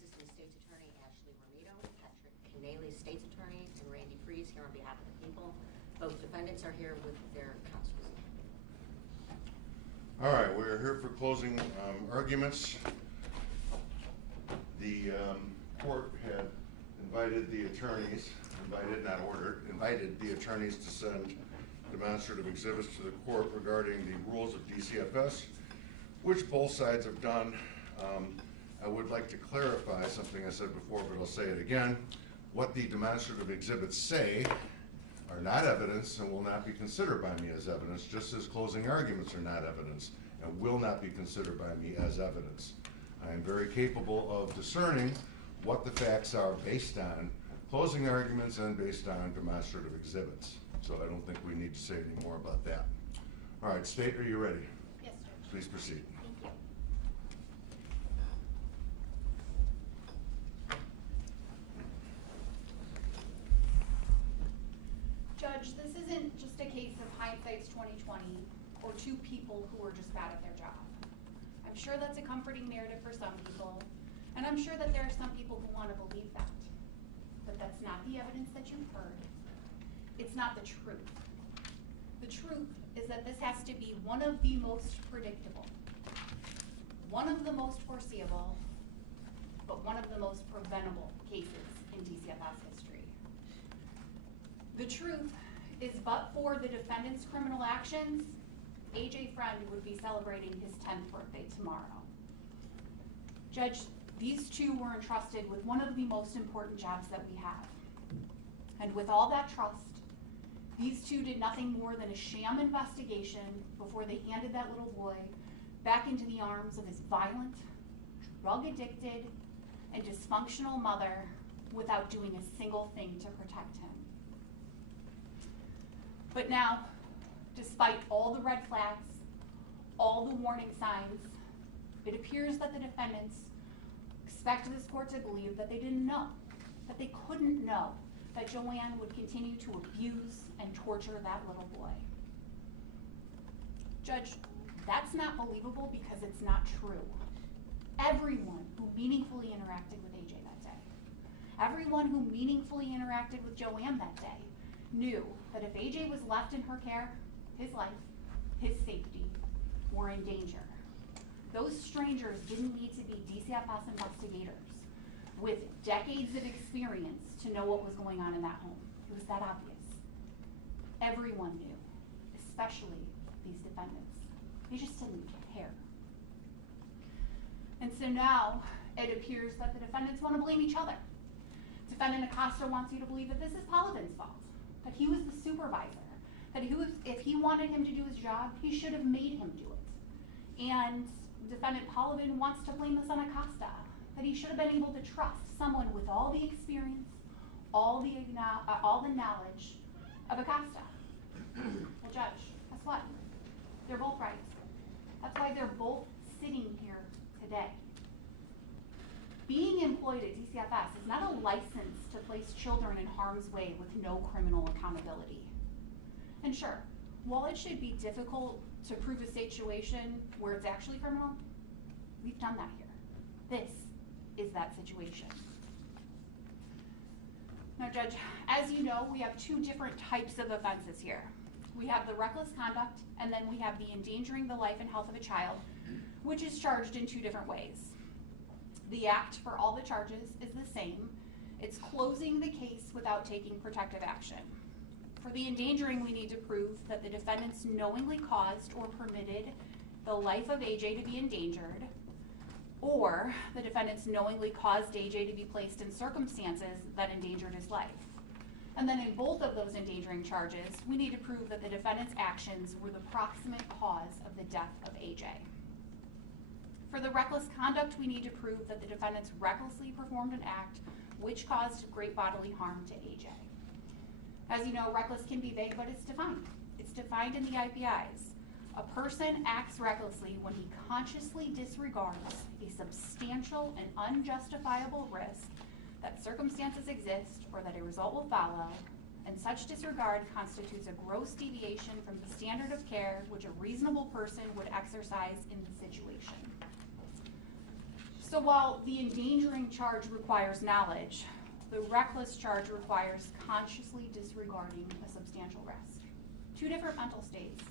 Assistant State's Attorney Ashley Romito, Patrick Canale, State's Attorney, and Randy Fries here on behalf of the people. Both defendants are here with their counsels. All right, we're here for closing arguments. The court had invited the attorneys, not ordered, invited the attorneys to send demonstrative exhibits to the court regarding the rules of DCFS, which both sides have done. I would like to clarify something I said before, but I'll say it again. What the demonstrative exhibits say are not evidence and will not be considered by me as evidence, just as closing arguments are not evidence and will not be considered by me as evidence. I am very capable of discerning what the facts are based on closing arguments and based on demonstrative exhibits. So I don't think we need to say any more about that. All right, State, are you ready? Yes, Judge. Please proceed. Thank you. Judge, this isn't just a case of hindsight's 2020 or two people who are just bad at their job. I'm sure that's a comforting narrative for some people, and I'm sure that there are some people who want to believe that. But that's not the evidence that you've heard. It's not the truth. The truth is that this has to be one of the most predictable, one of the most foreseeable, but one of the most preventable cases in DCFS history. The truth is, but for the defendant's criminal actions, AJ Freund would be celebrating his 10th birthday tomorrow. Judge, these two were entrusted with one of the most important jobs that we have. And with all that trust, these two did nothing more than a sham investigation before they handed that little boy back into the arms of his violent, drug-addicted, and dysfunctional mother without doing a single thing to protect him. But now, despite all the red flags, all the warning signs, it appears that the defendants expect this court to believe that they didn't know, that they couldn't know that Joanne would continue to abuse and torture that little boy. Judge, that's not believable because it's not true. Everyone who meaningfully interacted with AJ that day, everyone who meaningfully interacted with Joanne that day, knew that if AJ was left in her care, his life, his safety were in danger. Those strangers didn't need to be DCFS investigators with decades of experience to know what was going on in that home. It was that obvious. Everyone knew, especially these defendants. They just didn't care. And so now it appears that the defendants want to blame each other. Defendant Acosta wants you to believe that this is Paladin's fault, that he was the supervisor, that if he wanted him to do his job, he should have made him do it. And defendant Paladin wants to blame this on Acosta, that he should have been able to trust someone with all the experience, all the knowledge of Acosta. Well, Judge, guess what? They're both right. That's why they're both sitting here today. Being employed at DCFS is not a license to place children in harm's way with no criminal accountability. And sure, while it should be difficult to prove a situation where it's actually criminal, we've done that here. This is that situation. Now, Judge, as you know, we have two different types of offenses here. We have the reckless conduct, and then we have the endangering the life and health of a child, which is charged in two different ways. The act for all the charges is the same. It's closing the case without taking protective action. For the endangering, we need to prove that the defendants knowingly caused or permitted the life of AJ to be endangered, or the defendants knowingly caused AJ to be placed in circumstances that endangered his life. And then in both of those endangering charges, we need to prove that the defendant's actions were the proximate cause of the death of AJ. For the reckless conduct, we need to prove that the defendants recklessly performed an act which caused great bodily harm to AJ. As you know, reckless can be vague, but it's defined. It's defined in the IPIs. A person acts recklessly when he consciously disregards a substantial and unjustifiable risk that circumstances exist or that a result will follow, and such disregard constitutes a gross deviation from the standard of care which a reasonable person would exercise in the situation. So while the endangering charge requires knowledge, the reckless charge requires consciously disregarding a substantial risk. Two different mental states,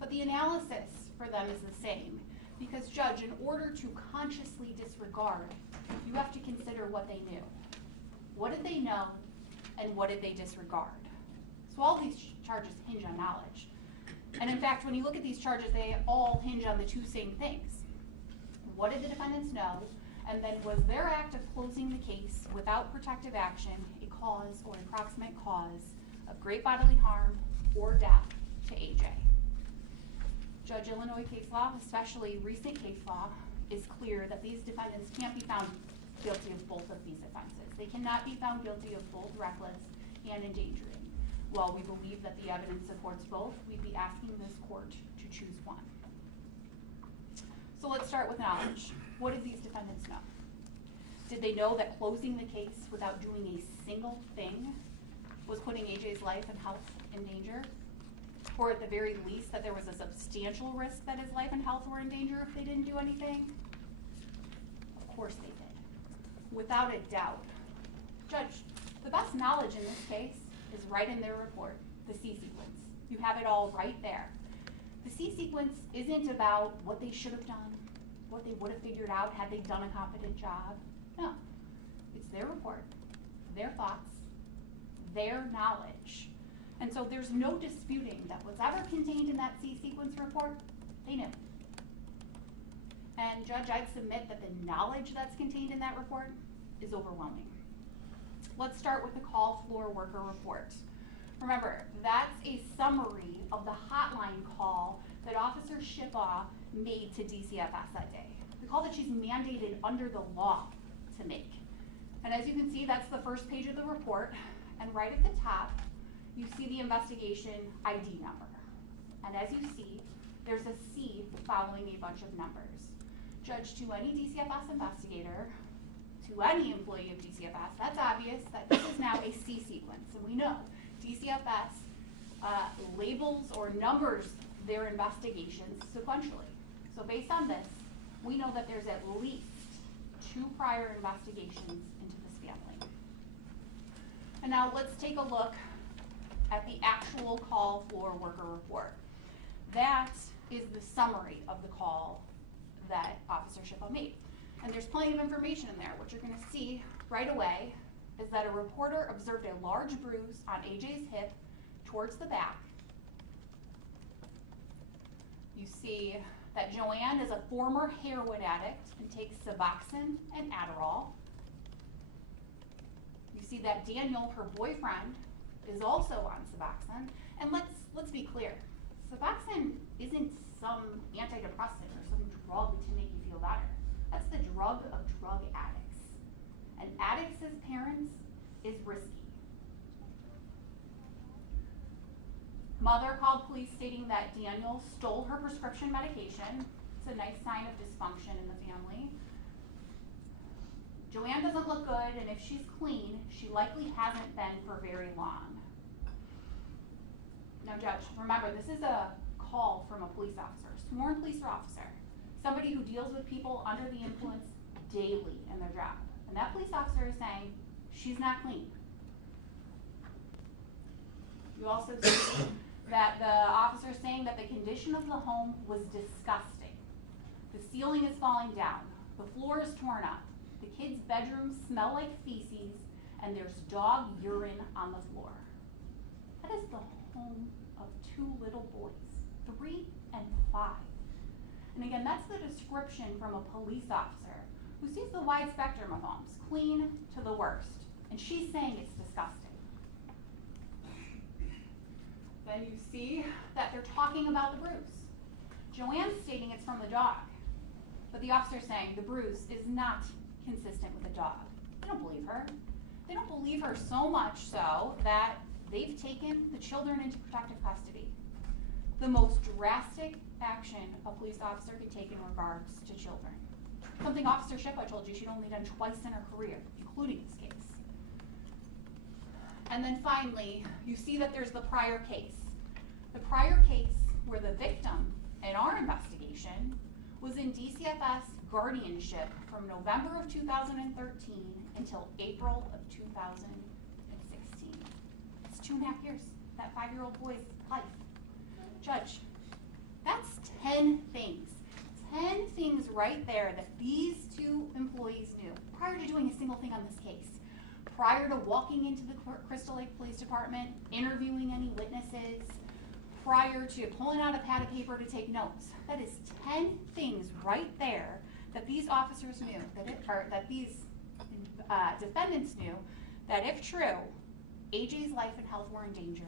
but the analysis for them is the same. Because judge, in order to consciously disregard, you have to consider what they knew. What did they know, and what did they disregard? So all these charges hinge on knowledge. And in fact, when you look at these charges, they all hinge on the two same things. What did the defendants know? And then was their act of closing the case without protective action a cause or approximate cause of great bodily harm or death to AJ? Judge, Illinois case law, especially recent case law, is clear that these defendants can't be found guilty of both of these offenses. They cannot be found guilty of both reckless and endangering. While we believe that the evidence supports both, we'd be asking this court to choose one. So let's start with knowledge. What did these defendants know? Did they know that closing the case without doing a single thing was putting AJ's life and health in danger? Or at the very least that there was a substantial risk that his life and health were in danger if they didn't do anything? Of course they did. Without a doubt. Judge, the best knowledge in this case is right in their report, the C sequence. You have it all right there. The C sequence isn't about what they should have done, what they would have figured out had they done a competent job. No, it's their report, their thoughts, their knowledge. And so there's no disputing that whatever contained in that C sequence report, they knew. And Judge, I'd submit that the knowledge that's contained in that report is overwhelming. Let's start with the call floor worker report. Remember, that's a summary of the hotline call that Officer Shipaw made to DCFS that day. The call that she's mandated under the law to make. And as you can see, that's the first page of the report. And right at the top, you see the investigation ID number. And as you see, there's a C following a bunch of numbers. Judge, to any DCFS investigator, to any employee of DCFS, that's obvious that this is now a C sequence. And we know DCFS labels or numbers their investigations sequentially. So based on this, we know that there's at least 2 prior investigations into this family. And now let's take a look at the actual call floor worker report. That is the summary of the call that Officer Shipaw made. And there's plenty of information in there. What you're going to see right away is that a reporter observed a large bruise on AJ's hip towards the back. You see that Joanne is a former heroin addict and takes Suboxone and Adderall. You see that Daniel, her boyfriend, is also on Suboxone. And let's be clear, Suboxone isn't some antidepressant or some drug to make you feel better. That's the drug of drug addicts. And addicts as parents is risky. Mother called police stating that Daniel stole her prescription medication. It's a nice sign of dysfunction in the family. Joanne doesn't look good, and if she's clean, she likely hasn't been for very long. Now, Judge, remember, this is a call from a police officer, sworn police officer, somebody who deals with people under the influence daily in their job. And that police officer is saying, she's not clean. You also see that the officer is saying that the condition of the home was disgusting. The ceiling is falling down. The floor is torn up. The kids' bedrooms smell like feces, and there's dog urine on the floor. That is the home of 2 little boys, 3 and 5. And again, that's the description from a police officer who sees the wide spectrum of homes, clean to the worst. And she's saying it's disgusting. Then you see that they're talking about the bruise. Joanne's stating it's from the dog, but the officer's saying the bruise is not consistent with the dog. They don't believe her. They don't believe her so much so that they've taken the children into protective custody. The most drastic action a police officer could take in regards to children. Something Officer Shipaw told you she'd only done twice in her career, including this case. And then finally, you see that there's the prior case. The prior case where the victim in our investigation was in DCFS guardianship from November of 2013 until April of 2016. It's 2.5 years, that 5-year-old boy's life. Judge, that's 10 things. 10 things right there that these two employees knew prior to doing a single thing on this case. Prior to walking into the Crystal Lake Police Department, interviewing any witnesses, prior to pulling out a pad of paper to take notes. That is 10 things right there that these officers knew, that these defendants knew, that if true, AJ's life and health were in danger,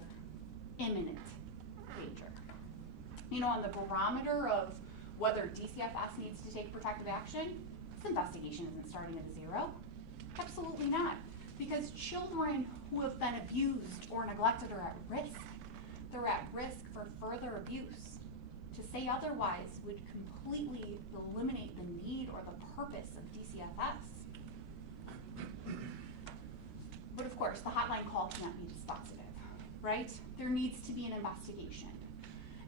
imminent danger. You know, on the barometer of whether DCFS needs to take protective action, this investigation isn't starting at a 0. Absolutely not. Because children who have been abused or neglected are at risk. They're at risk for further abuse. To say otherwise would completely eliminate the need or the purpose of DCFS. But of course, the hotline call can't be dispositive, right? There needs to be an investigation.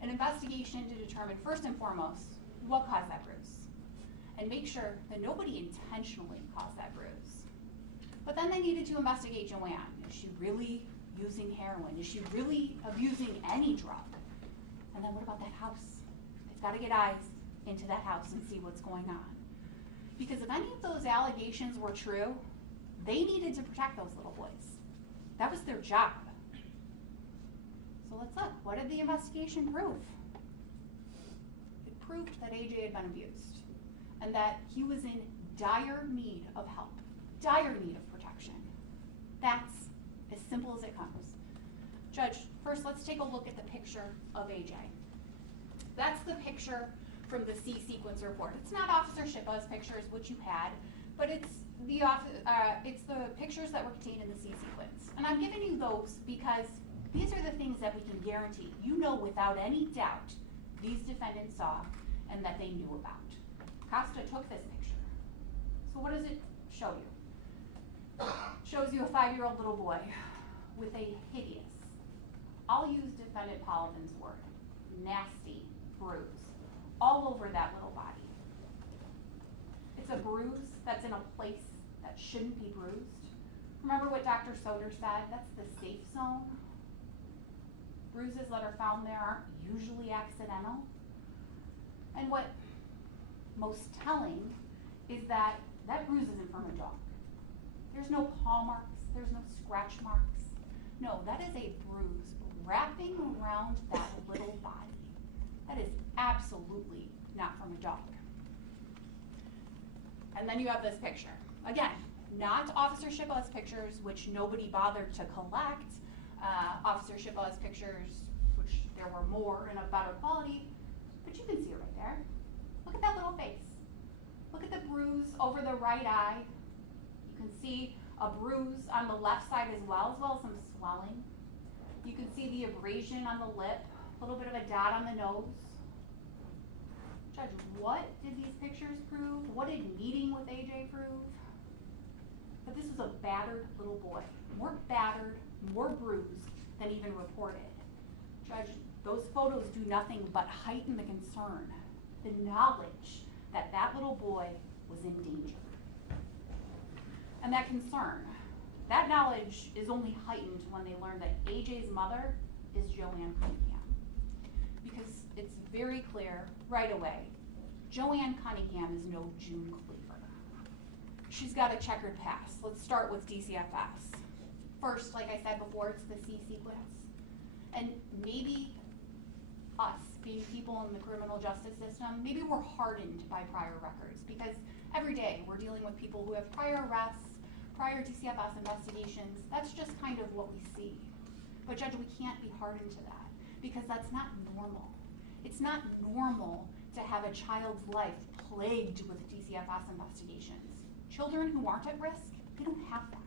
An investigation to determine first and foremost what caused that bruise, and make sure that nobody intentionally caused that bruise. But then they needed to investigate Joanne. Is she really using heroin? Is she really abusing any drug? And then what about that house? They've got to get eyes into that house and see what's going on. Because if any of those allegations were true, they needed to protect those little boys. That was their job. So let's look. What did the investigation prove? It proved that AJ had been abused and that he was in dire need of help, dire need of protection. That's as simple as it comes. Judge, first let's take a look at the picture of AJ. That's the picture from the C sequence report. It's not Officer Shippa's pictures, which you had, but it's the pictures that were contained in the C sequence. And I'm giving you those because these are the things that we can guarantee. You know without any doubt these defendants saw and that they knew about. Costa took this picture. So what does it show you? It shows you a 5-year-old little boy with a hideous, I'll use defendant Pollivan's word, nasty bruise all over that little body. It's a bruise that's in a place that shouldn't be bruised. Remember what Dr. Soder said? That's the safe zone. Bruises that are found there aren't usually accidental. And what most telling is that that bruise isn't from a dog. There's no paw marks, there's no scratch marks. No, that is a bruise wrapping around that little body. That is absolutely not from a dog. And then you have this picture. Again, not Officer Shippa's pictures, which nobody bothered to collect. Officer Shippa's pictures, which there were more and of better quality, but you can see it right there. Look at that little face. Look at the bruise over the right eye. You can see a bruise on the left side as well as some swelling. You can see the abrasion on the lip, a little bit of a dot on the nose. Judge, what did these pictures prove? What did meeting with AJ prove? That this was a battered little boy. More battered, more bruised than even reported. Judge, those photos do nothing but heighten the concern, the knowledge that that little boy was in danger. And that concern, that knowledge is only heightened when they learn that AJ's mother is Joanne Cunningham. Because it's very clear right away, Joanne Cunningham is no June Cleaver. She's got a checkered past. Let's start with DCFS. First, like I said before, it's the C sequence. And maybe us, being people in the criminal justice system, maybe we're hardened by prior records because every day we're dealing with people who have prior arrests, prior DCFS investigations. That's just kind of what we see. But Judge, we can't be hardened to that because that's not normal. It's not normal to have a child's life plagued with DCFS investigations. Children who aren't at risk, they don't have that.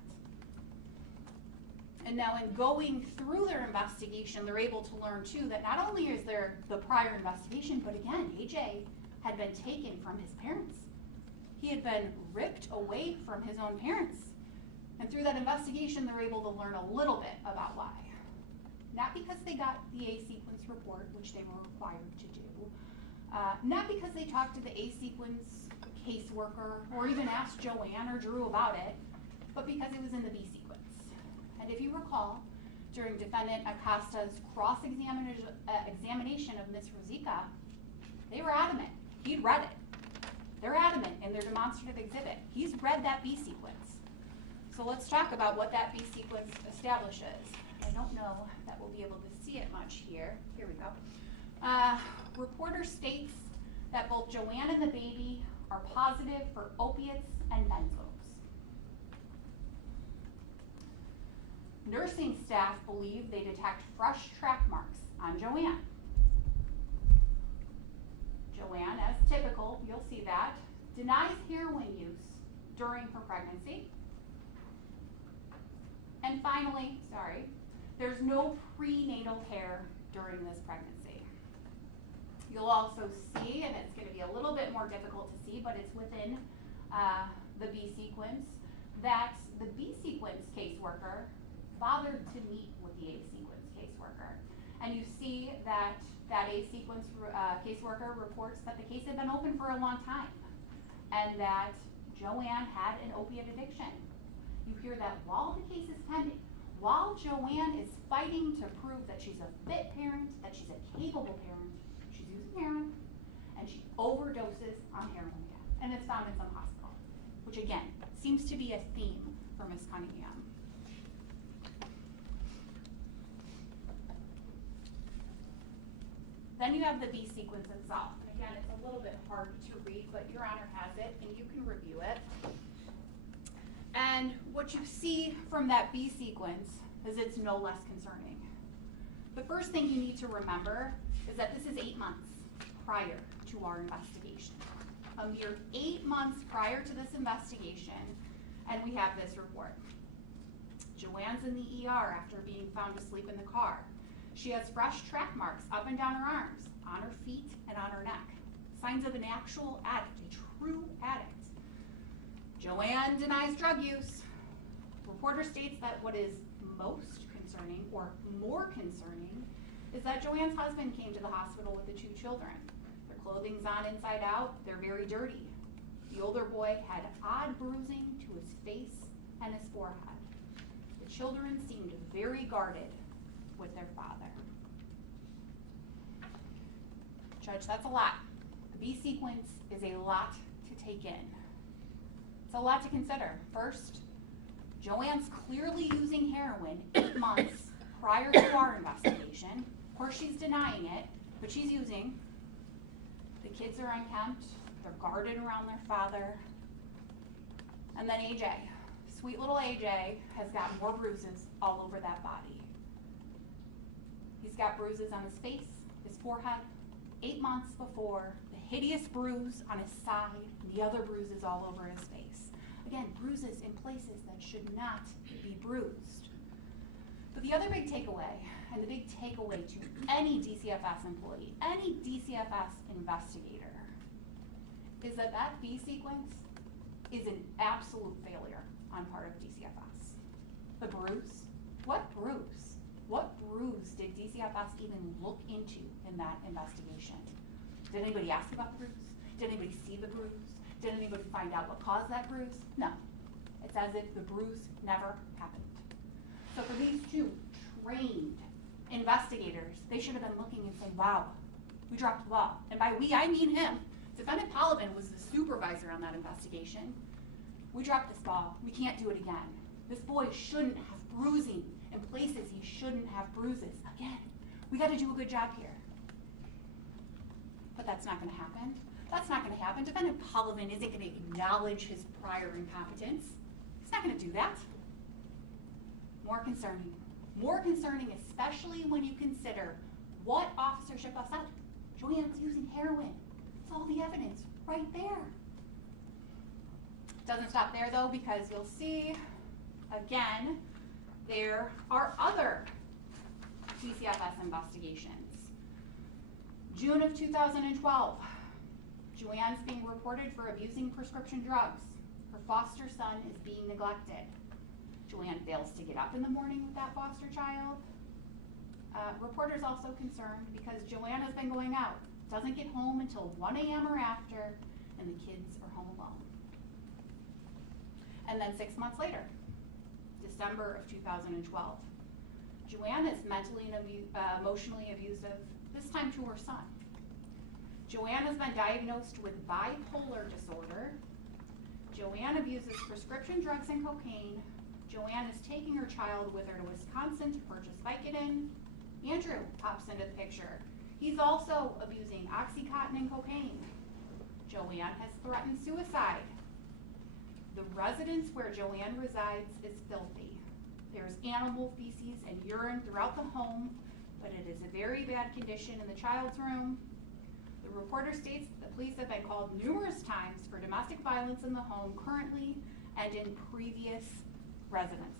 And now in going through their investigation, they're able to learn too that not only is there the prior investigation, but again, AJ had been taken from his parents. He had been ripped away from his own parents. And through that investigation, they're able to learn a little bit about why. Not because they got the A sequence report, which they were required to do. Not because they talked to the A sequence caseworker or even asked Joanne or Drew about it, but because it was in the B sequence. And if you recall, during Defendant Acosta's examination of Ms. Rosica, they were adamant. He'd read it. They're adamant in their demonstrative exhibit. He's read that B sequence. So let's talk about what that B sequence establishes. I don't know that we'll be able to see it much here. Here we go. Reporter states that both Joanne and the baby are positive for opiates and benzos. Nursing staff believe they detect fresh track marks on Joanne. Joanne, as typical, you'll see that, denies heroin use during her pregnancy. And finally, there's no prenatal care during this pregnancy. You'll also see, and it's going to be a little bit more difficult to see, but it's within the B sequence, that the B sequence caseworker bothered to meet with the A sequence caseworker. And you see that that A sequence caseworker reports that the case had been open for a long time and that Joanne had an opiate addiction. You hear that while the case is pending, while Joanne is fighting to prove that she's a fit parent, that she's a capable parent, she's using heroin, and she overdoses on heroin again. And it's found in some hospital, which again, seems to be a theme for Ms. Cunningham. Then you have the B sequence itself. And again, it's a little bit hard to read, but Your Honor has it and you can review it. And what you see from that B sequence is it's no less concerning. The first thing you need to remember is that this is 8 months prior to our investigation. A mere 8 months prior to this investigation, and we have this report. Joanne's in the ER after being found asleep in the car. She has fresh track marks up and down her arms, on her feet, and on her neck. Signs of an actual addict, a true addict. Joanne denies drug use. Reporter states that what is most concerning, or more concerning, is that Joanne's husband came to the hospital with the 2 children. Their clothing's on inside out, they're very dirty. The older boy had odd bruising to his face and his forehead. The children seemed very guarded with their father. Judge, that's a lot. The B sequence is a lot to take in. It's a lot to consider. First, Joanne's clearly using heroin 8 months prior to our investigation. Of course, she's denying it, but she's using. The kids are unkempt. They're guarded around their father. And then AJ, sweet little AJ, has got more bruises all over that body. He's got bruises on his face, his forehead, 8 months before, the hideous bruise on his side, and the other bruises all over his face. Again, bruises in places that should not be bruised. But the other big takeaway, and the big takeaway to any DCFS employee, any DCFS investigator, is that that B sequence is an absolute failure on part of DCFS. The bruise? What bruise? What bruise did DCFS even look into in that investigation? Did anybody ask about the bruise? Did anybody see the bruise? Did anybody find out what caused that bruise? No. It's as if the bruise never happened. So for these 2 trained investigators, they should have been looking and saying, wow, we dropped the ball. And by we, I mean him. Defendant Polavin was the supervisor on that investigation. We dropped this ball. We can't do it again. This boy shouldn't have bruising in places he shouldn't have bruises. Again, we got to do a good job here. But that's not going to happen. That's not going to happen. Defendant Polavin isn't going to acknowledge his prior incompetence. He's not going to do that. More concerning. More concerning, especially when you consider what Officer Shippa said. Joanne's using heroin. It's all the evidence right there. Doesn't stop there though, because you'll see, again, there are other DCFS investigations. June of 2012, Joanne's being reported for abusing prescription drugs. Her foster son is being neglected. Joanne fails to get up in the morning with that foster child. Reporters also concerned because Joanne has been going out, doesn't get home until 1 a.m. or after, and the kids are home alone. And then 6 months later, December of 2012, Joanne is mentally and emotionally abusive, this time to her son. Joanne has been diagnosed with bipolar disorder. Joanne abuses prescription drugs and cocaine. Joanne is taking her child with her to Wisconsin to purchase Vicodin. Andrew pops into the picture. He's also abusing Oxycontin and cocaine. Joanne has threatened suicide. The residence where Joanne resides is filthy. There's animal feces and urine throughout the home, but it is a very bad condition in the child's room. The reporter states that the police have been called numerous times for domestic violence in the home currently and in previous residences.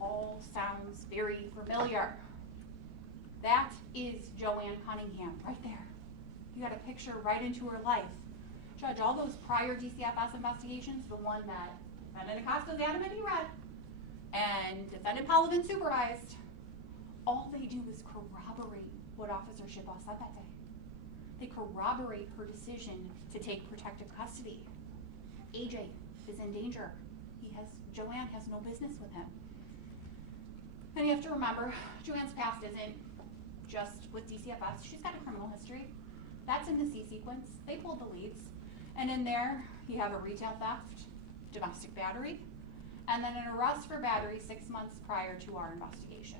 All sounds very familiar. That is Joanne Cunningham right there. You got a picture right into her life. Judge, all those prior DCFS investigations, the one that Defendant Acosta's adamant he read and Defendant Polovin supervised, all they do is corroborate what Officer Shipaw said that day. They corroborate her decision to take protective custody. AJ is in danger. Joanne has no business with him. And you have to remember, Joanne's past isn't just with DCFS. She's got a criminal history. That's in the C sequence. They pulled the leads. And in there, you have a retail theft, domestic battery, and then an arrest for battery 6 months prior to our investigation.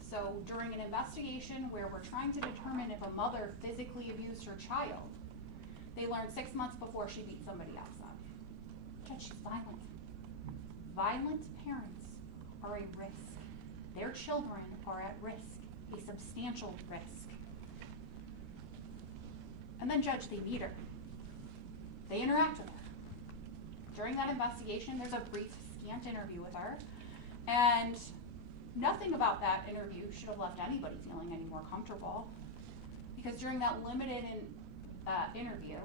So during an investigation where we're trying to determine if a mother physically abused her child, they learned 6 months before she beat somebody else up. Judge, she's violent. Violent parents are a risk. Their children are at risk, a substantial risk. And then, Judge, they meet her. They interact with her. During that investigation, there's a brief, scant interview with her, and nothing about that interview should have left anybody feeling any more comfortable, because during that limited interview,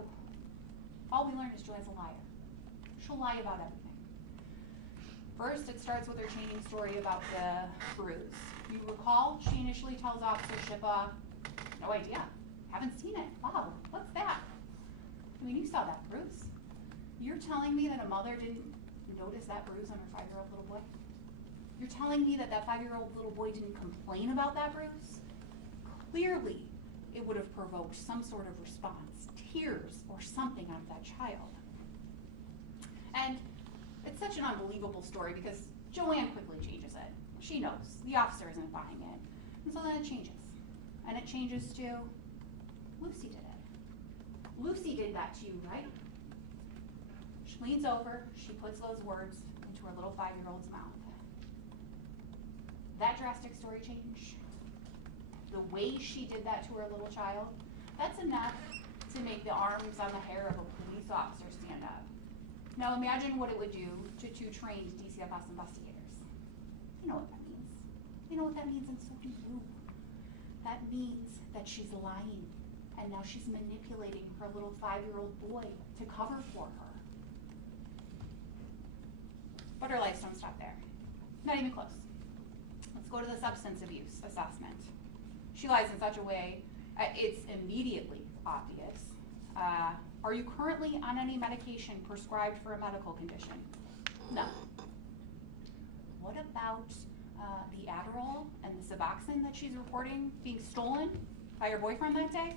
all we learned is Joanne's a liar. She'll lie about everything. First, it starts with her changing story about the bruise. You recall, she initially tells Officer Shipaw, no idea, haven't seen it. Wow, what's that? I mean, you saw that bruise. You're telling me that a mother didn't notice that bruise on her 5-year-old little boy? You're telling me that that 5-year-old little boy didn't complain about that bruise? Clearly, it would have provoked some sort of response, tears or something out of that child. And it's such an unbelievable story because Joanne quickly changes it. She knows. The officer isn't buying it. And so then it changes. And it changes to, Lucy did it. Lucy did that to you, right? She leans over, she puts those words into her little 5-year-old's mouth. That drastic story change, the way she did that to her little child, that's enough to make the arms on the hair of a police officer stand up. Now imagine what it would do to 2 trained DCFS investigators. You know what that means. You know what that means, and so do you. That means that she's lying, and now she's manipulating her little 5-year-old boy to cover for her. But her life don't stop there. Not even close. Let's go to the substance abuse assessment. She lies in such a way, it's immediately obvious. Are you currently on any medication prescribed for a medical condition? No. What about the Adderall and the Suboxone that she's reporting being stolen by your boyfriend that day?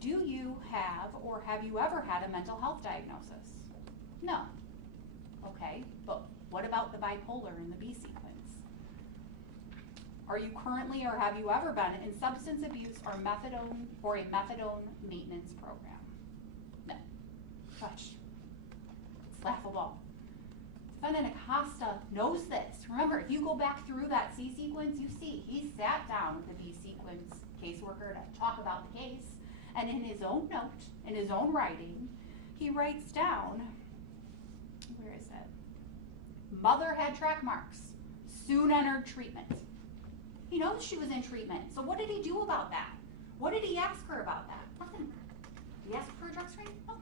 Do you have or have you ever had a mental health diagnosis? No. Okay, but what about the bipolar and the B sequence? Are you currently or have you ever been in substance abuse or methadone or a methadone maintenance program? No. Judge, it's laughable. Defendant Acosta knows this. Remember, if you go back through that C sequence, you see he sat down with the B sequence caseworker to talk about the case, and in his own note, in his own writing, he writes down, where is it? Mother had track marks, soon entered treatment. He knows she was in treatment, so what did he do about that? What did he ask her about that? Nothing. Did he ask for a drug screen? No.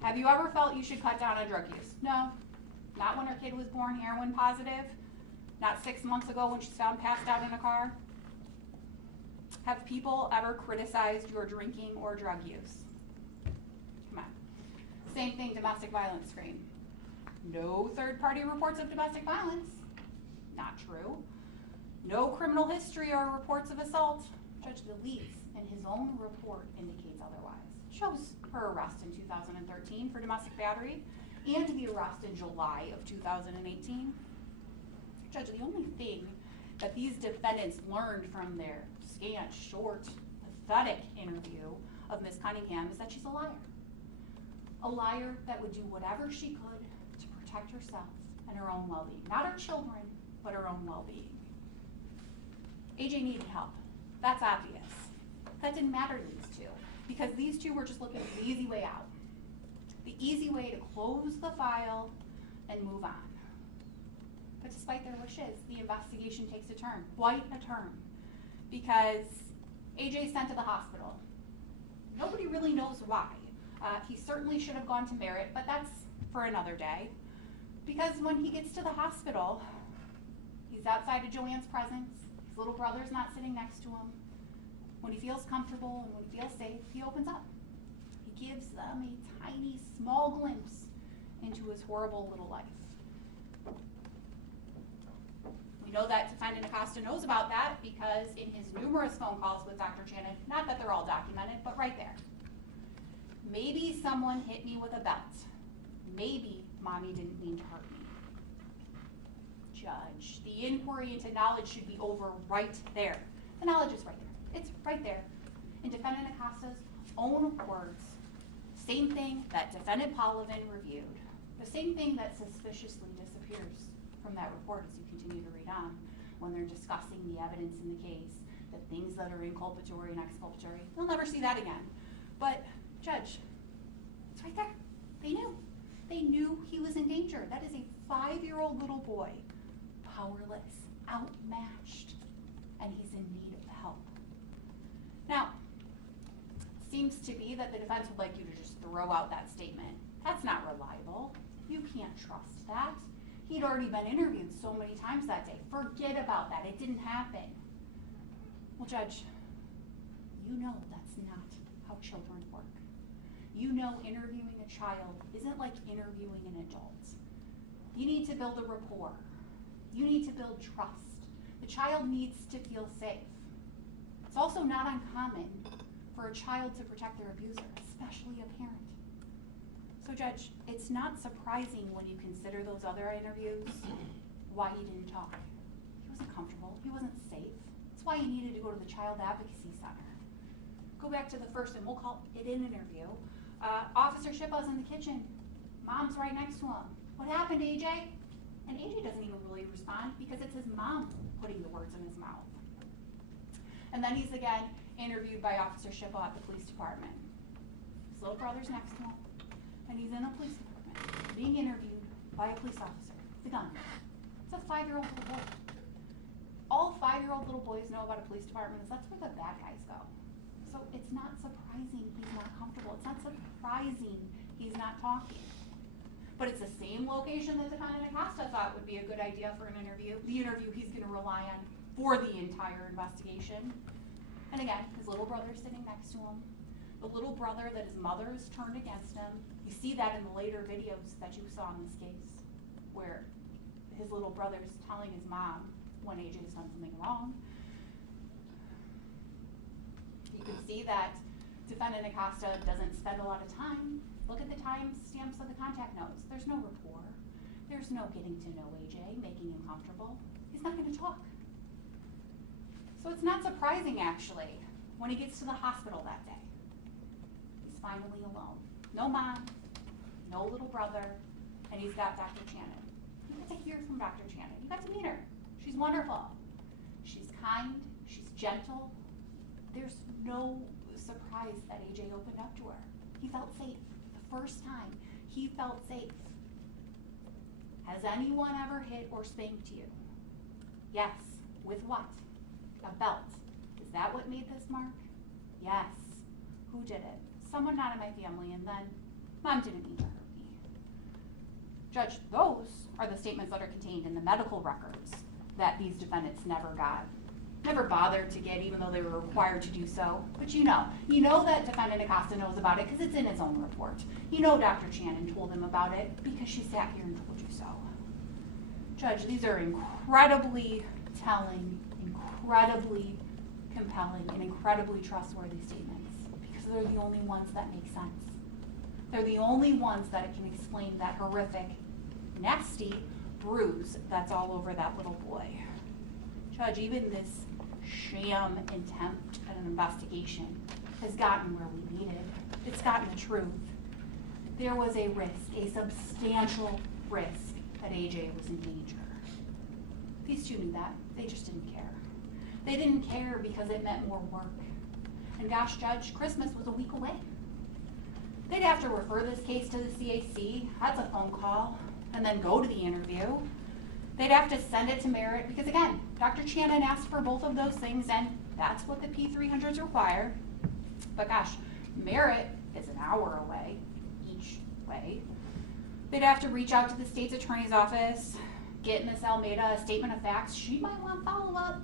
Have you ever felt you should cut down on drug use? No. Not when her kid was born heroin positive. Not 6 months ago when she's found passed out in a car. Have people ever criticized your drinking or drug use? Come on. Same thing, domestic violence scream. No third-party reports of domestic violence. Not true. No criminal history or reports of assault. Judge Galeese, in his own report, indicates otherwise. Shows her arrest in 2013 for domestic battery and the arrest in July of 2018. Judge, the only thing that these defendants learned from their scant, short, pathetic interview of Ms. Cunningham is that she's a liar. A liar that would do whatever she could to protect herself and her own well-being. Not her children, but her own well-being. AJ needed help. That's obvious. That didn't matter to these two, because these two were just looking for the easy way out. The easy way to close the file and move on. But despite their wishes, the investigation takes a turn, quite a turn, because AJ's sent to the hospital. Nobody really knows why. He certainly should have gone to Merit, but that's for another day. Because when he gets to the hospital, he's outside of Joanne's presence. His little brother's not sitting next to him. When he feels comfortable and when he feels safe, he opens up. He gives them a tiny, small glimpse into his horrible little life. We know that defendant Acosta knows about that because in his numerous phone calls with Dr. Shannon, not that they're all documented, but right there. Maybe someone hit me with a belt. Maybe mommy didn't mean to hurt me. Judge, the inquiry into knowledge should be over right there. The knowledge is right there. It's right there. In defendant Acosta's own words, same thing that defendant Polovin reviewed, the same thing that suspiciously disappears from that report as you continue to read on when they're discussing the evidence in the case, the things that are inculpatory and exculpatory. You'll never see that again. But Judge, it's right there. They knew. They knew he was in danger. That is a 5-year-old little boy, powerless, outmatched, and he's in need of help. Now, seems to be that the defense would like you to just throw out that statement. That's not reliable. You can't trust that. He'd already been interviewed so many times that day. Forget about that. It didn't happen. Well, Judge, you know that's not how children work. You know interviewing a child isn't like interviewing an adult. You need to build a rapport. You need to build trust. The child needs to feel safe. It's also not uncommon for a child to protect their abuser, especially a parent. So Judge, it's not surprising when you consider those other interviews why he didn't talk. He wasn't comfortable, he wasn't safe. That's why he needed to go to the Child Advocacy Center. Go back to the first, and we'll call it an interview. Officer Shippa's in the kitchen. Mom's right next to him. What happened, AJ? And AJ doesn't even really respond because it's his mom putting the words in his mouth. And then he's again interviewed by Officer Shippa at the police department. His little brother's next to him, and he's in a police department being interviewed by a police officer with a gun. It's a 5-year-old little boy. All 5-year-old little boys know about a police department is that's where the bad guys go. So it's not surprising he's not comfortable. It's not surprising he's not talking. But it's the same location that defendant Acosta thought would be a good idea for an interview. The interview he's going to rely on for the entire investigation. And again, his little brother's sitting next to him. The little brother that his mother's turned against him. You see that in the later videos that you saw in this case, where his little brother's telling his mom when AJ's done something wrong. You can see that defendant Acosta doesn't spend a lot of time. Look at the time stamps of the contact notes. There's no rapport. There's no getting to know AJ, making him comfortable. He's not going to talk. So it's not surprising, actually, when he gets to the hospital that day. He's finally alone. No mom, no little brother, and he's got Dr. Shannon. You got to hear from Dr. Shannon. You got to meet her. She's wonderful. She's kind. She's gentle. There's no surprise that AJ opened up to her. He felt safe. The first time, he felt safe. Has anyone ever hit or spanked you? Yes. With what? A belt. Is that what made this mark? Yes. Who did it? Someone not in my family, and then Mom didn't mean to hurt me. Judge, those are the statements that are contained in the medical records that these defendants never got. never bothered to get, even though they were required to do so. But you know that Defendant Acosta knows about it because it's in his own report. You know Dr. Channon told him about it because she sat here and told you so. Judge, these are incredibly telling, incredibly compelling, and incredibly trustworthy statements because they're the only ones that make sense. They're the only ones that can explain that horrific, nasty bruise that's all over that little boy. Judge, even this sham attempt at an investigation has gotten where we needed. It's gotten the truth. There was a risk, a substantial risk, that AJ was in danger. These two knew that. They just didn't care. They didn't care because it meant more work. And gosh, Judge, Christmas was a week away. They'd have to refer this case to the CAC. That's a phone call. And then go to the interview. They'd have to send it to Merit because, again, Dr. Channon asked for both of those things, and that's what the P300s require. But gosh, Merit is an hour away each way. They'd have to reach out to the state's attorney's office, get Miss Almeida a statement of facts. She might want follow-up,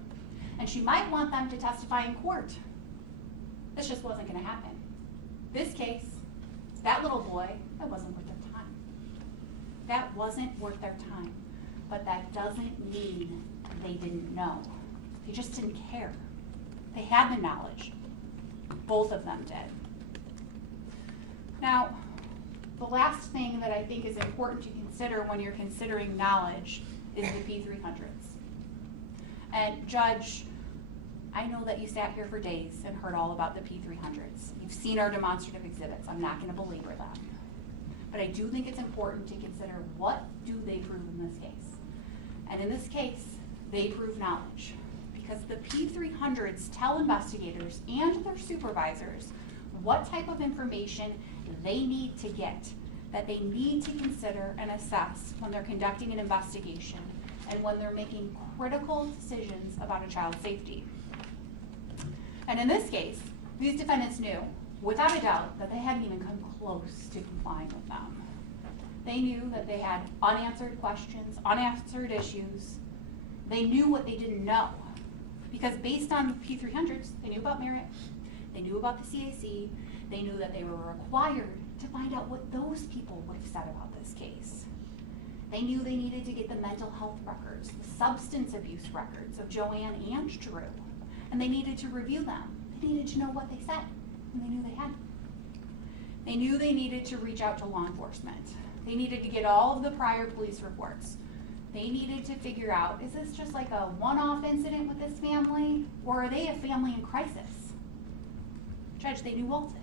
and she might want them to testify in court. This just wasn't going to happen. This case, that little boy, that wasn't worth their time. That wasn't worth their time. But that doesn't mean they didn't know. They just didn't care. They had the knowledge. Both of them did. Now, the last thing that I think is important to consider when you're considering knowledge is the P300s. And Judge, I know that you sat here for days and heard all about the P300s. You've seen our demonstrative exhibits. I'm not going to belabor them. But I do think it's important to consider, what do they prove in this case? And in this case, they prove knowledge. Because the P300s tell investigators and their supervisors what type of information they need to get, that they need to consider and assess when they're conducting an investigation and when they're making critical decisions about a child's safety. And in this case, these defendants knew, without a doubt, that they hadn't even come close to complying with them. They knew that they had unanswered questions, unanswered issues. They knew what they didn't know. Because based on P300s, they knew about Merit, they knew about the CAC, they knew that they were required to find out what those people would have said about this case. They knew they needed to get the mental health records, the substance abuse records of Joanne and Drew, and they needed to review them. They needed to know what they said, and they knew they had. They knew they needed to reach out to law enforcement. They needed to get all of the prior police reports. They needed to figure out, is this just like a one-off incident with this family, or are they a family in crisis? Judge, they knew all this.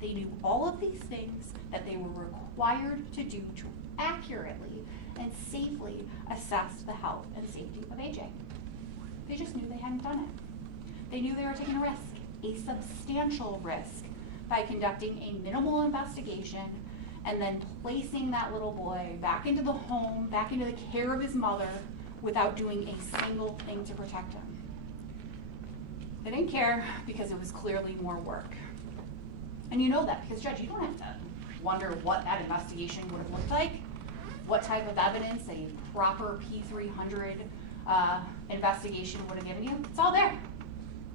They knew all of these things that they were required to do to accurately and safely assess the health and safety of AJ. They just knew they hadn't done it. They knew they were taking a risk, a substantial risk, by conducting a minimal investigation and then placing that little boy back into the home, back into the care of his mother, without doing a single thing to protect him. They didn't care because it was clearly more work. And you know that because, Judge, you don't have to wonder what that investigation would have looked like, what type of evidence a proper P300 investigation would have given you. It's all there.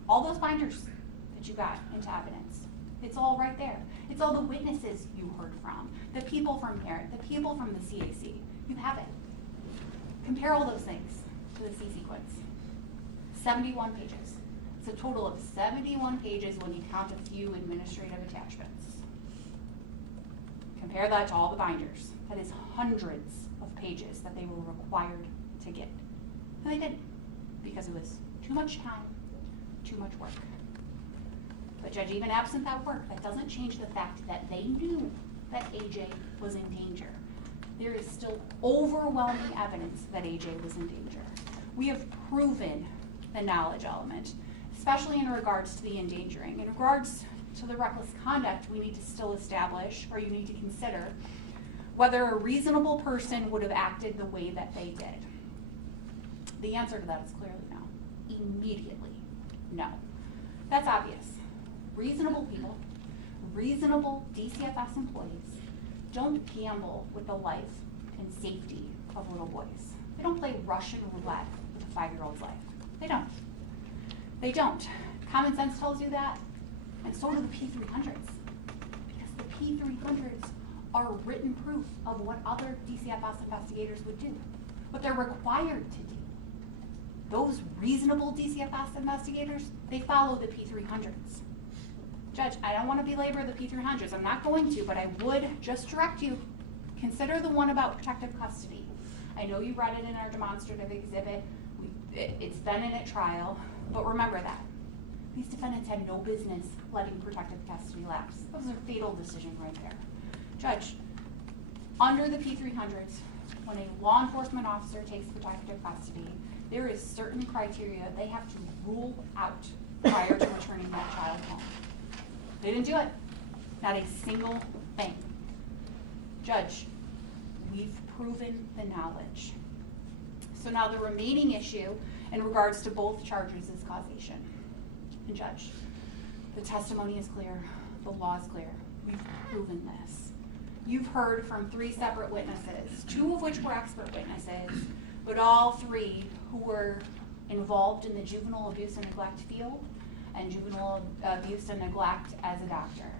All those binders that you got into evidence. It's all right there. It's all the witnesses you heard from, the people from Merit, the people from the CAC. You have it. Compare all those things to the C sequence. 71 pages. It's a total of 71 pages when you count a few administrative attachments. Compare that to all the binders. That is hundreds of pages that they were required to get. And they didn't, because it was too much time, too much work. But Judge, even absent that work, that doesn't change the fact that they knew that AJ was in danger. There is still overwhelming evidence that AJ was in danger. We have proven the knowledge element, especially in regards to the endangering. In regards to the reckless conduct, we need to still establish, or you need to consider, whether a reasonable person would have acted the way that they did. The answer to that is clearly no. Immediately, no. That's obvious. Reasonable people, reasonable DCFS employees don't gamble with the life and safety of little boys. They don't play Russian roulette with a 5-year-old's life. They don't. They don't. Common sense tells you that, and so do the P300s. Because the P300s are written proof of what other DCFS investigators would do, what they're required to do. Those reasonable DCFS investigators, they follow the P300s. Judge, I don't want to belabor the P300s. I'm not going to, but I would just direct you. Consider the one about protective custody. I know you read it in our demonstrative exhibit. It's been in at trial, but remember that. These defendants had no business letting protective custody lapse. That was a fatal decision right there. Judge, under the P300s, when a law enforcement officer takes protective custody, there is certain criteria they have to rule out prior to returning that child home. They didn't do it. Not a single thing. Judge, we've proven the knowledge. So now the remaining issue in regards to both charges is causation. And Judge, the testimony is clear, the law is clear. We've proven this. You've heard from 3 separate witnesses, 2 of which were expert witnesses, but all 3 who were involved in the juvenile abuse and neglect field and juvenile abuse and neglect as a doctor.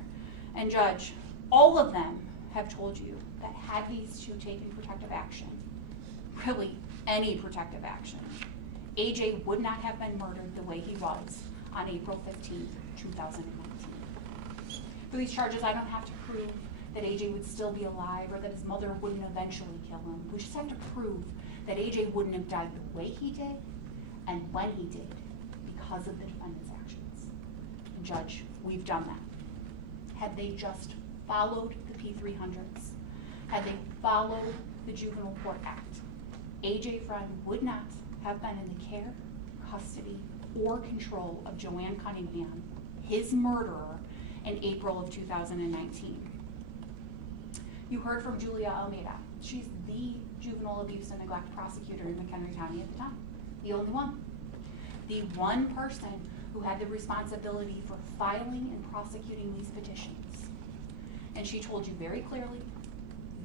And Judge, all of them have told you that had these 2 taken protective action, really any protective action, AJ would not have been murdered the way he was on April 15th, 2019. For these charges, I don't have to prove that AJ would still be alive or that his mother wouldn't eventually kill him. We just have to prove that AJ wouldn't have died the way he did and when he did because of the defendant's actions. And Judge, we've done that. Had they just followed the P300s, had they followed the Juvenile Court Act, AJ Freund would not have been in the care, custody, or control of Joanne Cunningham, his murderer, in April of 2019. You heard from Julia Almeida. She's the juvenile abuse and neglect prosecutor in McHenry County at the time. The only one. The one person who had the responsibility for filing and prosecuting these petitions. And she told you very clearly,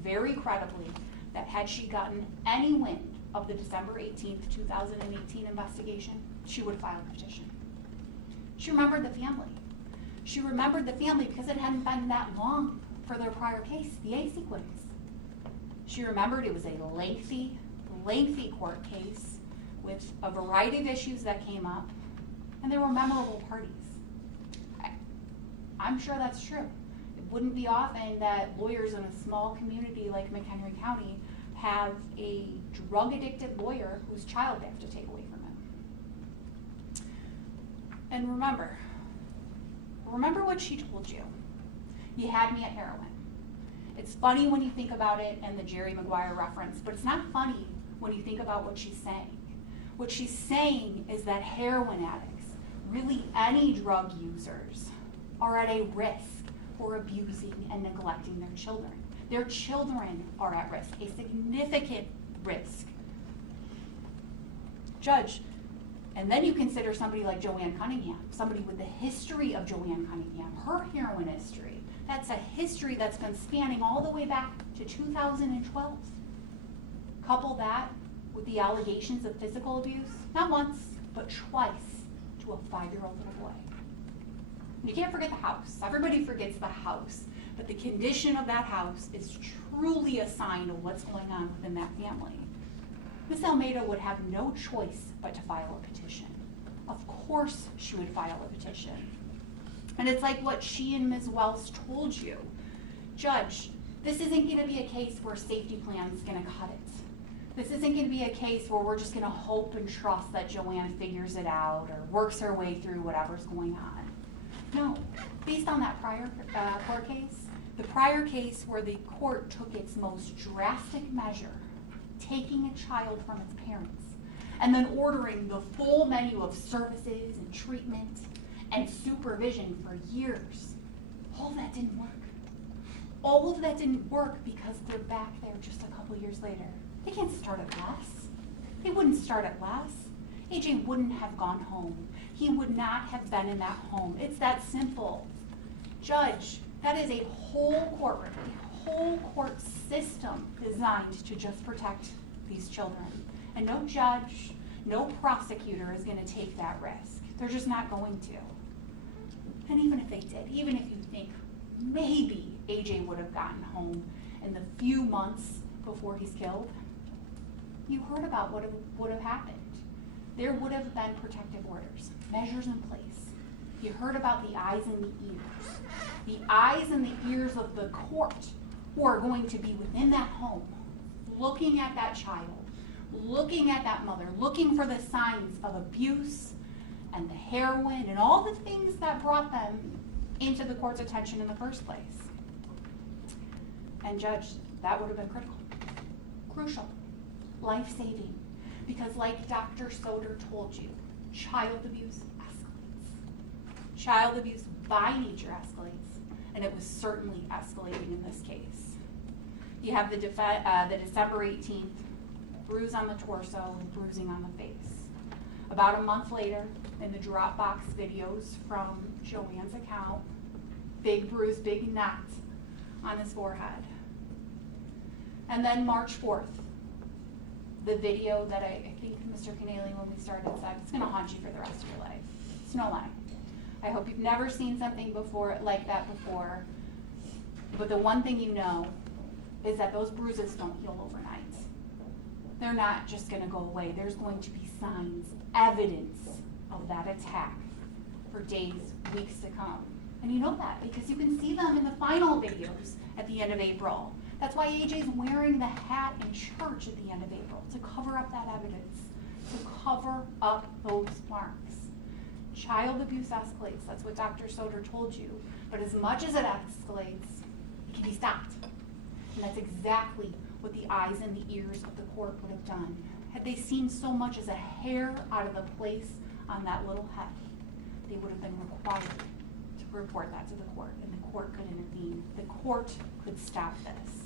very credibly, that had she gotten any wind of the December 18th, 2018 investigation, she would have filed a petition. She remembered the family. She remembered the family because it hadn't been that long for their prior case, the A sequence. She remembered it was a lengthy court case with a variety of issues that came up, and there were memorable parties. I'm sure that's true. It wouldn't be often that lawyers in a small community like McHenry County have a drug-addicted lawyer whose child they have to take away from him. And remember what she told you. You had me at heroin. It's funny when you think about it and the Jerry Maguire reference, but it's not funny when you think about what she's saying. What she's saying is that heroin addicts, really any drug users, are at a risk for abusing and neglecting their children. Their children are at risk, a significant risk. Judge, and then you consider somebody like Joanne Cunningham, somebody with the history of Joanne Cunningham, her heroin history. That's a history that's been spanning all the way back to 2012. Couple that with the allegations of physical abuse, not once, but twice, to a 5-year-old little boy. You can't forget the house. Everybody forgets the house, but the condition of that house is truly a sign of what's going on within that family. Ms. Almeida would have no choice but to file a petition. Of course she would file a petition. And it's like what she and Ms. Wells told you. Judge, this isn't going to be a case where a safety plan is going to cut it. This isn't going to be a case where we're just going to hope and trust that Joanne figures it out or works her way through whatever's going on. No, based on that prior court case, the prior case where the court took its most drastic measure, taking a child from its parents, and then ordering the full menu of services and treatment and supervision for years, all that didn't work. All of that didn't work because they're back there just a couple years later. They can't start at less. They wouldn't start at less. AJ wouldn't have gone home. He would not have been in that home. It's that simple. Judge, that is a whole courtroom, a whole court system designed to just protect these children. And no judge, no prosecutor is going to take that risk. They're just not going to. And even if they did, even if you think maybe AJ would have gotten home in the few months before he's killed, you heard about what would have happened. There would have been protective orders, measures in place. You heard about the eyes and the ears. The eyes and the ears of the court who are going to be within that home, looking at that child, looking at that mother, looking for the signs of abuse and the heroin and all the things that brought them into the court's attention in the first place. And Judge, that would have been critical, crucial, life-saving, because like Dr. Soder told you, child abuse escalates. Child abuse by nature escalates, and it was certainly escalating in this case. You have the December 18th bruise on the torso and bruising on the face. About a month later, in the Dropbox videos from Joanne's account, big bruise, big knot on his forehead. And then March 4th, the video that I think Mr. Canale, when we started, said, it's gonna haunt you for the rest of your life. It's no lie. I hope you've never seen something like that before, but the one thing you know is that those bruises don't heal overnight. They're not just gonna go away. There's going to be signs, evidence of that attack for days, weeks to come. And you know that because you can see them in the final videos at the end of April. That's why AJ's wearing the hat in church at the end of April, to cover up that evidence, to cover up those marks. Child abuse escalates, that's what Dr. Soder told you, but as much as it escalates, it can be stopped. And that's exactly what the eyes and the ears of the court would have done. Had they seen so much as a hair out of the place on that little head, they would have been required to report that to the court, and the court could intervene. The court could stop this.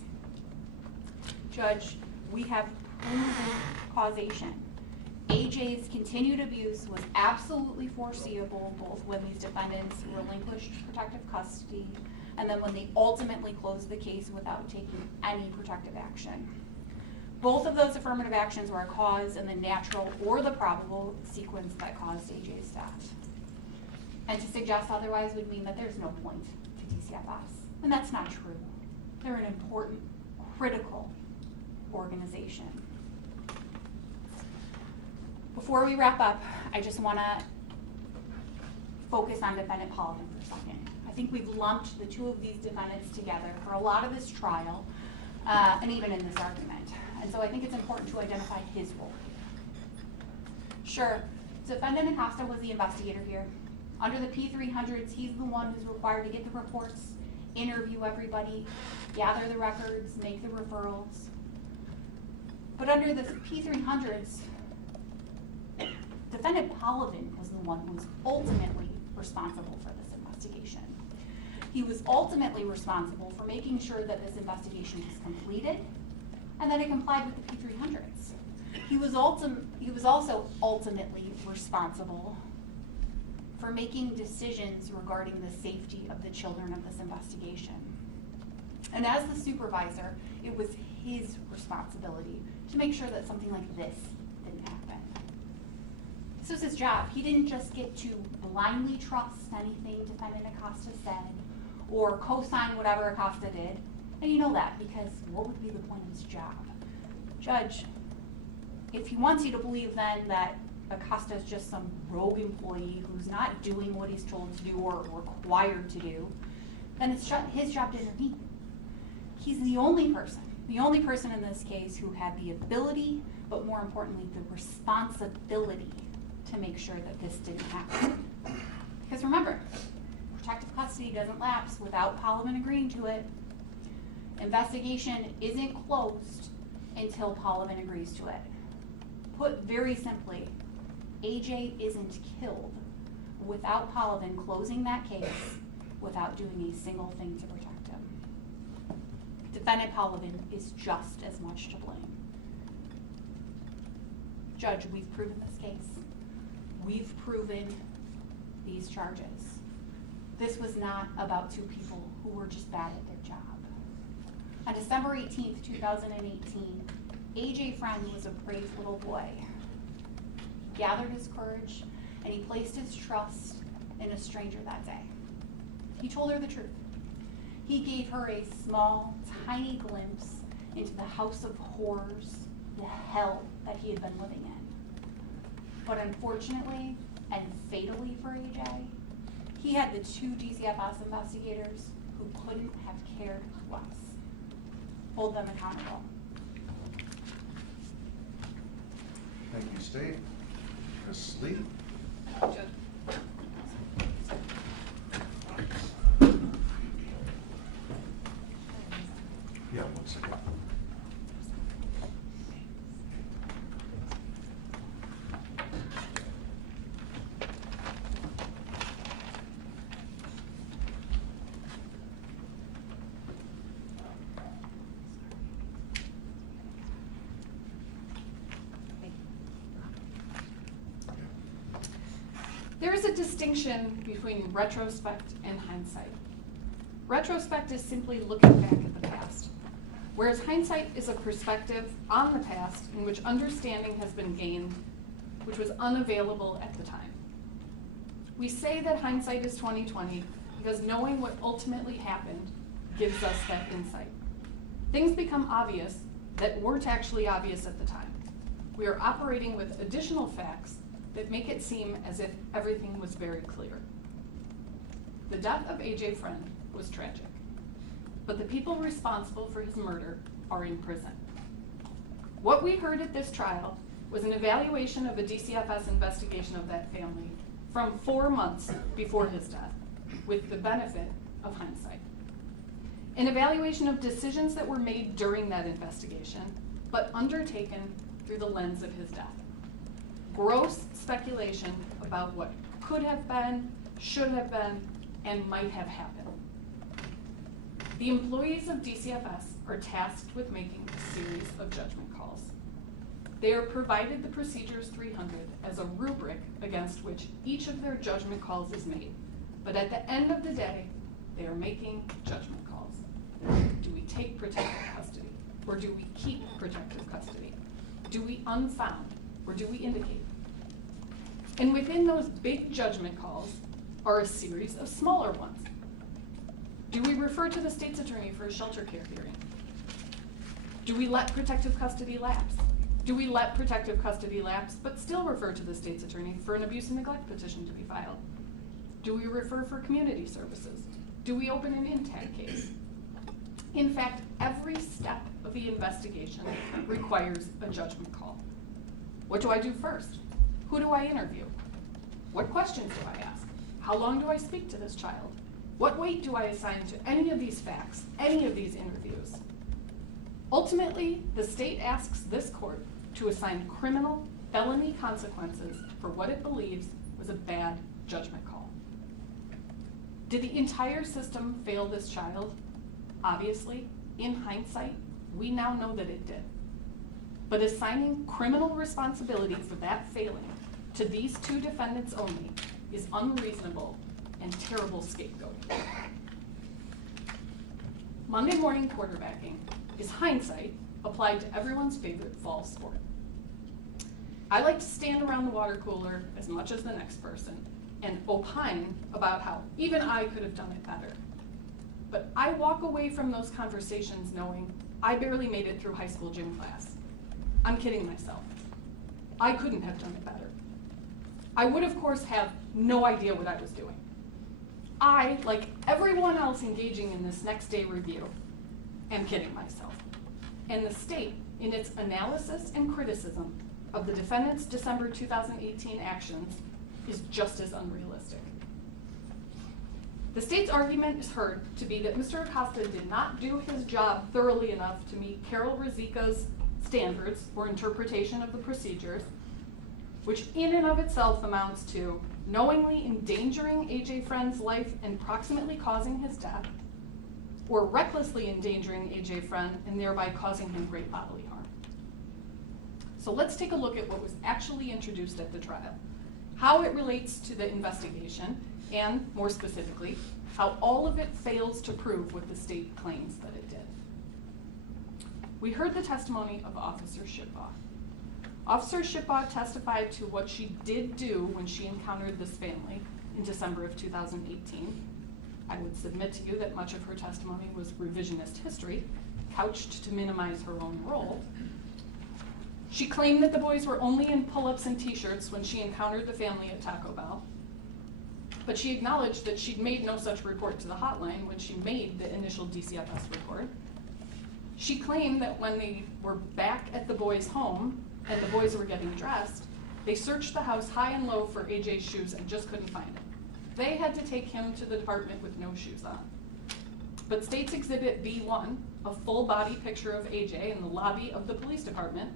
Judge, we have proven causation. AJ's continued abuse was absolutely foreseeable, both when these defendants relinquished protective custody and then when they ultimately closed the case without taking any protective action. Both of those affirmative actions were a cause in the natural or the probable sequence that caused AJ's death. And to suggest otherwise would mean that there's no point to DCFS. And that's not true. They're an important, critical organization. Before we wrap up, I just want to focus on Defendant Paladin for a second. I think we've lumped the two of these defendants together for a lot of this trial, and even in this argument. And so I think it's important to identify his role. Sure, Defendant Acosta was the investigator here. Under the P300s, he's the one who's required to get the reports, interview everybody, gather the records, make the referrals. But under the P300s, Defendant Paladin was the one who was ultimately responsible for this investigation. He was ultimately responsible for making sure that this investigation was completed and that it complied with the P300s. He was also ultimately responsible for making decisions regarding the safety of the children of this investigation. And as the supervisor, it was his responsibility to make sure that something like this didn't happen. This was his job. He didn't just get to blindly trust anything Defendant Acosta said or co-sign whatever Acosta did. And you know that because what would be the point of his job? Judge, if he wants you to believe then that Acosta is just some rogue employee who's not doing what he's told to do or required to do, then it's his job to intervene. He's the only person in this case who had the ability, but more importantly, the responsibility to make sure that this didn't happen. Because remember, protective custody doesn't lapse without Paladin agreeing to it. Investigation isn't closed until Paladin agrees to it. Put very simply, AJ isn't killed without Paladin closing that case without doing a single thing to protect him. Defendant Paladin is just as much to blame. Judge, we've proven this case. We've proven these charges. This was not about two people who were just bad at their job. On December 18th, 2018, AJ Freund was a brave little boy. He gathered his courage and he placed his trust in a stranger that day. He told her the truth. He gave her a small, tiny glimpse into the house of horrors, the hell that he had been living in. But unfortunately, and fatally for AJ, he had the two DCFS investigators who couldn't have cared less. Hold them accountable. Thank you, State. Ms. Lee? Yeah, 1 second. There is a distinction between retrospect and hindsight. Retrospect is simply looking back at the past, whereas hindsight is a perspective on the past in which understanding has been gained, which was unavailable at the time. We say that hindsight is 20/20 because knowing what ultimately happened gives us that insight. Things become obvious that weren't actually obvious at the time. We are operating with additional facts that make it seem as if everything was very clear. The death of AJ Freund was tragic, but the people responsible for his murder are in prison. What we heard at this trial was an evaluation of a DCFS investigation of that family from 4 months before his death, with the benefit of hindsight. An evaluation of decisions that were made during that investigation, but undertaken through the lens of his death. Gross speculation about what could have been, should have been, and might have happened. The employees of DCFS are tasked with making a series of judgment calls. They are provided the Procedures 300 as a rubric against which each of their judgment calls is made. But at the end of the day, they are making judgment calls. Do we take protective custody, or do we keep protective custody? Do we unfound, or do we indicate? And within those big judgment calls are a series of smaller ones. Do we refer to the state's attorney for a shelter care hearing? Do we let protective custody lapse? Do we let protective custody lapse but still refer to the state's attorney for an abuse and neglect petition to be filed? Do we refer for community services? Do we open an intake case? In fact, every step of the investigation requires a judgment call. What do I do first? Who do I interview? What questions do I ask? How long do I speak to this child? What weight do I assign to any of these facts, any of these interviews? Ultimately, the state asks this court to assign criminal felony consequences for what it believes was a bad judgment call. Did the entire system fail this child? Obviously, in hindsight, we now know that it did. But assigning criminal responsibility for that failing to these two defendants only is unreasonable and terrible scapegoating. Monday morning quarterbacking is hindsight applied to everyone's favorite fall sport. I like to stand around the water cooler as much as the next person and opine about how even I could have done it better. But I walk away from those conversations knowing I barely made it through high school gym class. I'm kidding myself. I couldn't have done it better. I would, of course, have no idea what I was doing. I, like everyone else engaging in this next day review, am kidding myself. And the state, in its analysis and criticism of the defendant's December 2018 actions, is just as unrealistic. The state's argument is heard to be that Mr. Acosta did not do his job thoroughly enough to meet Carol Rizika's standards for interpretation of the procedures, which in and of itself amounts to knowingly endangering AJ Freund's life and proximately causing his death, or recklessly endangering AJ Freund and thereby causing him great bodily harm. So let's take a look at what was actually introduced at the trial, how it relates to the investigation, and more specifically, how all of it fails to prove what the state claims that it did. We heard the testimony of Officer Shipbaugh, Officer Shipbaugh testified to what she did do when she encountered this family in December of 2018. I would submit to you that much of her testimony was revisionist history, couched to minimize her own role. She claimed that the boys were only in pull-ups and t-shirts when she encountered the family at Taco Bell, but she acknowledged that she'd made no such report to the hotline when she made the initial DCFS report. She claimed that when they were back at the boys' home and the boys were getting dressed, they searched the house high and low for AJ's shoes and just couldn't find him. They had to take him to the department with no shoes on. But State's Exhibit B1, a full body picture of AJ in the lobby of the police department,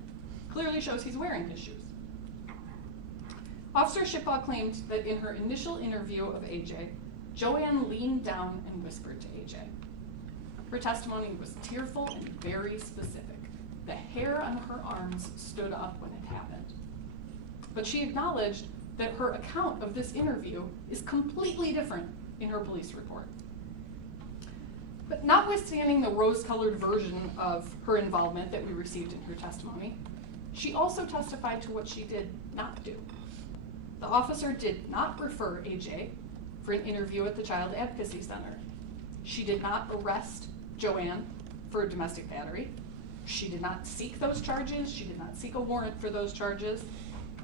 clearly shows he's wearing his shoes. Officer Shipbaugh claimed that in her initial interview of AJ, Joanne leaned down and whispered to AJ. Her testimony was tearful and very specific. The hair on her arms stood up when it happened. But she acknowledged that her account of this interview is completely different in her police report. But notwithstanding the rose-colored version of her involvement that we received in her testimony, she also testified to what she did not do. The officer did not refer AJ for an interview at the Child Advocacy Center. She did not arrest Joanne for domestic battery. She did not seek those charges. She did not seek a warrant for those charges.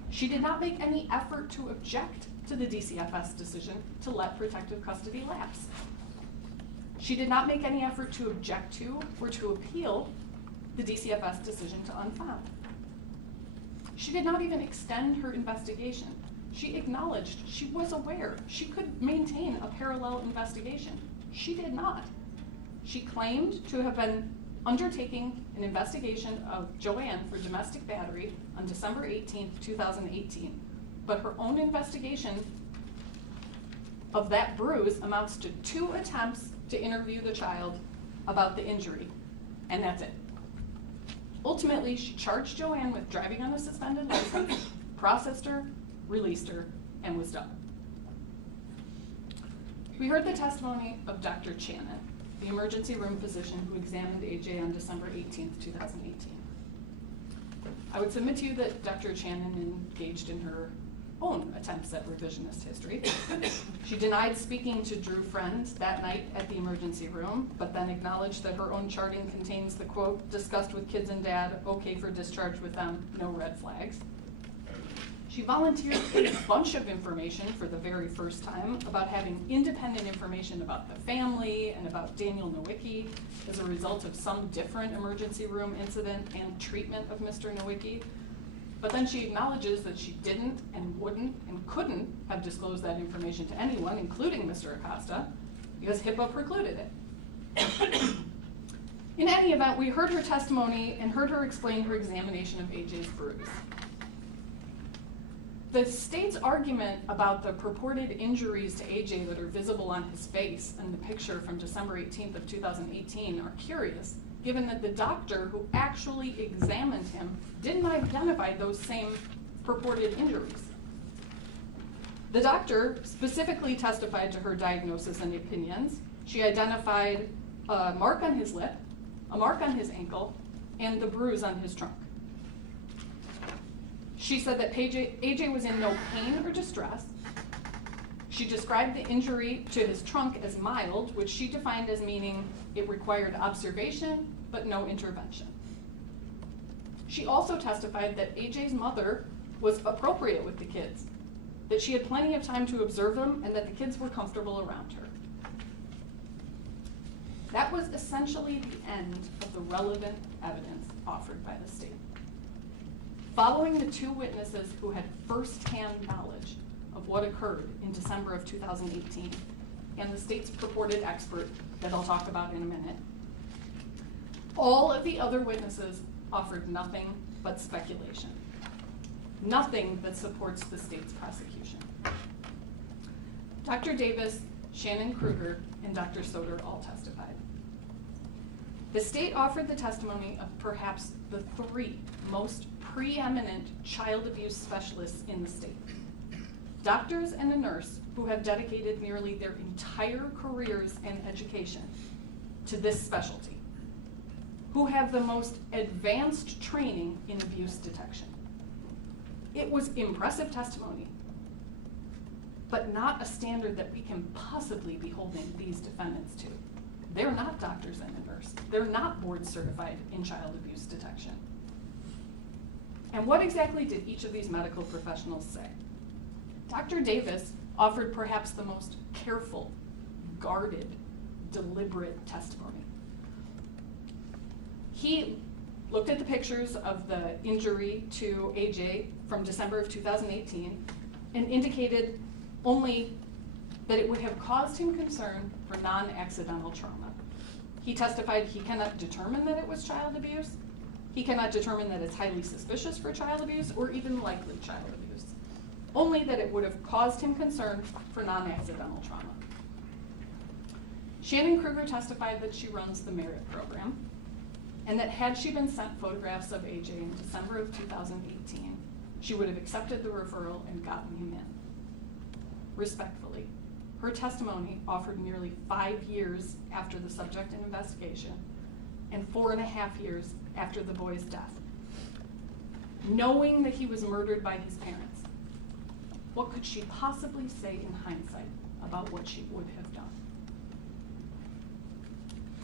She did not make any effort to object to the DCFS decision to let protective custody lapse. She did not make any effort to object to or to appeal the DCFS decision to unfound. She did not even extend her investigation. She acknowledged she was aware she could maintain a parallel investigation. She did not. She claimed to have been undertaking an investigation of Joanne for domestic battery on December 18th, 2018, but her own investigation of that bruise amounts to 2 attempts to interview the child about the injury, and that's it. Ultimately, she charged Joanne with driving on a suspended license, processed her, released her, and was done. We heard the testimony of Dr. Channon, the emergency room physician who examined AJ on December 18th, 2018. I would submit to you that Dr. Channon engaged in her own attempts at revisionist history. She denied speaking to Drew Freund that night at the emergency room, but then acknowledged that her own charting contains the quote, "discussed with kids and dad, okay for discharge with them, no red flags." She volunteered a bunch of information for the very first time about having independent information about the family and about Daniel Nowicki as a result of some different emergency room incident and treatment of Mr. Nowicki. But then she acknowledges that she didn't and wouldn't and couldn't have disclosed that information to anyone, including Mr. Acosta, because HIPAA precluded it. In any event, we heard her testimony and heard her explain her examination of AJ's bruise. The state's argument about the purported injuries to AJ that are visible on his face in the picture from December 18th of 2018 are curious, given that the doctor who actually examined him didn't identify those same purported injuries. The doctor specifically testified to her diagnosis and opinions. She identified a mark on his lip, a mark on his ankle, and the bruise on his trunk. She said that AJ was in no pain or distress. She described the injury to his trunk as mild, which she defined as meaning it required observation but no intervention. She also testified that AJ's mother was appropriate with the kids, that she had plenty of time to observe them, and that the kids were comfortable around her. That was essentially the end of the relevant evidence offered by the state. Following the 2 witnesses who had first-hand knowledge of what occurred in December of 2018 and the state's purported expert that I'll talk about in a minute, all of the other witnesses offered nothing but speculation, nothing that supports the state's prosecution. Dr. Davis, Shannon Kruger, and Dr. Soder all testified. The state offered the testimony of perhaps the 3 most preeminent child abuse specialists in the state. Doctors and a nurse who have dedicated nearly their entire careers and education to this specialty, who have the most advanced training in abuse detection. It was impressive testimony, but not a standard that we can possibly be holding these defendants to. They're not doctors and a nurse. They're not board certified in child abuse detection. And what exactly did each of these medical professionals say? Dr. Davis offered perhaps the most careful, guarded, deliberate testimony. He looked at the pictures of the injury to AJ from December of 2018 and indicated only that it would have caused him concern for non-accidental trauma. He testified he cannot determine that it was child abuse, he cannot determine that it's highly suspicious for child abuse or even likely child abuse, only that it would have caused him concern for non-accidental trauma. Shannon Kruger testified that she runs the Merit program, and that had she been sent photographs of AJ in December of 2018, she would have accepted the referral and gotten him in. Respectfully, her testimony offered nearly 5 years after the subject in investigation and 4.5 years after the boy's death. Knowing that he was murdered by his parents, what could she possibly say in hindsight about what she would have done?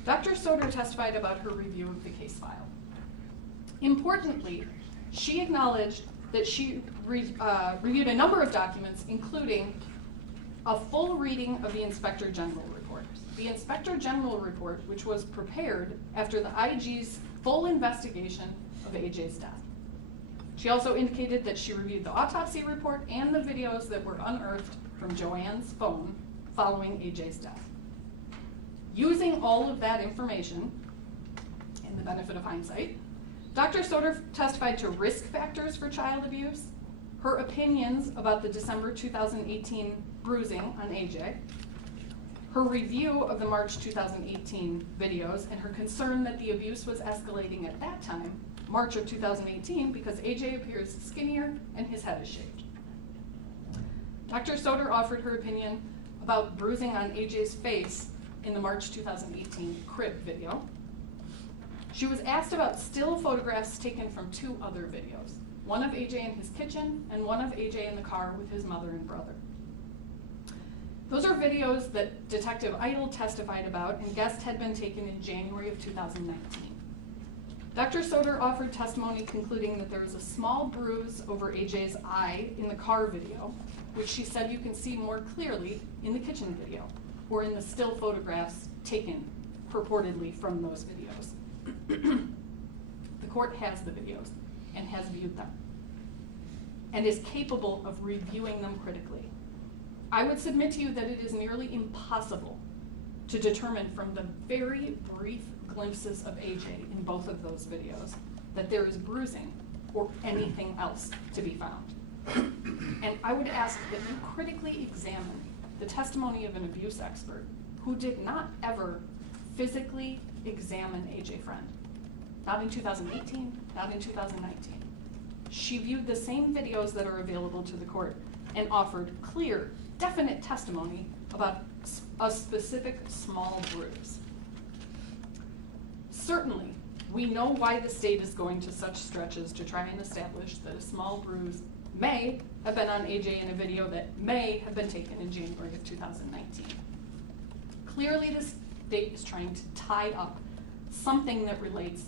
Dr. Soder testified about her review of the case file. Importantly, she acknowledged that she reviewed a number of documents, including a full reading of the Inspector General report. The Inspector General report, which was prepared after the IG's full investigation of AJ's death. She also indicated that she reviewed the autopsy report and the videos that were unearthed from Joanne's phone following AJ's death. Using all of that information, in the benefit of hindsight, Dr. Soder testified to risk factors for child abuse, her opinions about the December 2018 bruising on AJ, her review of the March 2018 videos, and her concern that the abuse was escalating at that time, March of 2018, because AJ appears skinnier and his head is shaved. Dr. Soder offered her opinion about bruising on AJ's face in the March 2018 crib video. She was asked about still photographs taken from 2 other videos, one of AJ in his kitchen and one of AJ in the car with his mother and brother. Those are videos that Detective Idle testified about and guessed had been taken in January of 2019. Dr. Soder offered testimony concluding that there was a small bruise over AJ's eye in the car video, which she said you can see more clearly in the kitchen video, or in the still photographs taken purportedly from those videos. The court has the videos and has viewed them and is capable of reviewing them critically. I would submit to you that it is nearly impossible to determine from the very brief glimpses of AJ in both of those videos that there is bruising or anything else to be found. And I would ask that you critically examine the testimony of an abuse expert who did not ever physically examine AJ Freund. Not in 2018, not in 2019. She viewed the same videos that are available to the court and offered clear, definite testimony about a specific small bruise. Certainly, we know why the state is going to such stretches to try and establish that a small bruise may have been on AJ in a video that may have been taken in January of 2019. Clearly, the state is trying to tie up something that relates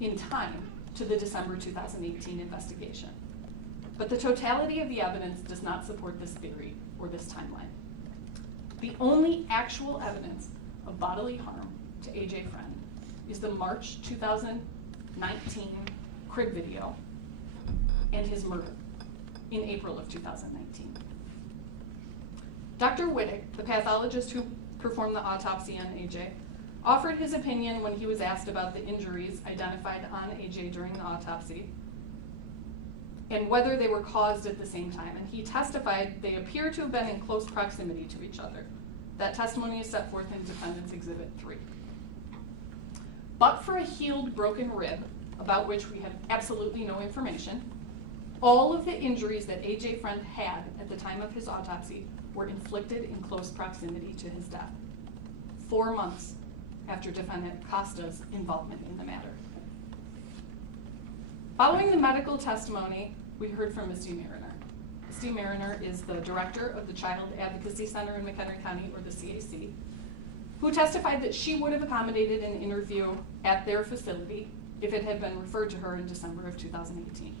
in time to the December 2018 investigation. But the totality of the evidence does not support this theory or this timeline. The only actual evidence of bodily harm to AJ Freund is the March 2019 crib video and his murder in April of 2019. Dr. Wittig, the pathologist who performed the autopsy on AJ, offered his opinion when he was asked about the injuries identified on AJ during the autopsy and whether they were caused at the same time. And he testified they appear to have been in close proximity to each other. That testimony is set forth in Defendant's Exhibit 3. But for a healed broken rib, about which we have absolutely no information, all of the injuries that AJ Freund had at the time of his autopsy were inflicted in close proximity to his death, 4 months after Defendant Costa's involvement in the matter. Following the medical testimony we heard from Misty Mariner. Misty Mariner is the director of the Child Advocacy Center in McHenry County, or the CAC, who testified that she would have accommodated an interview at their facility if it had been referred to her in December of 2018.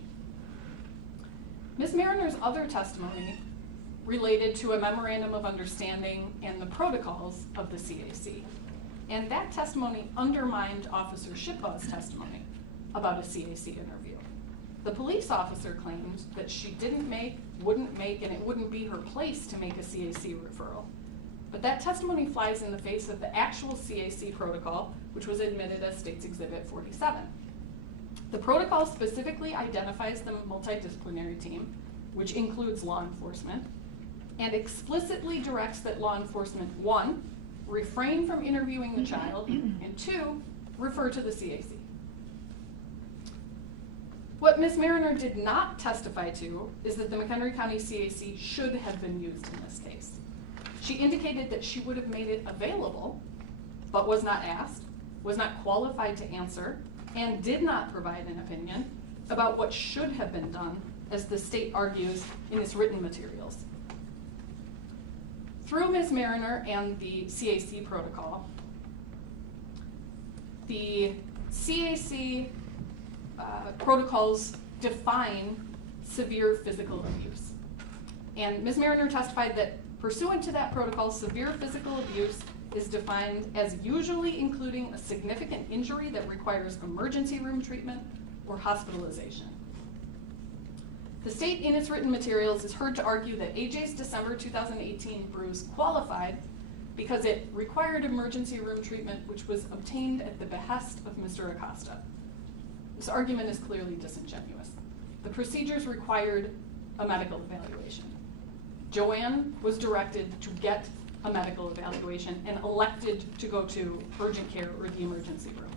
Ms. Mariner's other testimony related to a memorandum of understanding and the protocols of the CAC. And that testimony undermined Officer Shipaw's testimony about a CAC interview. The police officer claimed that she didn't make, wouldn't make, and it wouldn't be her place to make a CAC referral. But that testimony flies in the face of the actual CAC protocol, which was admitted as State's Exhibit 47. The protocol specifically identifies the multidisciplinary team, which includes law enforcement, and explicitly directs that law enforcement, 1, refrain from interviewing the child, and 2, refer to the CAC. What Ms. Mariner did not testify to is that the McHenry County CAC should have been used in this case. She indicated that she would have made it available, but was not asked, was not qualified to answer, and did not provide an opinion about what should have been done, as the state argues in its written materials. Through Ms. Mariner and the CAC protocol, the CAC protocols define severe physical abuse. And Ms. Mariner testified that pursuant to that protocol, severe physical abuse is defined as usually including a significant injury that requires emergency room treatment or hospitalization. The state in its written materials is heard to argue that AJ's December 2018 bruise qualified because it required emergency room treatment, which was obtained at the behest of Mr. Acosta. This argument is clearly disingenuous. The procedures required a medical evaluation. Joanne was directed to get a medical evaluation and elected to go to urgent care or the emergency room.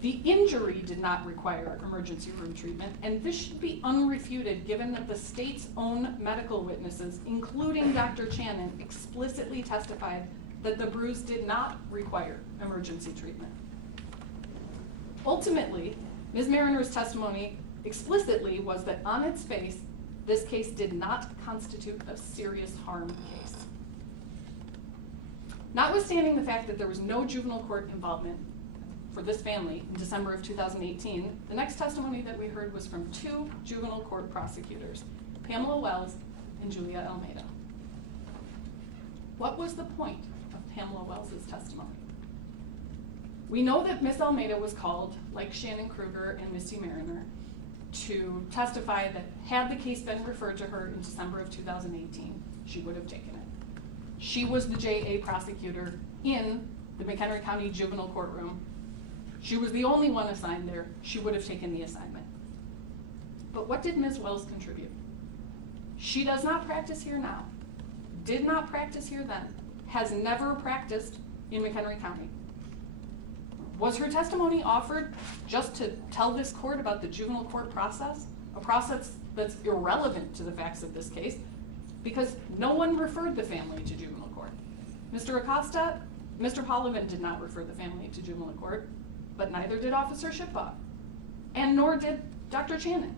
The injury did not require emergency room treatment, and this should be unrefuted given that the state's own medical witnesses, including Dr. Channon, explicitly testified that the bruise did not require emergency treatment. Ultimately, Ms. Mariner's testimony explicitly was that on its face, this case did not constitute a serious harm case. Notwithstanding the fact that there was no juvenile court involvement for this family in December of 2018, the next testimony that we heard was from 2 juvenile court prosecutors, Pamela Wells and Julia Almeida. What was the point of Pamela Wells' testimony? We know that Ms. Almeida was called, like Shannon Kruger and Misty Mariner, to testify that had the case been referred to her in December of 2018, she would have taken it. She was the JA prosecutor in the McHenry County Juvenile Courtroom. She was the only one assigned there. She would have taken the assignment. But what did Ms. Wells contribute? She does not practice here now, did not practice here then, has never practiced in McHenry County. Was her testimony offered just to tell this court about the juvenile court process, a process that's irrelevant to the facts of this case, because no one referred the family to juvenile court? Mr. Acosta, Mr. Polovin did not refer the family to juvenile court, but neither did Officer Shipaw, and nor did Dr. Channon.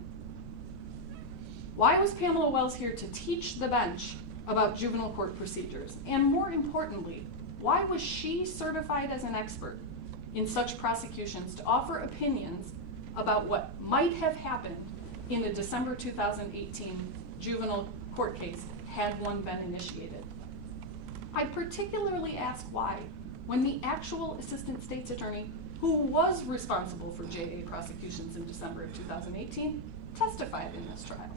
Why was Pamela Wells here to teach the bench about juvenile court procedures? And more importantly, why was she certified as an expert in such prosecutions to offer opinions about what might have happened in the December 2018 juvenile court case had one been initiated? I particularly ask why, when the actual assistant state's attorney, who was responsible for JA prosecutions in December of 2018, testified in this trial.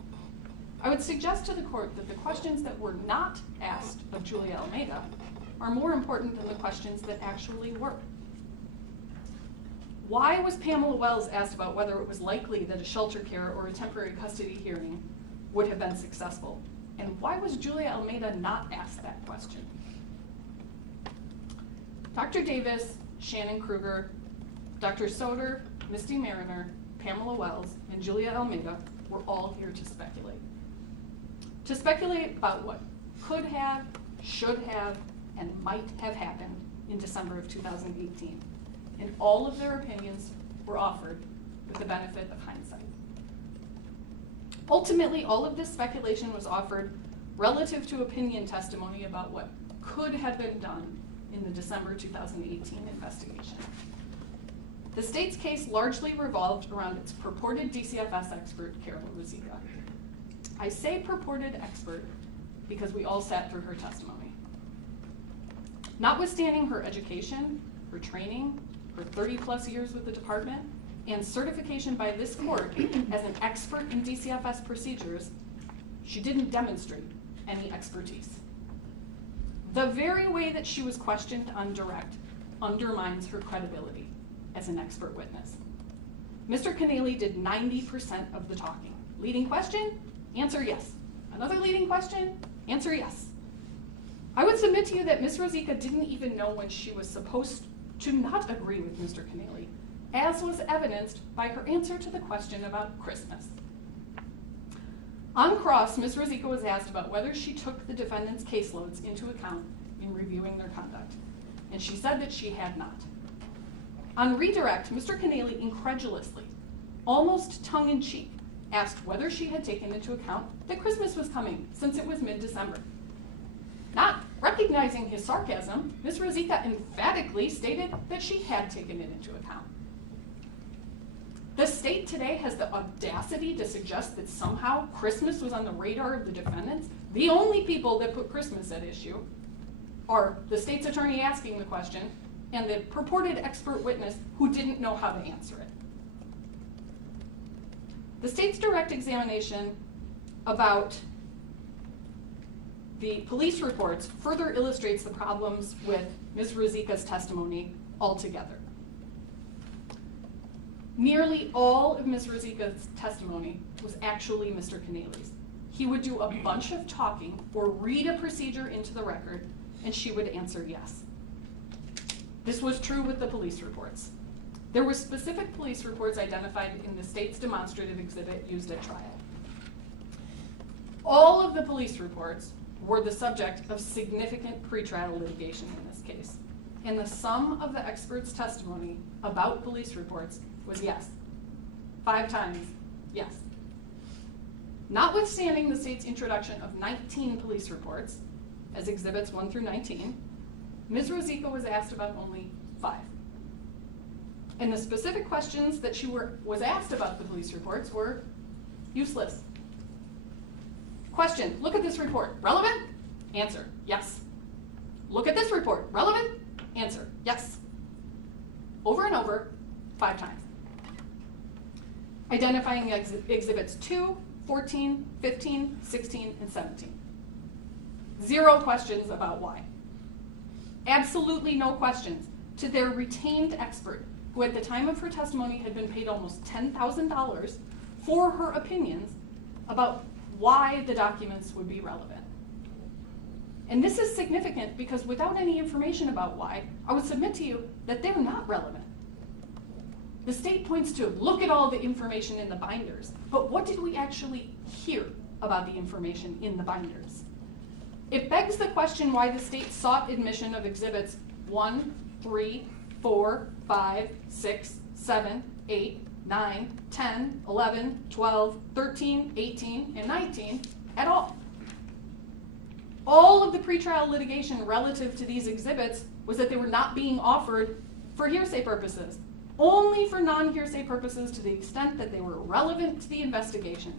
I would suggest to the court that the questions that were not asked of Julia Almeida are more important than the questions that actually were. Why was Pamela Wells asked about whether it was likely that a shelter care or a temporary custody hearing would have been successful? And why was Julia Almeida not asked that question? Dr. Davis, Shannon Kruger, Dr. Soder, Misty Mariner, Pamela Wells, and Julia Almeida were all here to speculate. To speculate about what could have, should have, and might have happened in December of 2018. And all of their opinions were offered with the benefit of hindsight. Ultimately, all of this speculation was offered relative to opinion testimony about what could have been done in the December 2018 investigation. The state's case largely revolved around its purported DCFS expert, Carol Ruzicka. I say purported expert because we all sat through her testimony. Notwithstanding her education, her training, her 30+ years with the department, and certification by this court as an expert in DCFS procedures, she didn't demonstrate any expertise. The very way that she was questioned on direct undermines her credibility as an expert witness. Mr. Keneally did 90% of the talking. Leading question, answer yes. Another leading question, answer yes. I would submit to you that Ms. Ruzicka didn't even know when she was supposed to not agree with Mr. Keneally, as was evidenced by her answer to the question about Christmas. On cross, Ms. Ruzicka was asked about whether she took the defendant's caseloads into account in reviewing their conduct, and she said that she had not. On redirect, Mr. Keneally incredulously, almost tongue-in-cheek, asked whether she had taken into account that Christmas was coming, since it was mid-December. Not recognizing his sarcasm, Ms. Ruzicka emphatically stated that she had taken it into account. The state today has the audacity to suggest that somehow Christmas was on the radar of the defendants. The only people that put Christmas at issue are the state's attorney asking the question and the purported expert witness who didn't know how to answer it. The state's direct examination about the police reports further illustrates the problems with Ms. Ruzicka's testimony altogether. Nearly all of Ms. Ruzicka's testimony was actually Mr. Keneally's. He would do a bunch of talking or read a procedure into the record, and she would answer yes. This was true with the police reports. There were specific police reports identified in the state's demonstrative exhibit used at trial. All of the police reports were the subject of significant pretrial litigation in this case, and the sum of the expert's testimony about police reports was yes. 5 times, yes. Notwithstanding the state's introduction of 19 police reports, as exhibits 1 through 19, Ms. Ruzicka was asked about only 5. And the specific questions that she was asked about the police reports were useless. Question, look at this report, relevant? Answer, yes. Look at this report, relevant? Answer, yes. Over and over, 5 times. Identifying exhibits 2, 14, 15, 16, and 17. 0 questions about why. Absolutely no questions to their retained expert, who at the time of her testimony had been paid almost $10,000 for her opinions about why the documents would be relevant. And this is significant because without any information about why, I would submit to you that they're not relevant. The state points to, look at all the information in the binders, but what did we actually hear about the information in the binders? It begs the question why the state sought admission of exhibits 1, 3, 4, 5, 6, 7, 8, 9, 10, 11, 12, 13, 18, and 19 at all. All of the pretrial litigation relative to these exhibits was that they were not being offered for hearsay purposes, only for non-hearsay purposes to the extent that they were relevant to the investigation.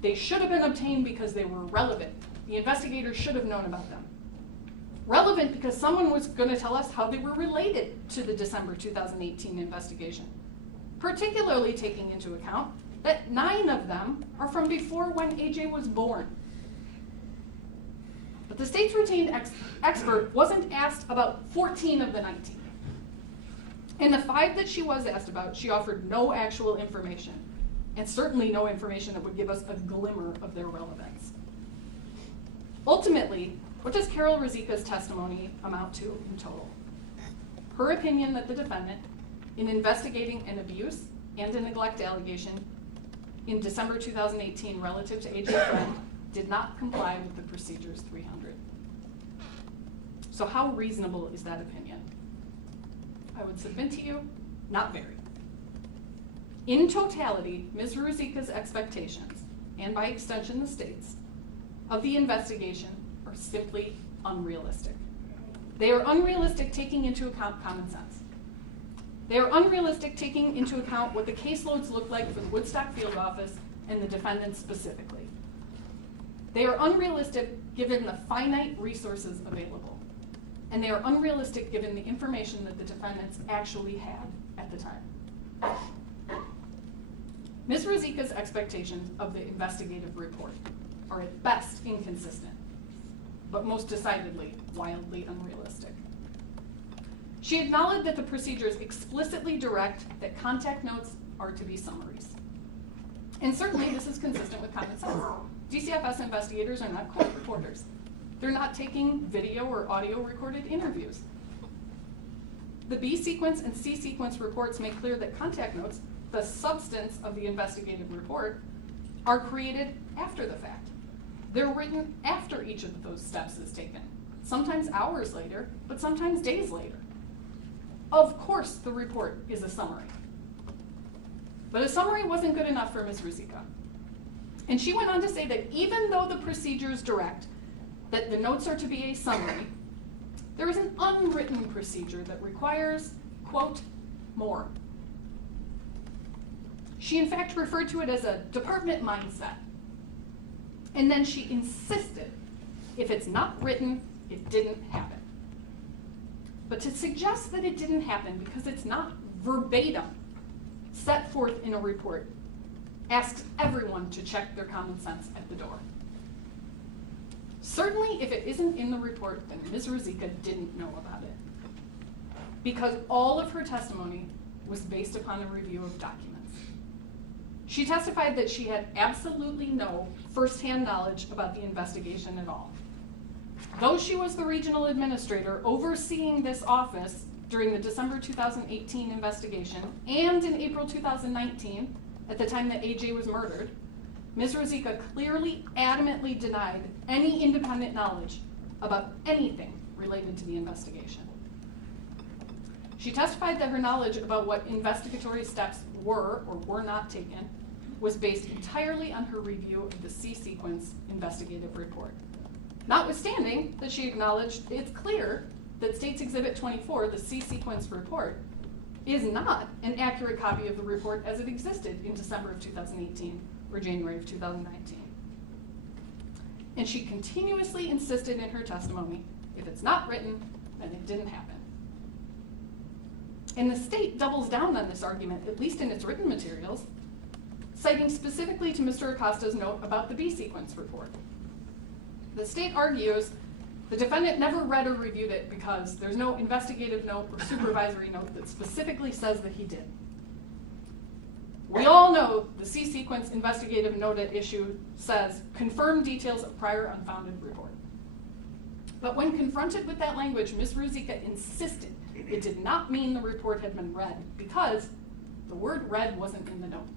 They should have been obtained because they were relevant. The investigators should have known about them. Relevant because someone was going to tell us how they were related to the December 2018 investigation, particularly taking into account that 9 of them are from before when AJ was born. But the state's retained expert wasn't asked about 14 of the 19. In the 5 that she was asked about, she offered no actual information, and certainly no information that would give us a glimmer of their relevance. Ultimately, what does Carol Ruzicka's testimony amount to in total? Her opinion that the defendant, in investigating an abuse and a neglect allegation in December 2018 relative to AJ Freund, did not comply with the Procedures 300. So how reasonable is that opinion? I would submit to you, not very. In totality, Ms. Ruzicka's expectations, and by extension the state's, of the investigation are simply unrealistic. They are unrealistic taking into account common sense. They are unrealistic taking into account what the caseloads look like for the Woodstock Field Office and the defendants specifically. They are unrealistic given the finite resources available. And they are unrealistic given the information that the defendants actually had at the time. Ms. Ruzicka's expectations of the investigative report are at best inconsistent, but most decidedly wildly unrealistic. She acknowledged that the procedures explicitly direct that contact notes are to be summaries. And certainly this is consistent with common sense. DCFS investigators are not court reporters. They're not taking video or audio recorded interviews. The B sequence and C sequence reports make clear that contact notes, the substance of the investigative report, are created after the fact. They're written after each of those steps is taken, sometimes hours later, but sometimes days later. Of course, the report is a summary. But a summary wasn't good enough for Ms. Ruzicka. And she went on to say that even though the procedures direct that the notes are to be a summary, there is an unwritten procedure that requires, quote, more. She in fact referred to it as a department mindset. And then she insisted, if it's not written, it didn't happen. But to suggest that it didn't happen because it's not verbatim set forth in a report asks everyone to check their common sense at the door. Certainly, if it isn't in the report, then Ms. Ruzicka didn't know about it, because all of her testimony was based upon a review of documents. She testified that she had absolutely no firsthand knowledge about the investigation at all. Though she was the regional administrator overseeing this office during the December 2018 investigation and in April 2019, at the time that AJ was murdered, Ms. Ruzicka clearly, adamantly denied any independent knowledge about anything related to the investigation. She testified that her knowledge about what investigatory steps were or were not taken was based entirely on her review of the C-sequence investigative report. Notwithstanding that she acknowledged it's clear that State's Exhibit 24, the C-sequence report, is not an accurate copy of the report as it existed in December of 2018 or January of 2019. And she continuously insisted in her testimony, if it's not written, then it didn't happen. And the state doubles down on this argument, at least in its written materials, citing specifically to Mr. Acosta's note about the B-sequence report. The state argues the defendant never read or reviewed it because there's no investigative note or supervisory note that specifically says that he did. We all know the C-sequence investigative note at issue says, confirm details of prior unfounded report. But when confronted with that language, Ms. Ruzicka insisted it did not mean the report had been read because the word read wasn't in the note.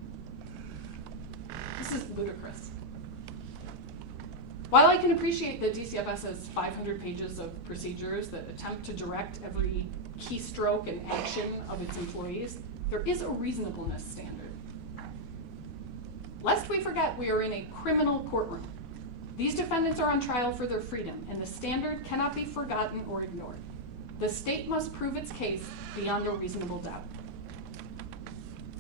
This is ludicrous. While I can appreciate that DCFS has 500 pages of procedures that attempt to direct every keystroke and action of its employees, there is a reasonableness standard. Lest we forget, we are in a criminal courtroom. These defendants are on trial for their freedom, and the standard cannot be forgotten or ignored. The state must prove its case beyond a reasonable doubt.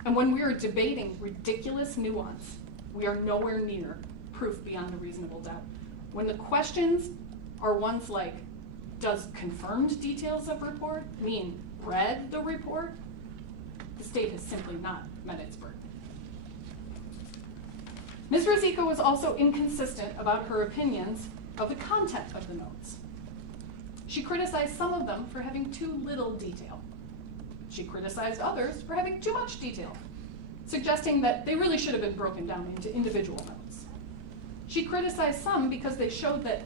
And when we are debating ridiculous nuance, we are nowhere near proof beyond a reasonable doubt. When the questions are ones like, does confirmed details of report mean read the report? The state has simply not met its burden. Ms. Ruzicka was also inconsistent about her opinions of the content of the notes. She criticized some of them for having too little detail. She criticized others for having too much detail, suggesting that they really should have been broken down into individual notes. She criticized some because they showed that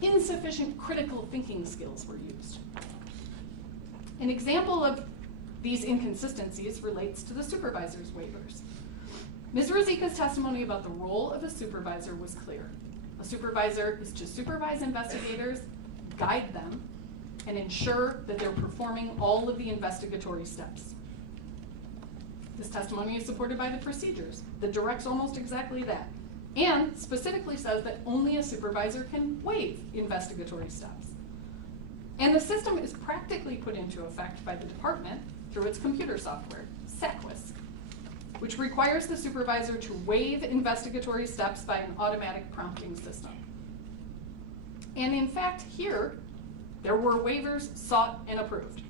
insufficient critical thinking skills were used. An example of these inconsistencies relates to the supervisor's waivers. Ms. Ruzicka's testimony about the role of a supervisor was clear. A supervisor is to supervise investigators, guide them, and ensure that they're performing all of the investigatory steps. This testimony is supported by the procedures that directs almost exactly that, and specifically says that only a supervisor can waive investigatory steps. And the system is practically put into effect by the department through its computer software, SACWIS, which requires the supervisor to waive investigatory steps by an automatic prompting system. And in fact, here, there were waivers sought and approved.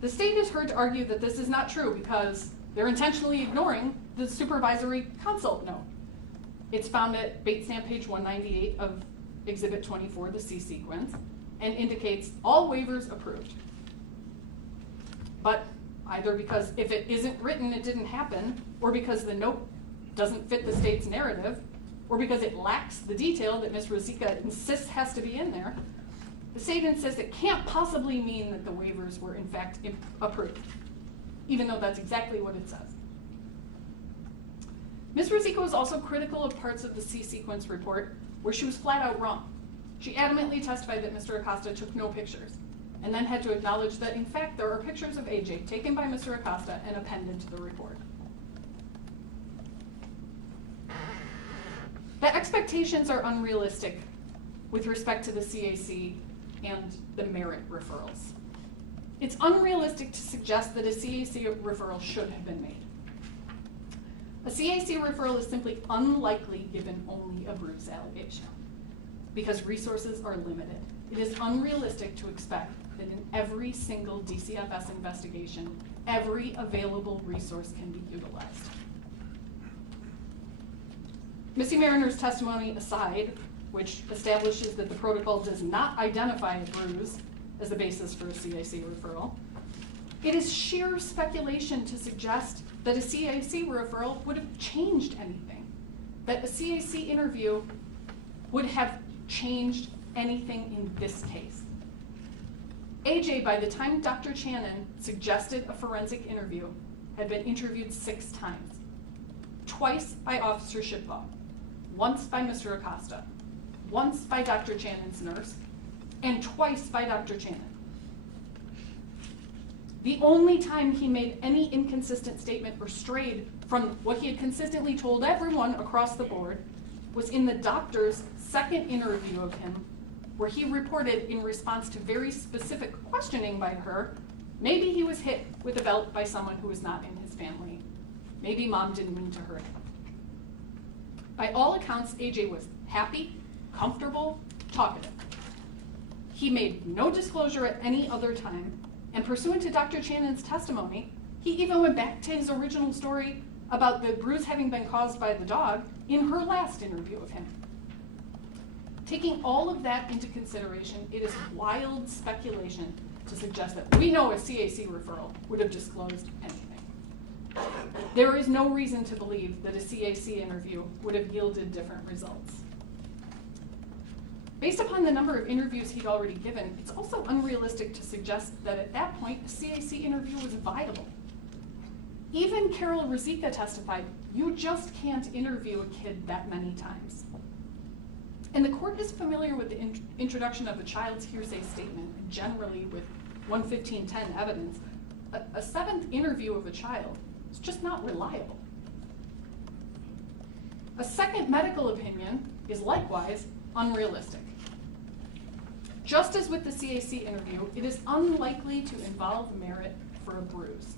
The state is heard to argue that this is not true because they're intentionally ignoring the supervisory consult note. It's found at bait stamp page 198 of Exhibit 24, the C sequence, and indicates all waivers approved. But either because if it isn't written, it didn't happen, or because the note doesn't fit the state's narrative, or because it lacks the detail that Ms. Rosica insists has to be in there, the state insists it can't possibly mean that the waivers were in fact approved, even though that's exactly what it says. Ms. Rosica was also critical of parts of the C sequence report where she was flat out wrong. She adamantly testified that Mr. Acosta took no pictures, and then had to acknowledge that in fact there are pictures of AJ taken by Mr. Acosta and appended to the report. The expectations are unrealistic with respect to the CAC and the merit referrals. It's unrealistic to suggest that a CAC referral should have been made. A CAC referral is simply unlikely given only a bruise allegation because resources are limited. It is unrealistic to expect that in every single DCFS investigation, every available resource can be utilized. Missy Mariner's testimony aside, which establishes that the protocol does not identify a bruise as the basis for a CAC referral, it is sheer speculation to suggest that a CAC referral would have changed anything, that a CAC interview would have changed anything in this case. AJ, by the time Dr. Channon suggested a forensic interview, had been interviewed 6 times. Twice by Officer Shipbaugh, once by Mr. Acosta, once by Dr. Channon's nurse, and twice by Dr. Channon. The only time he made any inconsistent statement or strayed from what he had consistently told everyone across the board was in the doctor's second interview of him, where he reported in response to very specific questioning by her, maybe he was hit with a belt by someone who was not in his family. Maybe mom didn't mean to hurt him. By all accounts, AJ was happy, comfortable, talkative. He made no disclosure at any other time, and pursuant to Dr. Channon's testimony, he even went back to his original story about the bruise having been caused by the dog in her last interview of him. Taking all of that into consideration, it is wild speculation to suggest that we know a CAC referral would have disclosed anything. There is no reason to believe that a CAC interview would have yielded different results. Based upon the number of interviews he'd already given, it's also unrealistic to suggest that at that point, a CAC interview was viable. Even Carol Rosica testified, you just can't interview a kid that many times. And the court is familiar with the introduction of a child's hearsay statement, generally with 11510 evidence. A 7th interview of a child is just not reliable. A second medical opinion is likewise unrealistic. Just as with the CAC interview, it is unlikely to involve merit for a bruise.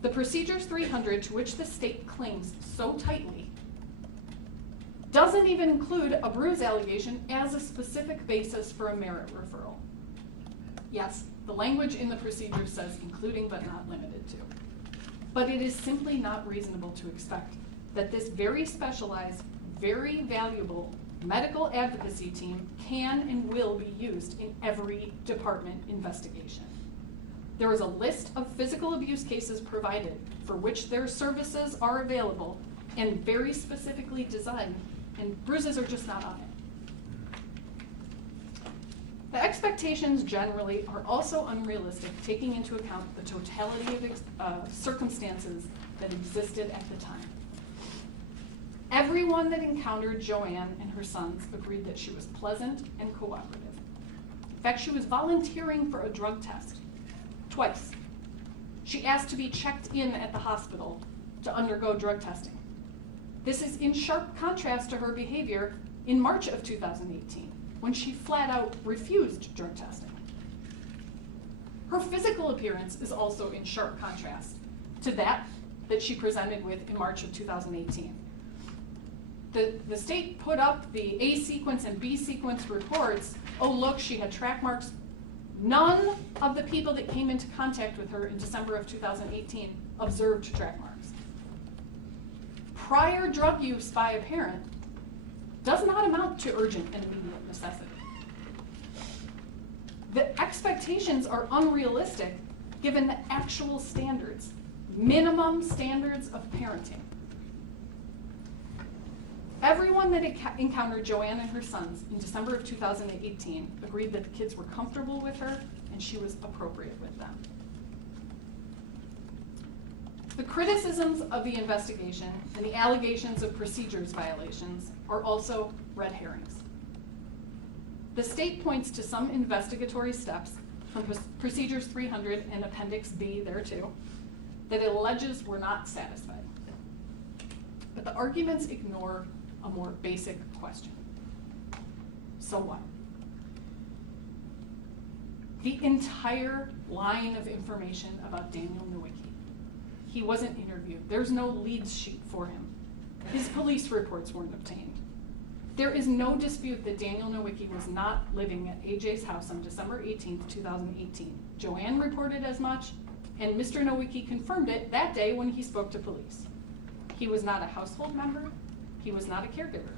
The Procedures 300, to which the state clings so tightly, doesn't even include a bruise allegation as a specific basis for a merit referral. Yes, the language in the procedure says including but not limited to. But it is simply not reasonable to expect that this very specialized, very valuable medical advocacy team can and will be used in every department investigation. There is a list of physical abuse cases provided for which their services are available and very specifically designed, and bruises are just not on it. The expectations generally are also unrealistic, taking into account the totality of circumstances that existed at the time. Everyone that encountered Joanne and her sons agreed that she was pleasant and cooperative. In fact, she was volunteering for a drug test twice. She asked to be checked in at the hospital to undergo drug testing. This is in sharp contrast to her behavior in March of 2018, when she flat out refused drug testing. Her physical appearance is also in sharp contrast to that she presented with in March of 2018. The state put up the A sequence and B sequence reports. Oh, look, she had track marks. None of the people that came into contact with her in December of 2018 observed track marks. Prior drug use by a parent does not amount to urgent and immediate necessity. The expectations are unrealistic given the actual standards, minimum standards of parenting. Everyone that encountered Joanne and her sons in December of 2018 agreed that the kids were comfortable with her and she was appropriate with them. The criticisms of the investigation and the allegations of procedures violations are also red herrings. The state points to some investigatory steps from Procedures 300 and Appendix B there too that it alleges were not satisfied. But the arguments ignore a more basic question. So what? The entire line of information about Daniel Nowicki. He wasn't interviewed. There's no leads sheet for him. His police reports weren't obtained. There is no dispute that Daniel Nowicki was not living at AJ's house on December 18th, 2018. Joanne reported as much, and Mr. Nowicki confirmed it that day when he spoke to police. He was not a household member. He was not a caregiver.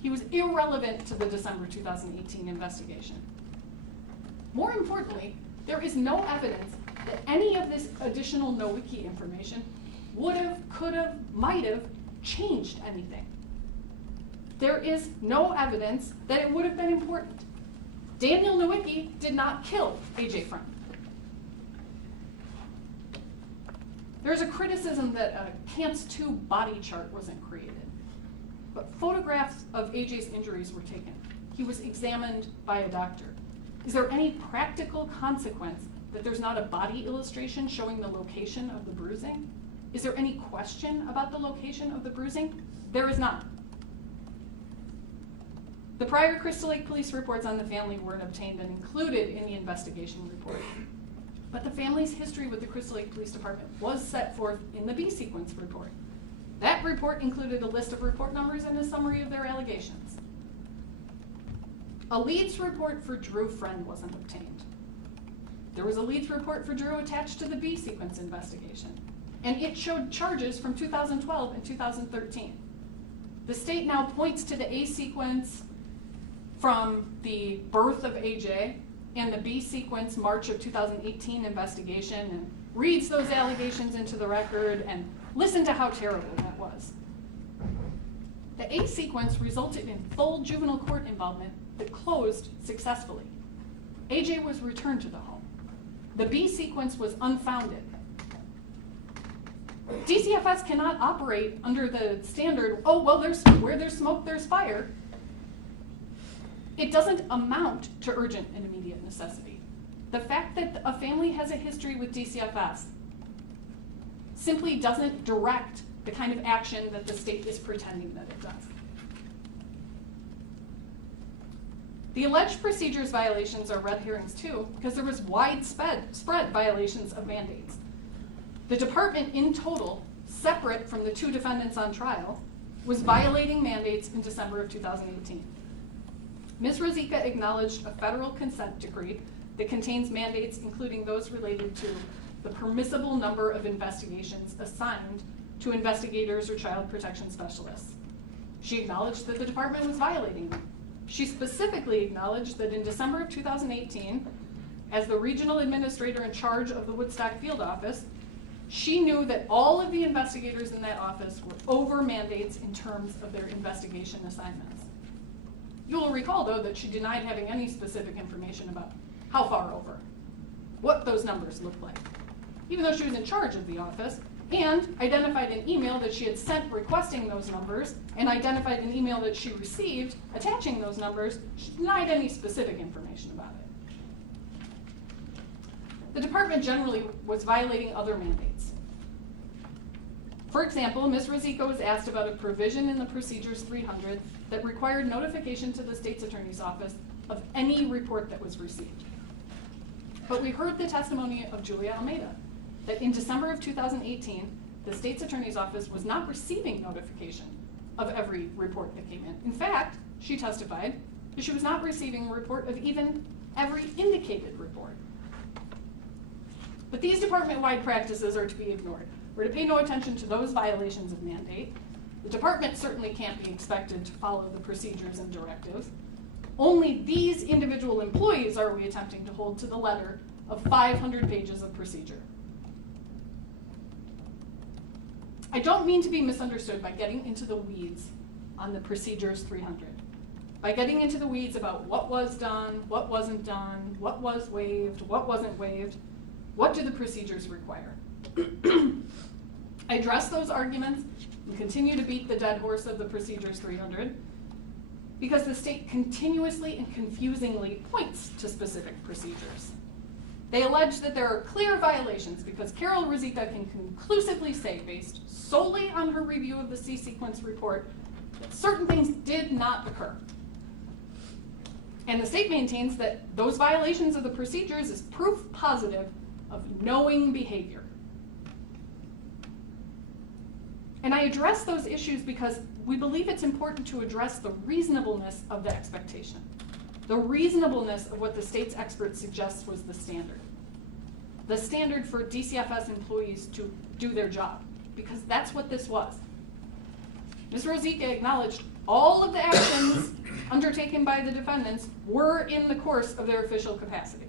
He was irrelevant to the December 2018 investigation. More importantly, there is no evidence that any of this additional Nowicki information would have, could have, might have changed anything. There is no evidence that it would have been important. Daniel Nowicki did not kill AJ Freund. There's a criticism that a Cants 2 body chart wasn't created, but photographs of AJ's injuries were taken. He was examined by a doctor. Is there any practical consequence that there's not a body illustration showing the location of the bruising? Is there any question about the location of the bruising? There is not. The prior Crystal Lake police reports on the family weren't obtained and included in the investigation report. But the family's history with the Crystal Lake Police Department was set forth in the B sequence report. That report included a list of report numbers and a summary of their allegations. A leads report for Drew Friend wasn't obtained. There was a leads report for Drew attached to the B sequence investigation, and it showed charges from 2012 and 2013. The state now points to the A sequence from the birth of AJ and the B sequence March of 2018 investigation and reads those allegations into the record and listen to how terrible that was. The A sequence resulted in full juvenile court involvement that closed successfully. AJ was returned to the home. The B sequence was unfounded. DCFS cannot operate under the standard, oh, well, where there's smoke, there's fire. It doesn't amount to urgent and immediate necessity. The fact that a family has a history with DCFS simply doesn't direct the kind of action that the state is pretending that it does. The alleged procedures violations are red herrings too, because there was widespread violations of mandates. The department in total, separate from the two defendants on trial, was violating mandates in December of 2018. Ms. Rosica acknowledged a federal consent decree that contains mandates including those related to the permissible number of investigations assigned to investigators or child protection specialists. She acknowledged that the department was violating them. She specifically acknowledged that in December of 2018, as the regional administrator in charge of the Woodstock field office, she knew that all of the investigators in that office were over mandates in terms of their investigation assignments. You will recall, though, that she denied having any specific information about how far over, what those numbers looked like, even though she was in charge of the office, and identified an email that she had sent requesting those numbers, and identified an email that she received attaching those numbers. She denied any specific information about it. The department generally was violating other mandates. For example, Ms. Rosico was asked about a provision in the Procedures 300 that required notification to the state's attorney's office of any report that was received. But we heard the testimony of Julia Almeida that in December of 2018, the state's attorney's office was not receiving notification of every report that came in. In fact, she testified that she was not receiving a report of even every indicated report. But these department-wide practices are to be ignored. We're to pay no attention to those violations of mandate. The department certainly can't be expected to follow the procedures and directives. Only these individual employees are we attempting to hold to the letter of 500 pages of procedure. I don't mean to be misunderstood by getting into the weeds on the Procedures 300, by getting into the weeds about what was done, what wasn't done, what was waived, what wasn't waived. What do the procedures require? I address those arguments and continue to beat the dead horse of the Procedures 300 because the state continuously and confusingly points to specific procedures. They allege that there are clear violations because Carol Rosica can conclusively say, based solely on her review of the C-sequence report, that certain things did not occur. And the state maintains that those violations of the procedures is proof positive of knowing behavior. And I address those issues because we believe it's important to address the reasonableness of the expectation, the reasonableness of what the state's experts suggest was the standard for DCFS employees to do their job, because that's what this was. Ms. Rosica acknowledged all of the actions undertaken by the defendants were in the course of their official capacity.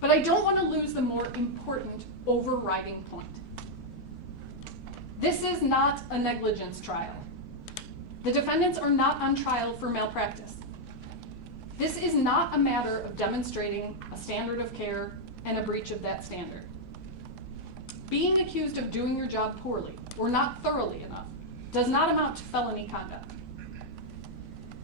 But I don't want to lose the more important overriding point. This is not a negligence trial. The defendants are not on trial for malpractice. This is not a matter of demonstrating a standard of care and a breach of that standard. Being accused of doing your job poorly or not thoroughly enough does not amount to felony conduct.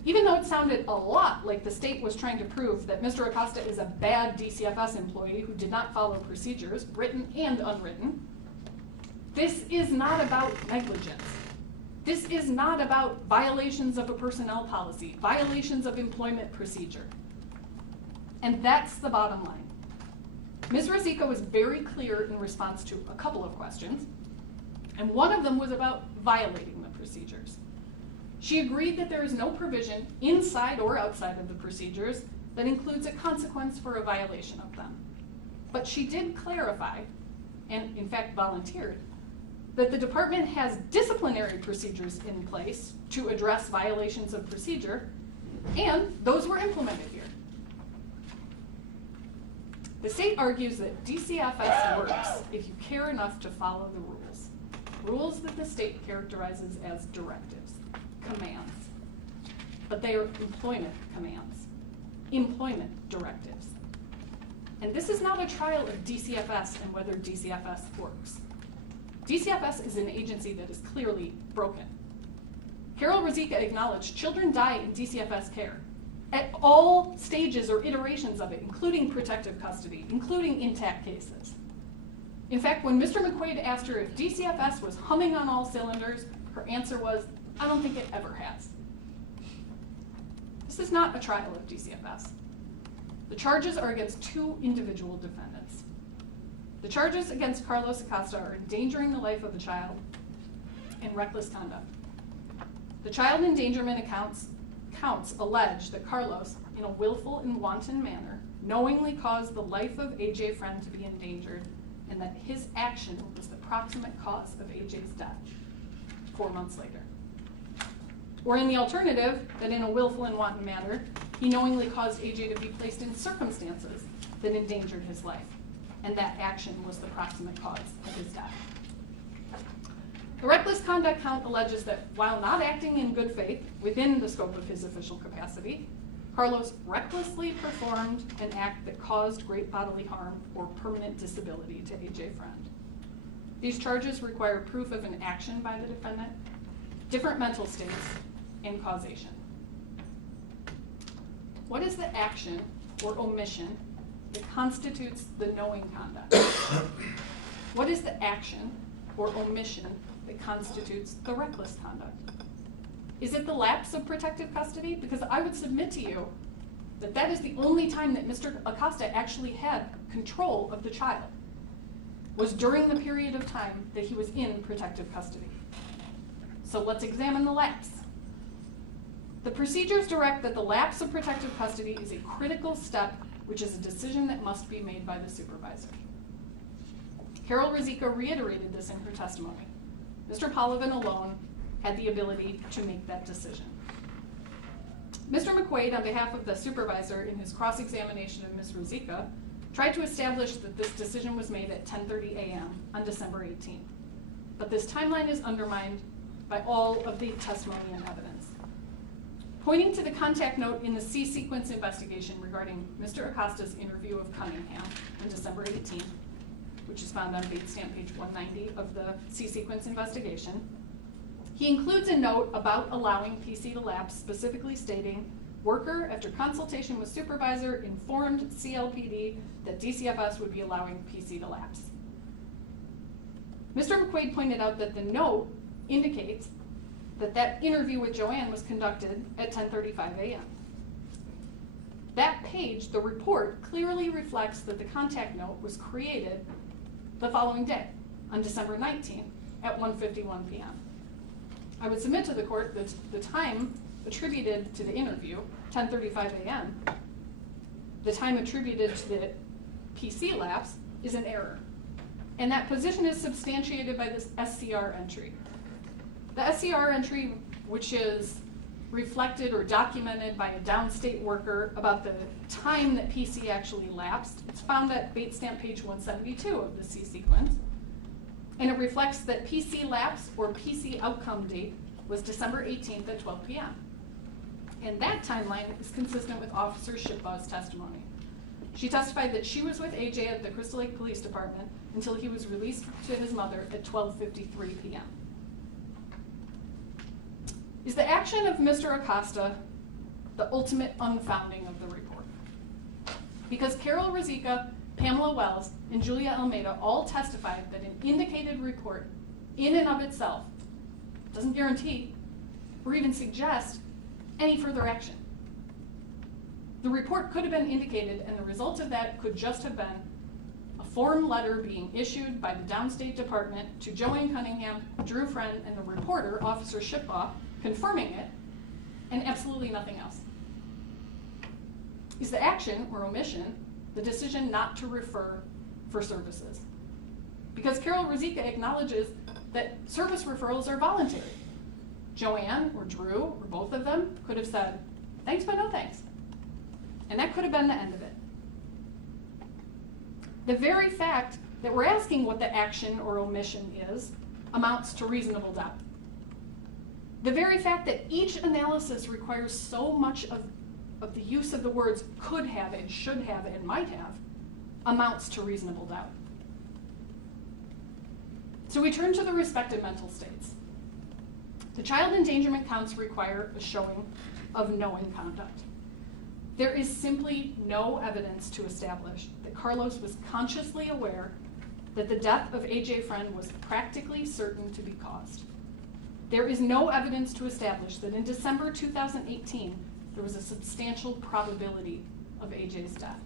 Even though it sounded a lot like the state was trying to prove that Mr. Acosta is a bad DCFS employee who did not follow procedures, written and unwritten, this is not about negligence. This is not about violations of a personnel policy, violations of employment procedure. And that's the bottom line. Ms. Rosica was very clear in response to a couple of questions, and one of them was about violating the procedures. She agreed that there is no provision inside or outside of the procedures that includes a consequence for a violation of them. But she did clarify, and in fact volunteered, that the department has disciplinary procedures in place to address violations of procedure, and those were implemented here. The state argues that DCFS works if you care enough to follow the rules. Rules that the state characterizes as directives, commands. But they are employment commands, employment directives. And this is not a trial of DCFS and whether DCFS works. DCFS is an agency that is clearly broken. Carol Rosica acknowledged children die in DCFS care at all stages or iterations of it, including protective custody, including intact cases. In fact, when Mr. McQuaid asked her if DCFS was humming on all cylinders, her answer was, I don't think it ever has. This is not a trial of DCFS. The charges are against two individual defendants. The charges against Carlos Acosta are endangering the life of a child and reckless conduct. The child endangerment counts allege that Carlos, in a willful and wanton manner, knowingly caused the life of AJ Freund to be endangered, and that his action was the proximate cause of AJ's death 4 months later. Or in the alternative, that in a willful and wanton manner, he knowingly caused AJ to be placed in circumstances that endangered his life, and that action was the proximate cause of his death. The reckless conduct count alleges that while not acting in good faith within the scope of his official capacity, Carlos recklessly performed an act that caused great bodily harm or permanent disability to AJ Freund. These charges require proof of an action by the defendant, different mental states, and causation. What is the action or omission that constitutes the knowing conduct? what is the action or omission that constitutes the reckless conduct? Is it the lapse of protective custody? Because I would submit to you that that is the only time that Mr. Acosta actually had control of the child, was during the period of time that he was in protective custody. So let's examine the lapse. The procedures direct that the lapse of protective custody is a critical step, which is a decision that must be made by the supervisor. Carol Ruzicka reiterated this in her testimony. Mr. Polovin alone had the ability to make that decision. Mr. McQuaid, on behalf of the supervisor in his cross-examination of Ms. Ruzicka, tried to establish that this decision was made at 10:30 a.m. on December 18th. But this timeline is undermined by all of the testimony and evidence. Pointing to the contact note in the C-sequence investigation regarding Mr. Acosta's interview of Cunningham on December 18th, which is found on Bates stamp page 190 of the C-sequence investigation, he includes a note about allowing PC to lapse, specifically stating, worker, after consultation with supervisor, informed CLPD that DCFS would be allowing PC to lapse. Mr. McQuaid pointed out that the note indicates that that interview with Joanne was conducted at 10:35 a.m. That page, the report, clearly reflects that the contact note was created the following day, on December 19th at 1:51 p.m. I would submit to the court that the time attributed to the interview, 10:35 a.m., the time attributed to the PC lapse is an error. And that position is substantiated by this SCR entry. The SCR entry, which is reflected or documented by a downstate worker about the time that PC actually lapsed, it's found at Bates stamp page 172 of the C-sequence. And it reflects that PC lapse or PC outcome date was December 18th at 12 p.m. And that timeline is consistent with Officer Shipbaugh's testimony. She testified that she was with AJ at the Crystal Lake Police Department until he was released to his mother at 12:53 p.m. Is the action of Mr. Acosta the ultimate unfounding of the report? Because Carol Ruzicka, Pamela Wells, and Julia Almeida all testified that an indicated report in and of itself doesn't guarantee or even suggest any further action. The report could have been indicated, and the result of that could just have been a form letter being issued by the downstate department to Joanne Cunningham, Drew Friend, and the reporter, Officer Shipbaugh, confirming it, and absolutely nothing else. Is the action or omission the decision not to refer for services? Because Carol Ruzicka acknowledges that service referrals are voluntary. Joanne or Drew or both of them could have said, thanks but no thanks. And that could have been the end of it. The very fact that we're asking what the action or omission is amounts to reasonable doubt. The very fact that each analysis requires so much of the use of the words could have and should have and might have amounts to reasonable doubt. So we turn to the respective mental states. The child endangerment counts require a showing of knowing conduct. There is simply no evidence to establish that Carlos was consciously aware that the death of AJ Freund was practically certain to be caused. There is no evidence to establish that in December 2018, there was a substantial probability of AJ's death.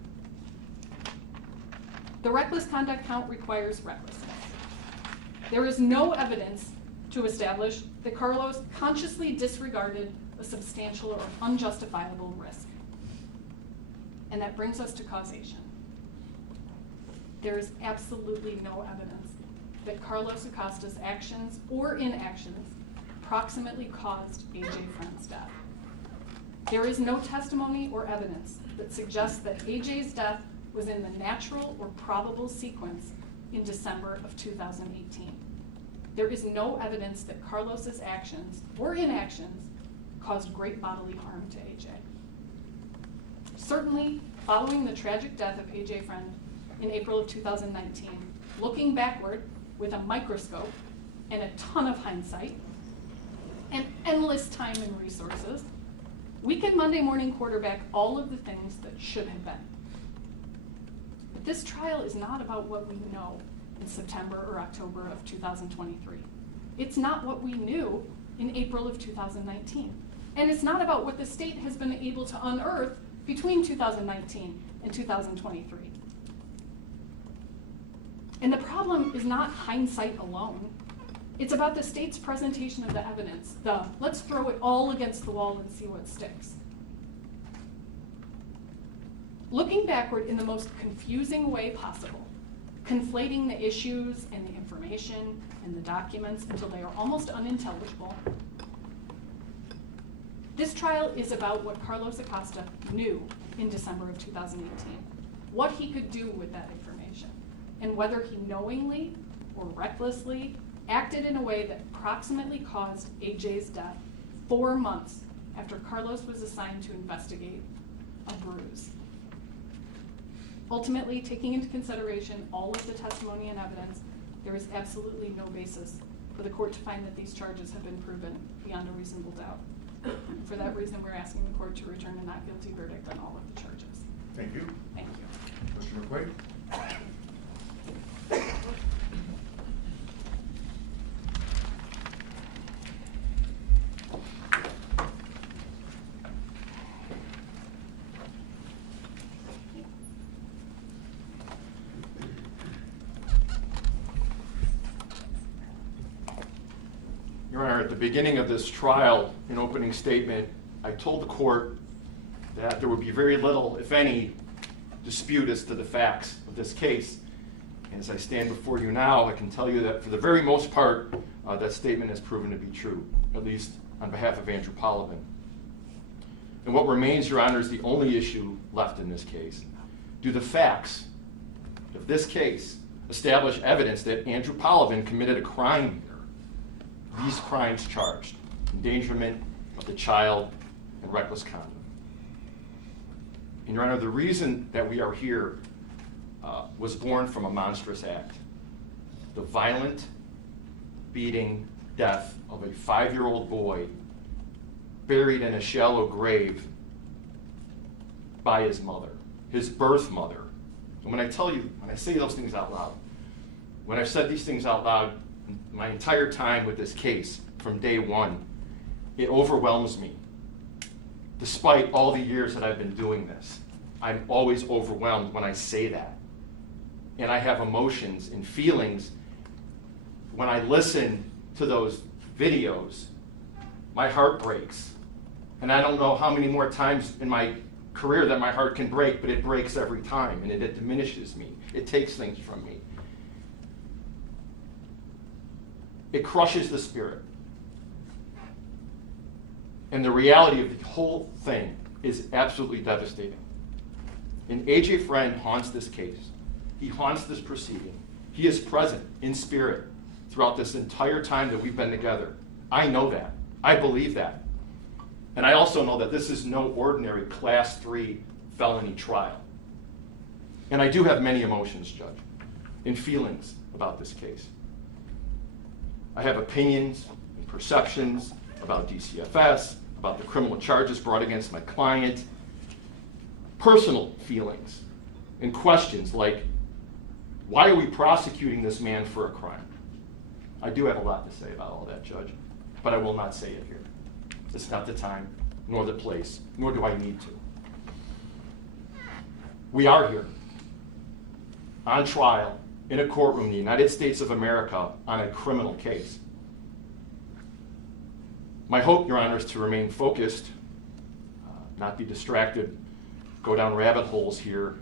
The reckless conduct count requires recklessness. There is no evidence to establish that Carlos consciously disregarded a substantial or unjustifiable risk. And that brings us to causation. There is absolutely no evidence that Carlos Acosta's actions or inactions proximately caused AJ Freund's death. There is no testimony or evidence that suggests that AJ's death was in the natural or probable sequence in December of 2018. There is no evidence that Carlos's actions or inactions caused great bodily harm to AJ. Certainly, following the tragic death of AJ Freund in April of 2019, looking backward with a microscope and a ton of hindsight and endless time and resources, we can Monday morning quarterback all of the things that should have been. But this trial is not about what we know. in September or October of 2023. It's not what we knew in April of 2019. And it's not about what the state has been able to unearth between 2019 and 2023. And the problem is not hindsight alone. It's about the state's presentation of the evidence, let's throw it all against the wall and see what sticks. Looking backward in the most confusing way possible, conflating the issues and the information and the documents until they are almost unintelligible. This trial is about what Carlos Acosta knew in December of 2018, what he could do with that information, and whether he knowingly or recklessly acted in a way that approximately caused AJ's death 4 months after Carlos was assigned to investigate a bruise. Ultimately, taking into consideration all of the testimony and evidence, there is absolutely no basis for the court to find that these charges have been proven beyond a reasonable doubt. For that reason, we're asking the court to return a not guilty verdict on all of the charges. Thank you. Thank you. Mr. McQuaid? Your Honor, at the beginning of this trial, in opening statement, I told the court that there would be very little, if any, dispute as to the facts of this case. And as I stand before you now, I can tell you that for the very most part, that statement has proven to be true, at least on behalf of Andrew Polovin. And what remains, Your Honor, is the only issue left in this case. Do the facts of this case establish evidence that Andrew Polovin committed a crime here? These crimes charged: endangerment of the child and reckless conduct. And Your Honor, the reason that we are here was born from a monstrous act: the violent beating death of a 5-year-old boy buried in a shallow grave by his mother, his birth mother. And when I say those things out loud, when I've said these things out loud my entire time with this case from day one, it overwhelms me. Despite all the years that I've been doing this, I'm always overwhelmed when I say that. And I have emotions and feelings when I listen to those videos. My heart breaks. And I don't know how many more times in my career that my heart can break, but it breaks every time, and it diminishes me. It takes things from me. It crushes the spirit. And the reality of the whole thing is absolutely devastating. And AJ Freund haunts this case. He haunts this proceeding. He is present in spirit throughout this entire time that we've been together. I know that. I believe that. And I also know that this is no ordinary Class 3 felony trial. And I do have many emotions, Judge, and feelings about this case. I have opinions and perceptions about DCFS, about the criminal charges brought against my client, personal feelings and questions like, why are we prosecuting this man for a crime? I do have a lot to say about all that, Judge, but I will not say it here. It's not the time, nor the place, nor do I need to. We are here on trial in a courtroom in the United States of America on a criminal case. My hope, Your Honor, is to remain focused, not be distracted, go down rabbit holes here,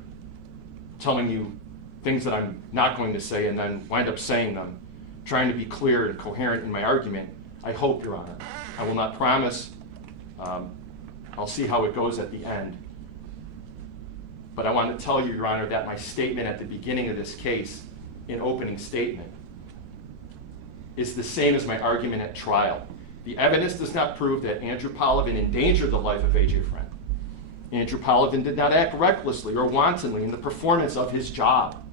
telling you things that I'm not going to say and then wind up saying them, trying to be clear and coherent in my argument. I hope, Your Honor. I will not promise. I'll see how it goes at the end. But I want to tell you, Your Honor, that my statement at the beginning of this case, in opening statement, is the same as my argument at trial. The evidence does not prove that Andrew Polovin endangered the life of AJ Freund. Andrew Polovin did not act recklessly or wantonly in the performance of his job.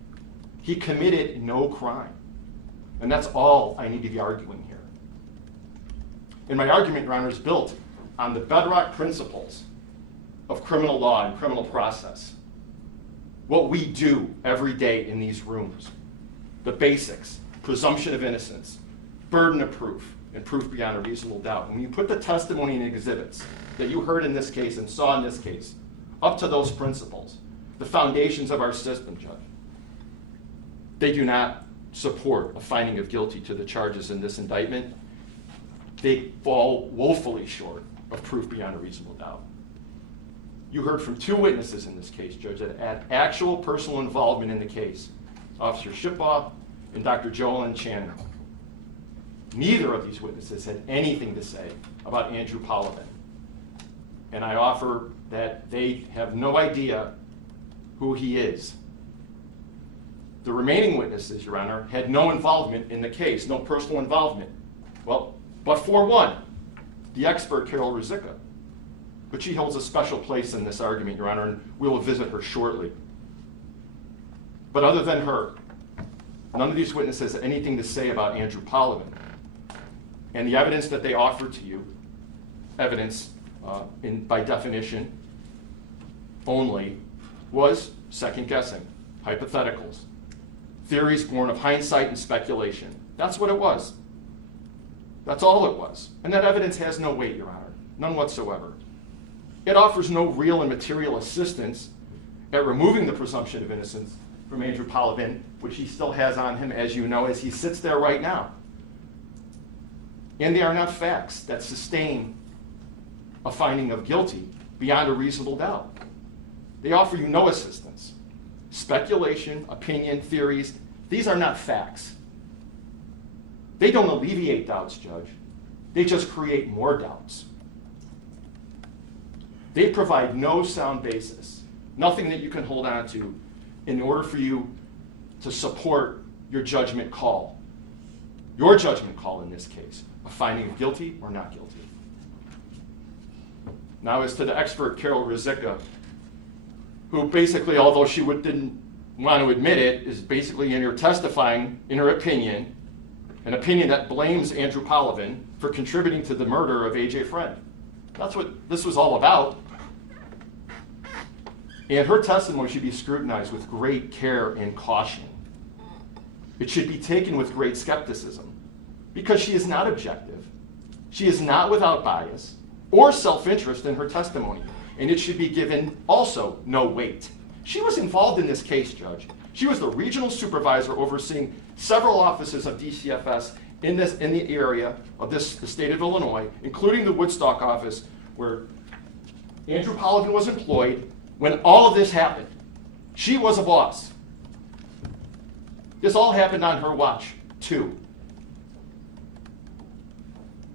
He committed no crime. And that's all I need to be arguing here. And my argument, Your Honor, is built on the bedrock principles of criminal law and criminal process. What we do every day in these rooms. the basics, presumption of innocence, burden of proof, and proof beyond a reasonable doubt. When you put the testimony and exhibits that you heard in this case and saw in this case up to those principles, the foundations of our system, Judge, they do not support a finding of guilty to the charges in this indictment. They fall woefully short of proof beyond a reasonable doubt. You heard from two witnesses in this case, Judge, that had actual personal involvement in the case, Officer Shipbaugh and Dr. Joellen Chandler. Neither of these witnesses had anything to say about Andrew Polavin. And I offer that they have no idea who he is. The remaining witnesses, Your Honor, had no involvement in the case, no personal involvement. Well, but for one, the expert Carol Ruzicka. But she holds a special place in this argument, Your Honor, and we will visit her shortly. But other than her, none of these witnesses had anything to say about Andrew Polavin. And the evidence that they offered to you, evidence by definition only, was second guessing, hypotheticals, theories born of hindsight and speculation. That's what it was. That's all it was. And that evidence has no weight, Your Honor, none whatsoever. It offers no real and material assistance at removing the presumption of innocence from Andrew Polavin, which he still has on him, as you know, as he sits there right now. And they are not facts that sustain a finding of guilty beyond a reasonable doubt. They offer you no assistance. Speculation, opinion, theories, these are not facts. They don't alleviate doubts, Judge. They just create more doubts. They provide no sound basis, nothing that you can hold on to in order for you to support your judgment call. Your judgment call in this case, a finding of guilty or not guilty. Now, as to the expert Carol Ruzicka, who basically, although she didn't want to admit it, is basically in her testifying, in her opinion, an opinion that blames Andrew Polavin for contributing to the murder of AJ Freund. That's what this was all about. And her testimony should be scrutinized with great care and caution. It should be taken with great skepticism, because she is not objective. She is not without bias or self-interest in her testimony, and it should be given also no weight. She was involved in this case, Judge. She was the regional supervisor overseeing several offices of DCFS in the area of the state of Illinois, including the Woodstock office where Andrew Polavin was employed when all of this happened. She was a boss. This all happened on her watch, too.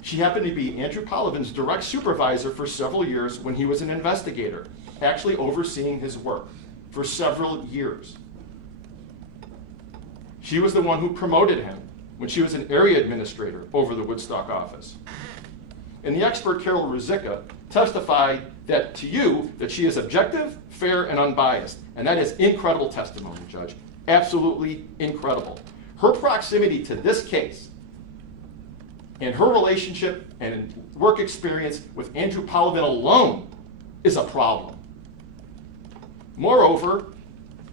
She happened to be Andrew Polavin's direct supervisor for several years when he was an investigator, actually overseeing his work for several years. She was the one who promoted him when she was an area administrator over the Woodstock office. And the expert Carol Ruzicka testified that to you that she is objective, fair, and unbiased. And that is incredible testimony, Judge. Absolutely incredible. Her proximity to this case and her relationship and work experience with Andrew Polavin alone is a problem. Moreover,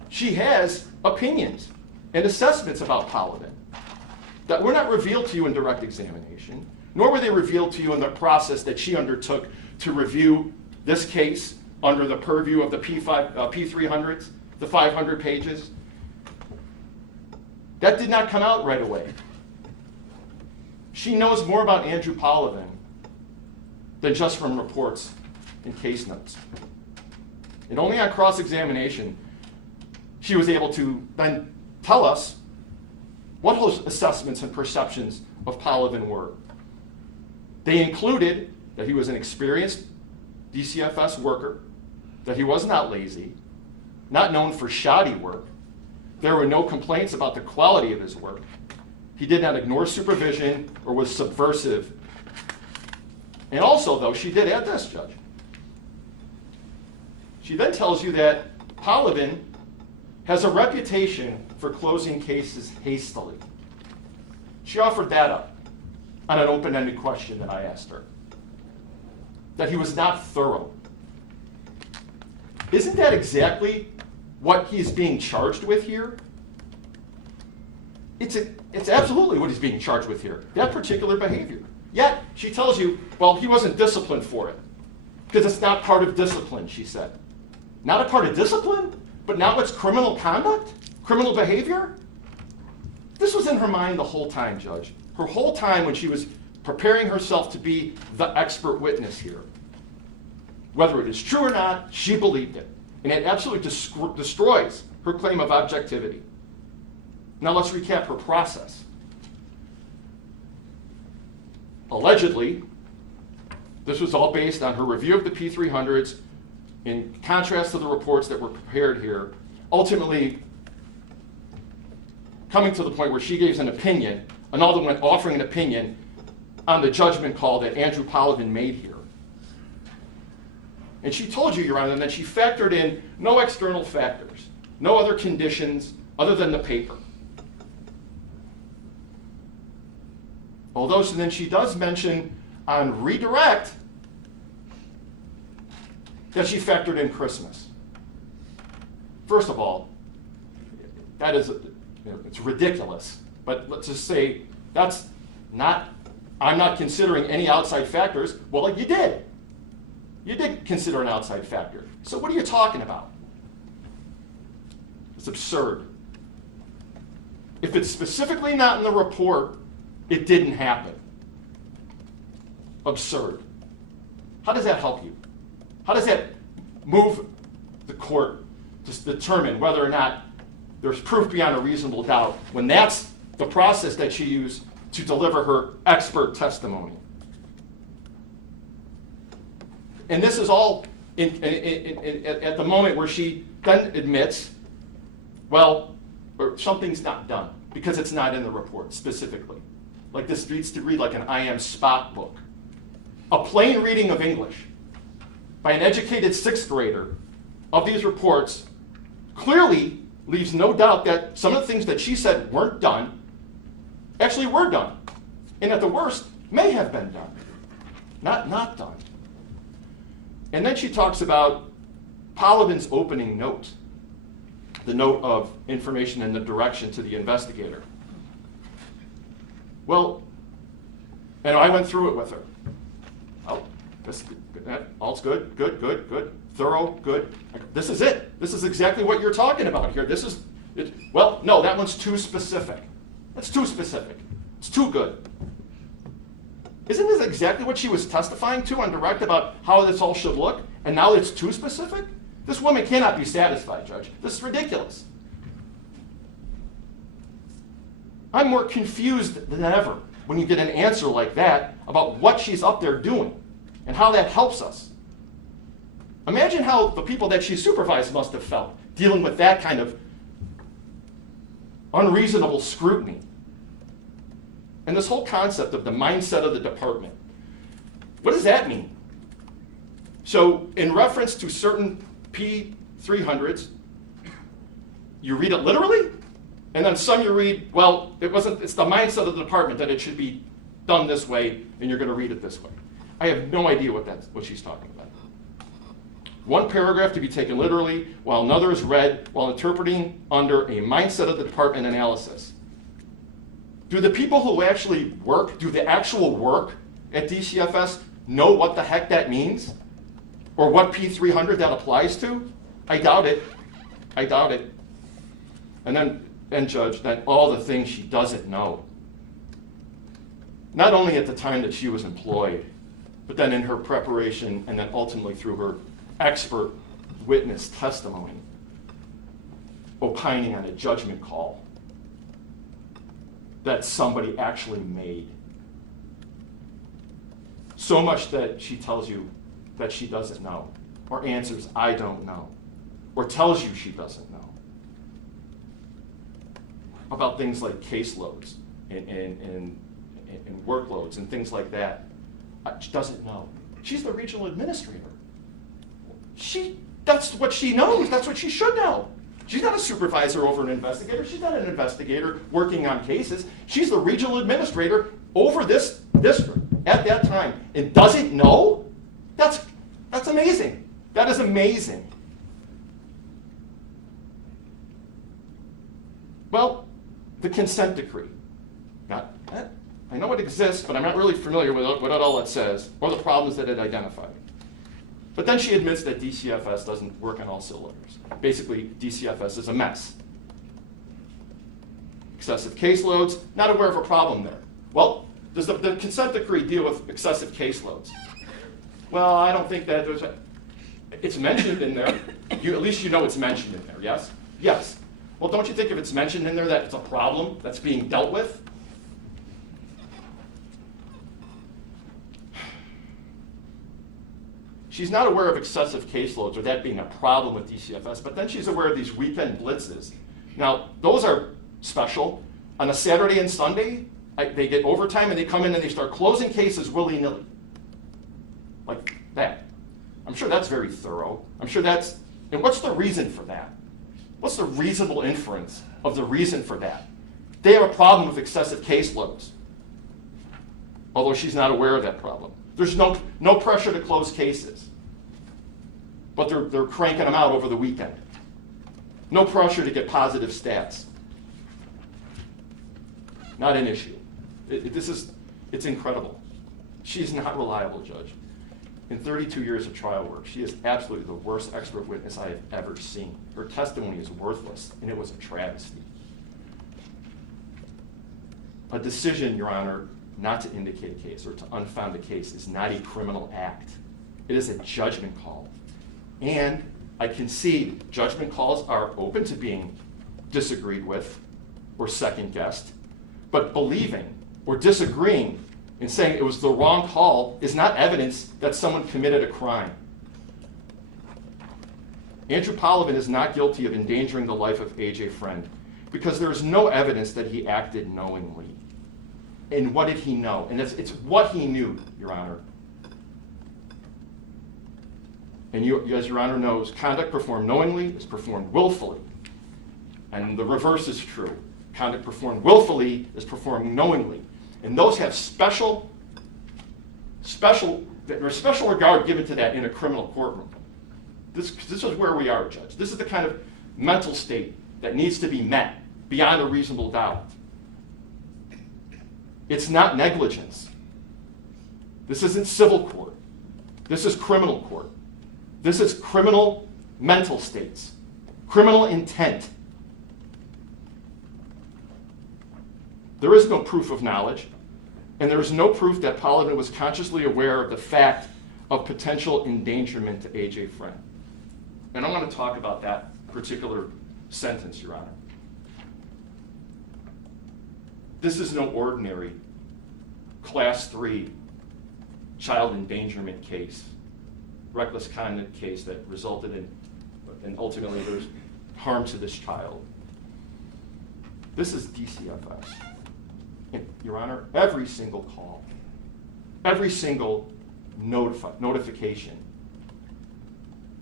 she has opinions and assessments about Polavin that were not revealed to you in direct examination, nor were they revealed to you in the process that she undertook to review this case under the purview of the P300s, the 500 pages. That did not come out right away. She knows more about Andrew Polavin than just from reports and case notes. And only on cross-examination, she was able to then tell us what those assessments and perceptions of Polavin were. They included that he was an experienced DCFS worker, that he was not lazy, not known for shoddy work. There were no complaints about the quality of his work. He did not ignore supervision or was subversive. And also, though, she did add this, Judge. She then tells you that Polavin has a reputation for closing cases hastily. She offered that up on an open-ended question that I asked her, that he was not thorough. Isn't that exactly what he's being charged with here? It's absolutely what he's being charged with here, that particular behavior. Yet, she tells you, well, he wasn't disciplined for it. Because it's not part of discipline, she said. Not a part of discipline? But now it's criminal conduct? Criminal behavior? This was in her mind the whole time, Judge. Her whole time when she was preparing herself to be the expert witness here. Whether it is true or not, she believed it. And it absolutely destroys her claim of objectivity. Now let's recap her process. Allegedly, this was all based on her review of the P300s in contrast to the reports that were prepared here, ultimately coming to the point where she gave an opinion, and all went offering an opinion on the judgment call that Andrew Polovin made here. And she told you, Your Honor, that she factored in no external factors, no other conditions other than the paper. Although then she does mention on redirect that she factored in Christmas. First of all, that is, it's ridiculous. But let's just say that's not, I'm not considering any outside factors. Well, you did. You did consider an outside factor. So what are you talking about? It's absurd. If it's specifically not in the report, it didn't happen. Absurd. How does that help you? How does that move the court to determine whether or not there's proof beyond a reasonable doubt when that's the process that she used to deliver her expert testimony? And this is all at the moment where she then admits, well, or something's not done because it's not in the report specifically. Like this needs to read like an I Am Spot book. A plain reading of English by an educated sixth grader of these reports clearly leaves no doubt that some of the things that she said weren't done actually were done. And at the worst, may have been done. Not done. And then she talks about Polovin's opening note, the note of information and the direction to the investigator. Well, and I went through it with her. Oh, all's good, good, thorough, good. This is it. This is exactly what you're talking about here. This is, well, no, that one's too specific. That's too specific. It's too good. Isn't this exactly what she was testifying to on direct about how this all should look? And now it's too specific? This woman cannot be satisfied, Judge. This is ridiculous. I'm more confused than ever when you get an answer like that about what she's up there doing and how that helps us. Imagine how the people that she supervised must have felt dealing with that kind of unreasonable scrutiny. And this whole concept of the mindset of the department. What does that mean? So in reference to certain P300s, you read it literally, and then some you read, well, it's the mindset of the department that it should be done this way, and you're going to read it this way. I have no idea what she's talking about. One paragraph to be taken literally, while another is read while interpreting under a mindset of the department analysis. Do the people who actually work, do the actual work at DCFS know what the heck that means? Or what P300 that applies to? I doubt it. I doubt it. And then Judge, then all the things she doesn't know. Not only at the time that she was employed, but then in her preparation and then ultimately through her expert witness testimony, opining on a judgment call that somebody actually made. So much that she tells you that she doesn't know, or answers, I don't know, or tells you she doesn't know. About things like caseloads and workloads and things like that. She doesn't know. She's the regional administrator. That's what she knows. That's what she should know. She's not a supervisor over an investigator. She's not an investigator working on cases. She's the regional administrator over this district at that time and doesn't know? That's amazing. That is amazing. Well, the consent decree. I know it exists, but I'm not really familiar with what all it says or the problems that it identified. But then she admits that DCFS doesn't work on all cylinders. Basically, DCFS is a mess. Excessive caseloads, not aware of a problem there. Well, does the consent decree deal with excessive caseloads? Well, I don't think that it's mentioned in there. At least you know it's mentioned in there, yes? Yes. Well, don't you think if it's mentioned in there that it's a problem that's being dealt with? She's not aware of excessive caseloads or that being a problem with DCFS, but then she's aware of these weekend blitzes. Now, those are special. On a Saturday and Sunday, they get overtime and they come in and they start closing cases willy-nilly. Like that. I'm sure that's very thorough. I'm sure that's, and what's the reason for that? What's the reasonable inference of the reason for that? They have a problem with excessive caseloads, although she's not aware of that problem. There's no pressure to close cases, but they're cranking them out over the weekend. No pressure to get positive stats. Not an issue. It's incredible. She's not reliable, Judge. In 32 years of trial work, she is absolutely the worst expert witness I have ever seen. Her testimony is worthless, and it was a travesty. A decision, Your Honor, not to indicate a case or to unfound a case is not a criminal act. It is a judgment call. And I concede judgment calls are open to being disagreed with or second-guessed, but believing or disagreeing and saying it was the wrong call is not evidence that someone committed a crime. Andrew Polovin is not guilty of endangering the life of AJ Freund because there is no evidence that he acted knowingly. And what did he know? And it's what he knew, Your Honor. And as Your Honor knows, conduct performed knowingly is performed willfully. And the reverse is true. Conduct performed willfully is performed knowingly. And those have special regard given to that in a criminal courtroom. This is where we are, Judge. This is the kind of mental state that needs to be met beyond a reasonable doubt. It's not negligence. This isn't civil court. This is criminal court. This is criminal mental states, criminal intent. There is no proof of knowledge, and there is no proof that Polovin was consciously aware of the fact of potential endangerment to AJ Freund. And I want to talk about that particular sentence, Your Honor. This is no ordinary Class 3 child endangerment case, reckless conduct case that resulted in, and ultimately there's harm to this child. This is DCFS. And, Your Honor, every single call, every single notification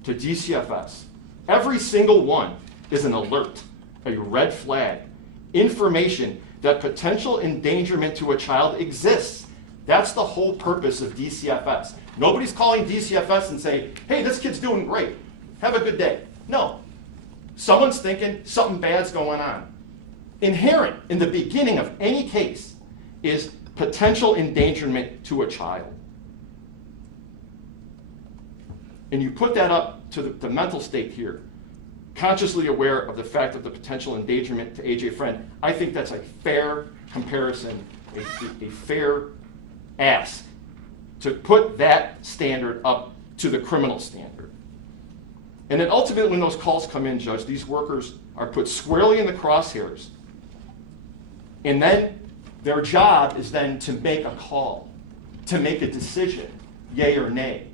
to DCFS, every single one is an alert, a red flag, information that potential endangerment to a child exists. That's the whole purpose of DCFS. Nobody's calling DCFS and saying, hey, this kid's doing great. Have a good day. No. Someone's thinking something bad's going on. Inherent in the beginning of any case is potential endangerment to a child. And you put that up to the mental state here, consciously aware of the fact of the potential endangerment to AJ Freund. I think that's a fair comparison, a fair ask to put that standard up to the criminal standard. And then ultimately when those calls come in, Judge, these workers are put squarely in the crosshairs. And then their job is then to make a call, to make a decision, yay or nay.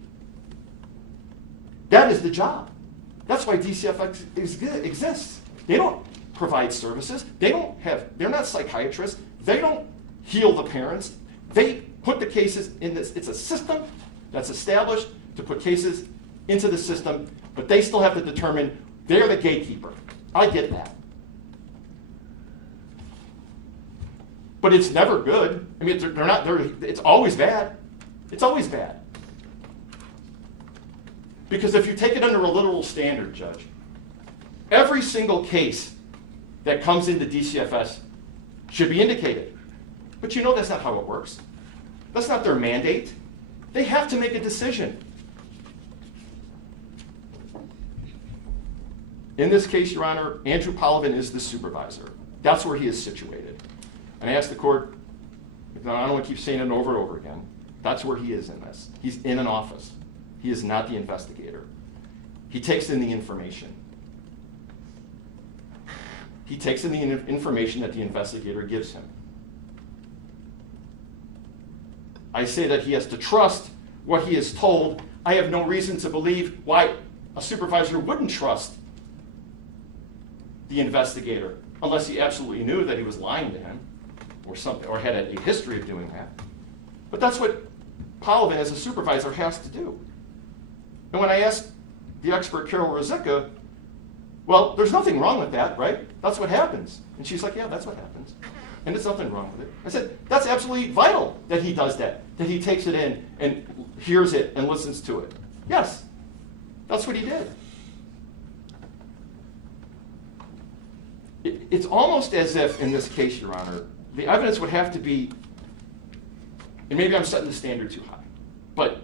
That is the job. That's why DCFS exists. They don't provide services. They're not psychiatrists. They don't heal the parents. They put the cases in this. It's a system that's established to put cases into the system, but they still have to determine, they're the gatekeeper. I get that. But it's never good. I mean, it's always bad. It's always bad. Because if you take it under a literal standard, Judge, every single case that comes into DCFS should be indicated. But you know that's not how it works. That's not their mandate. They have to make a decision. In this case, Your Honor, Andrew Polovin is the supervisor. That's where he is situated. And I ask the court, I don't want to keep saying it over and over again, that's where he is in this. He's in an office. He is not the investigator. He takes in the information. He takes in the information that the investigator gives him. I say that he has to trust what he is told. I have no reason to believe why a supervisor wouldn't trust the investigator unless he absolutely knew that he was lying to him or something, or had a history of doing that. But that's what Polovin as a supervisor has to do. And when I asked the expert Carol Ruzicka, well, there's nothing wrong with that, right? That's what happens. And she's like, yeah, that's what happens. And there's nothing wrong with it. I said, that's absolutely vital that he does that he takes it in and hears it and listens to it. Yes, that's what he did. It's almost as if, in this case, Your Honor, the evidence would have to be, and maybe I'm setting the standard too high, but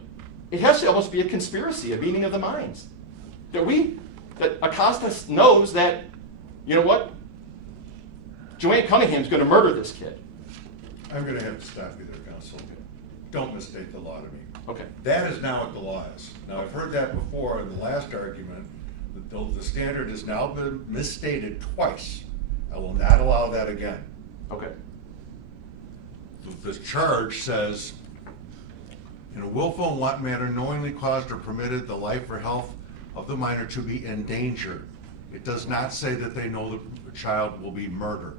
it has to almost be a conspiracy, a meeting of the minds. That Acosta knows that, you know what, Joanne Cunningham's going to murder this kid. I'm going to have to stop you there, counsel. Don't mistake the law to me. Okay. That is now what the law is. Now, I've heard that before in the last argument. The standard has now been misstated twice. I will not allow that again. Okay. The charge says, in a willful and wanton manner, knowingly caused or permitted the life or health of the minor to be endangered. It does not say that they know the child will be murdered.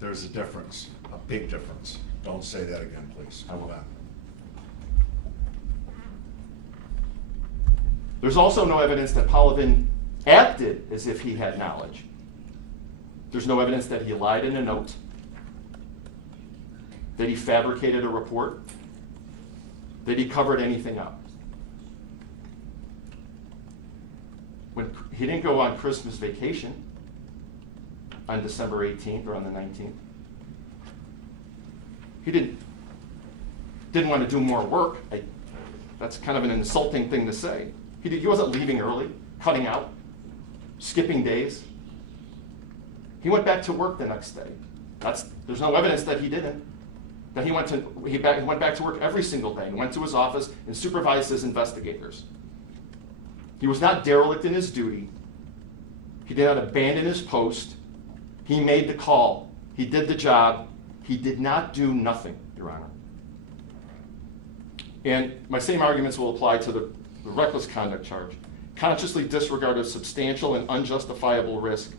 There's a difference, a big difference. Don't say that again, please. I will. Move on. There's also no evidence that Polovin acted as if he had knowledge. There's no evidence that he lied in a note, that he fabricated a report, that he covered anything up. When he didn't go on Christmas vacation on December 18th or on the 19th. He didn't want to do more work. That's kind of an insulting thing to say. He wasn't leaving early, cutting out, skipping days. He went back to work the next day. There's no evidence that he didn't. That he went back to work every single day and went to his office and supervised his investigators. He was not derelict in his duty. He did not abandon his post. He made the call. He did the job. He did not do nothing, Your Honor. And my same arguments will apply to the reckless conduct charge. Consciously disregard a substantial and unjustifiable risk.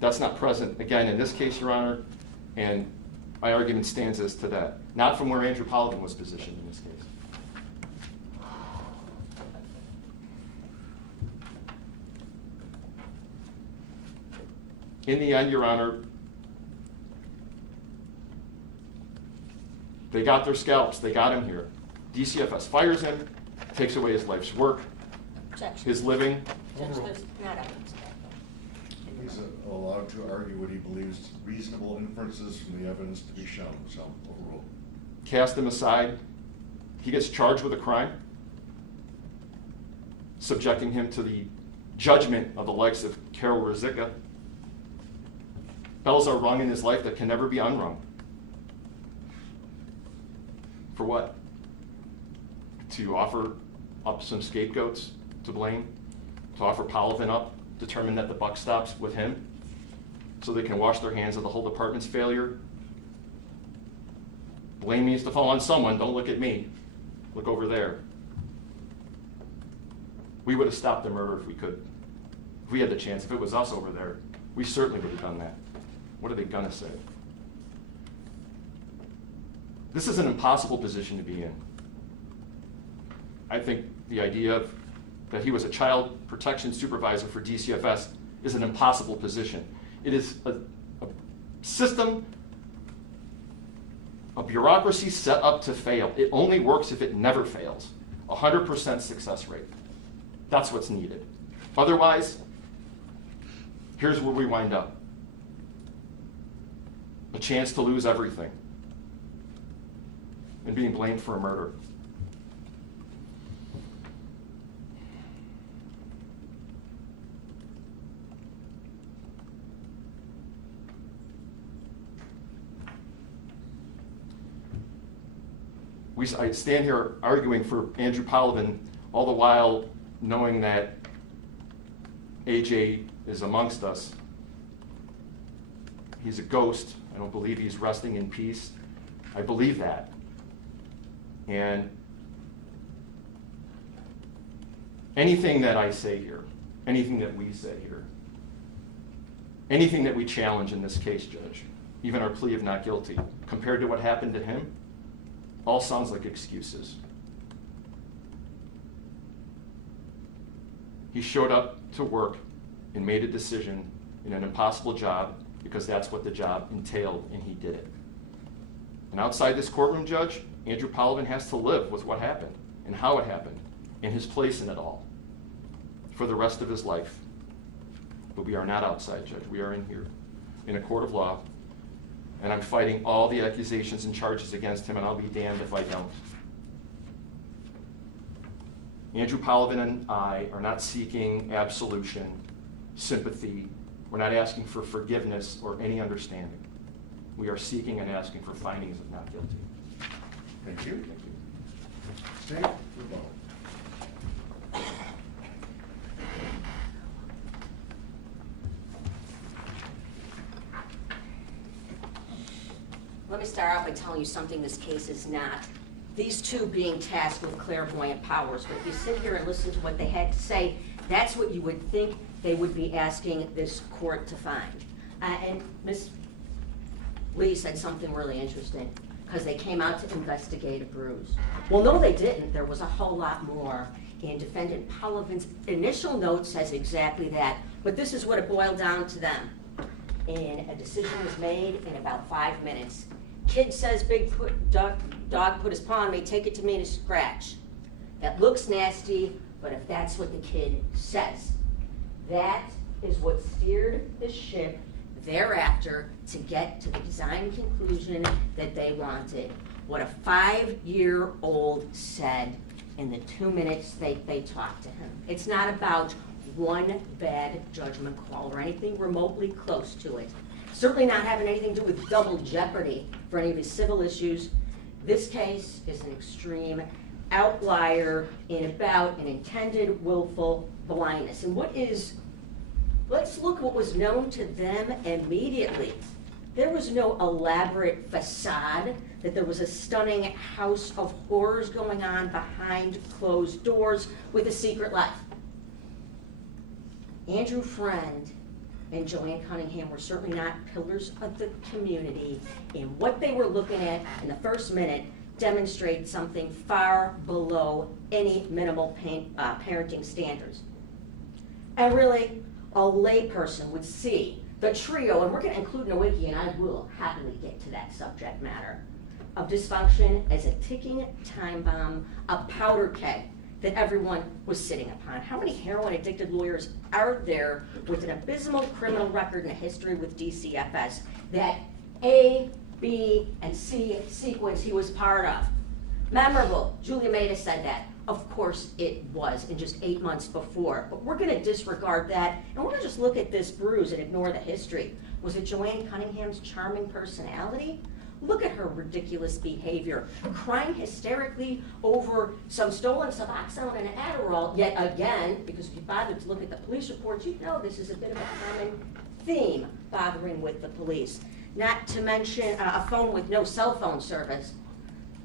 That's not present, again, in this case, Your Honor, and my argument stands as to that. Not from where Andrew Polovin was positioned in this case. In the end, Your Honor, they got their scalps. They got him here. DCFS fires him, takes away his life's work, Objection. his living. Judge, there's not evidence of that. He's allowed to argue what he believes reasonable inferences from the evidence to be shown. So, overruled. Cast him aside. He gets charged with a crime, subjecting him to the judgment of the likes of Carol Ruzicka. Bells are rung in his life that can never be unrung. For what? To offer up some scapegoats to blame? To offer Polovin up, determine that the buck stops with him, so they can wash their hands of the whole department's failure? Blame needs to fall on someone. Don't look at me. Look over there. We would have stopped the murder if we could. If we had the chance. If it was us over there, we certainly would have done that. What are they gonna say? This is an impossible position to be in. I think the idea that he was a child protection supervisor for DCFS is an impossible position. It is a system, a bureaucracy set up to fail. It only works if it never fails. 100% success rate. That's what's needed. Otherwise, here's where we wind up. chance to lose everything, and being blamed for a murder. I stand here arguing for Andrew Polovin, all the while knowing that AJ is amongst us. He's a ghost. I don't believe he's resting in peace. I believe that. And anything that I say here, anything that we say here, anything that we challenge in this case, Judge, even our plea of not guilty, compared to what happened to him, all sounds like excuses. He showed up to work and made a decision in an impossible job because that's what the job entailed, and he did it. And outside this courtroom, Judge, Andrew Polovin has to live with what happened and how it happened and his place in it all for the rest of his life. But we are not outside, Judge. We are in here in a court of law, and I'm fighting all the accusations and charges against him, and I'll be damned if I don't. Andrew Polovin and I are not seeking absolution, sympathy. We're not asking for forgiveness or any understanding. We are seeking and asking for findings of not guilty. Thank you. Thank you. State your vote. Let me start out by telling you something this case is not. These two being tasked with clairvoyant powers, but if you sit here and listen to what they had to say, that's what you would think they would be asking this court to find. And Ms. Lee said something really interesting, because they came out to investigate a bruise. Well, no, they didn't. There was a whole lot more. And Defendant Polovin's initial note says exactly that, but this is what it boiled down to them. And a decision was made in about 5 minutes. Kid says dog put his paw on me, take it to me to scratch. That looks nasty, but if that's what the kid says, that is what steered the ship thereafter to get to the design conclusion that they wanted. What a 5-year-old said in the 2 minutes they talked to him. It's not about one bad judgment call or anything remotely close to it. Certainly not having anything to do with double jeopardy for any of his civil issues. This case is an extreme outlier in about an intended willful blindness. And let's look what was known to them immediately. There was no elaborate facade, that there was a stunning house of horrors going on behind closed doors with a secret life. Andrew Freund and Joanne Cunningham were certainly not pillars of the community, and what they were looking at in the first minute demonstrated something far below any minimal parenting standards. And really, a layperson would see the trio, and we're going to include Nowicki, and I will happily get to that subject matter, of dysfunction as a ticking time bomb, a powder keg that everyone was sitting upon. How many heroin-addicted lawyers are there with an abysmal criminal record and a history with DCFS? That A, B, and C sequence he was part of. Memorable. Julia Maida said that. Of course it was, in just 8 months before. But we're going to disregard that, and we're going to just look at this bruise and ignore the history. Was it Joanne Cunningham's charming personality? Look at her ridiculous behavior, crying hysterically over some stolen Suboxone and Adderall, yet again, because if you bothered to look at the police reports, you'd know this is a bit of a common theme bothering with the police. Not to mention a phone with no cell phone service.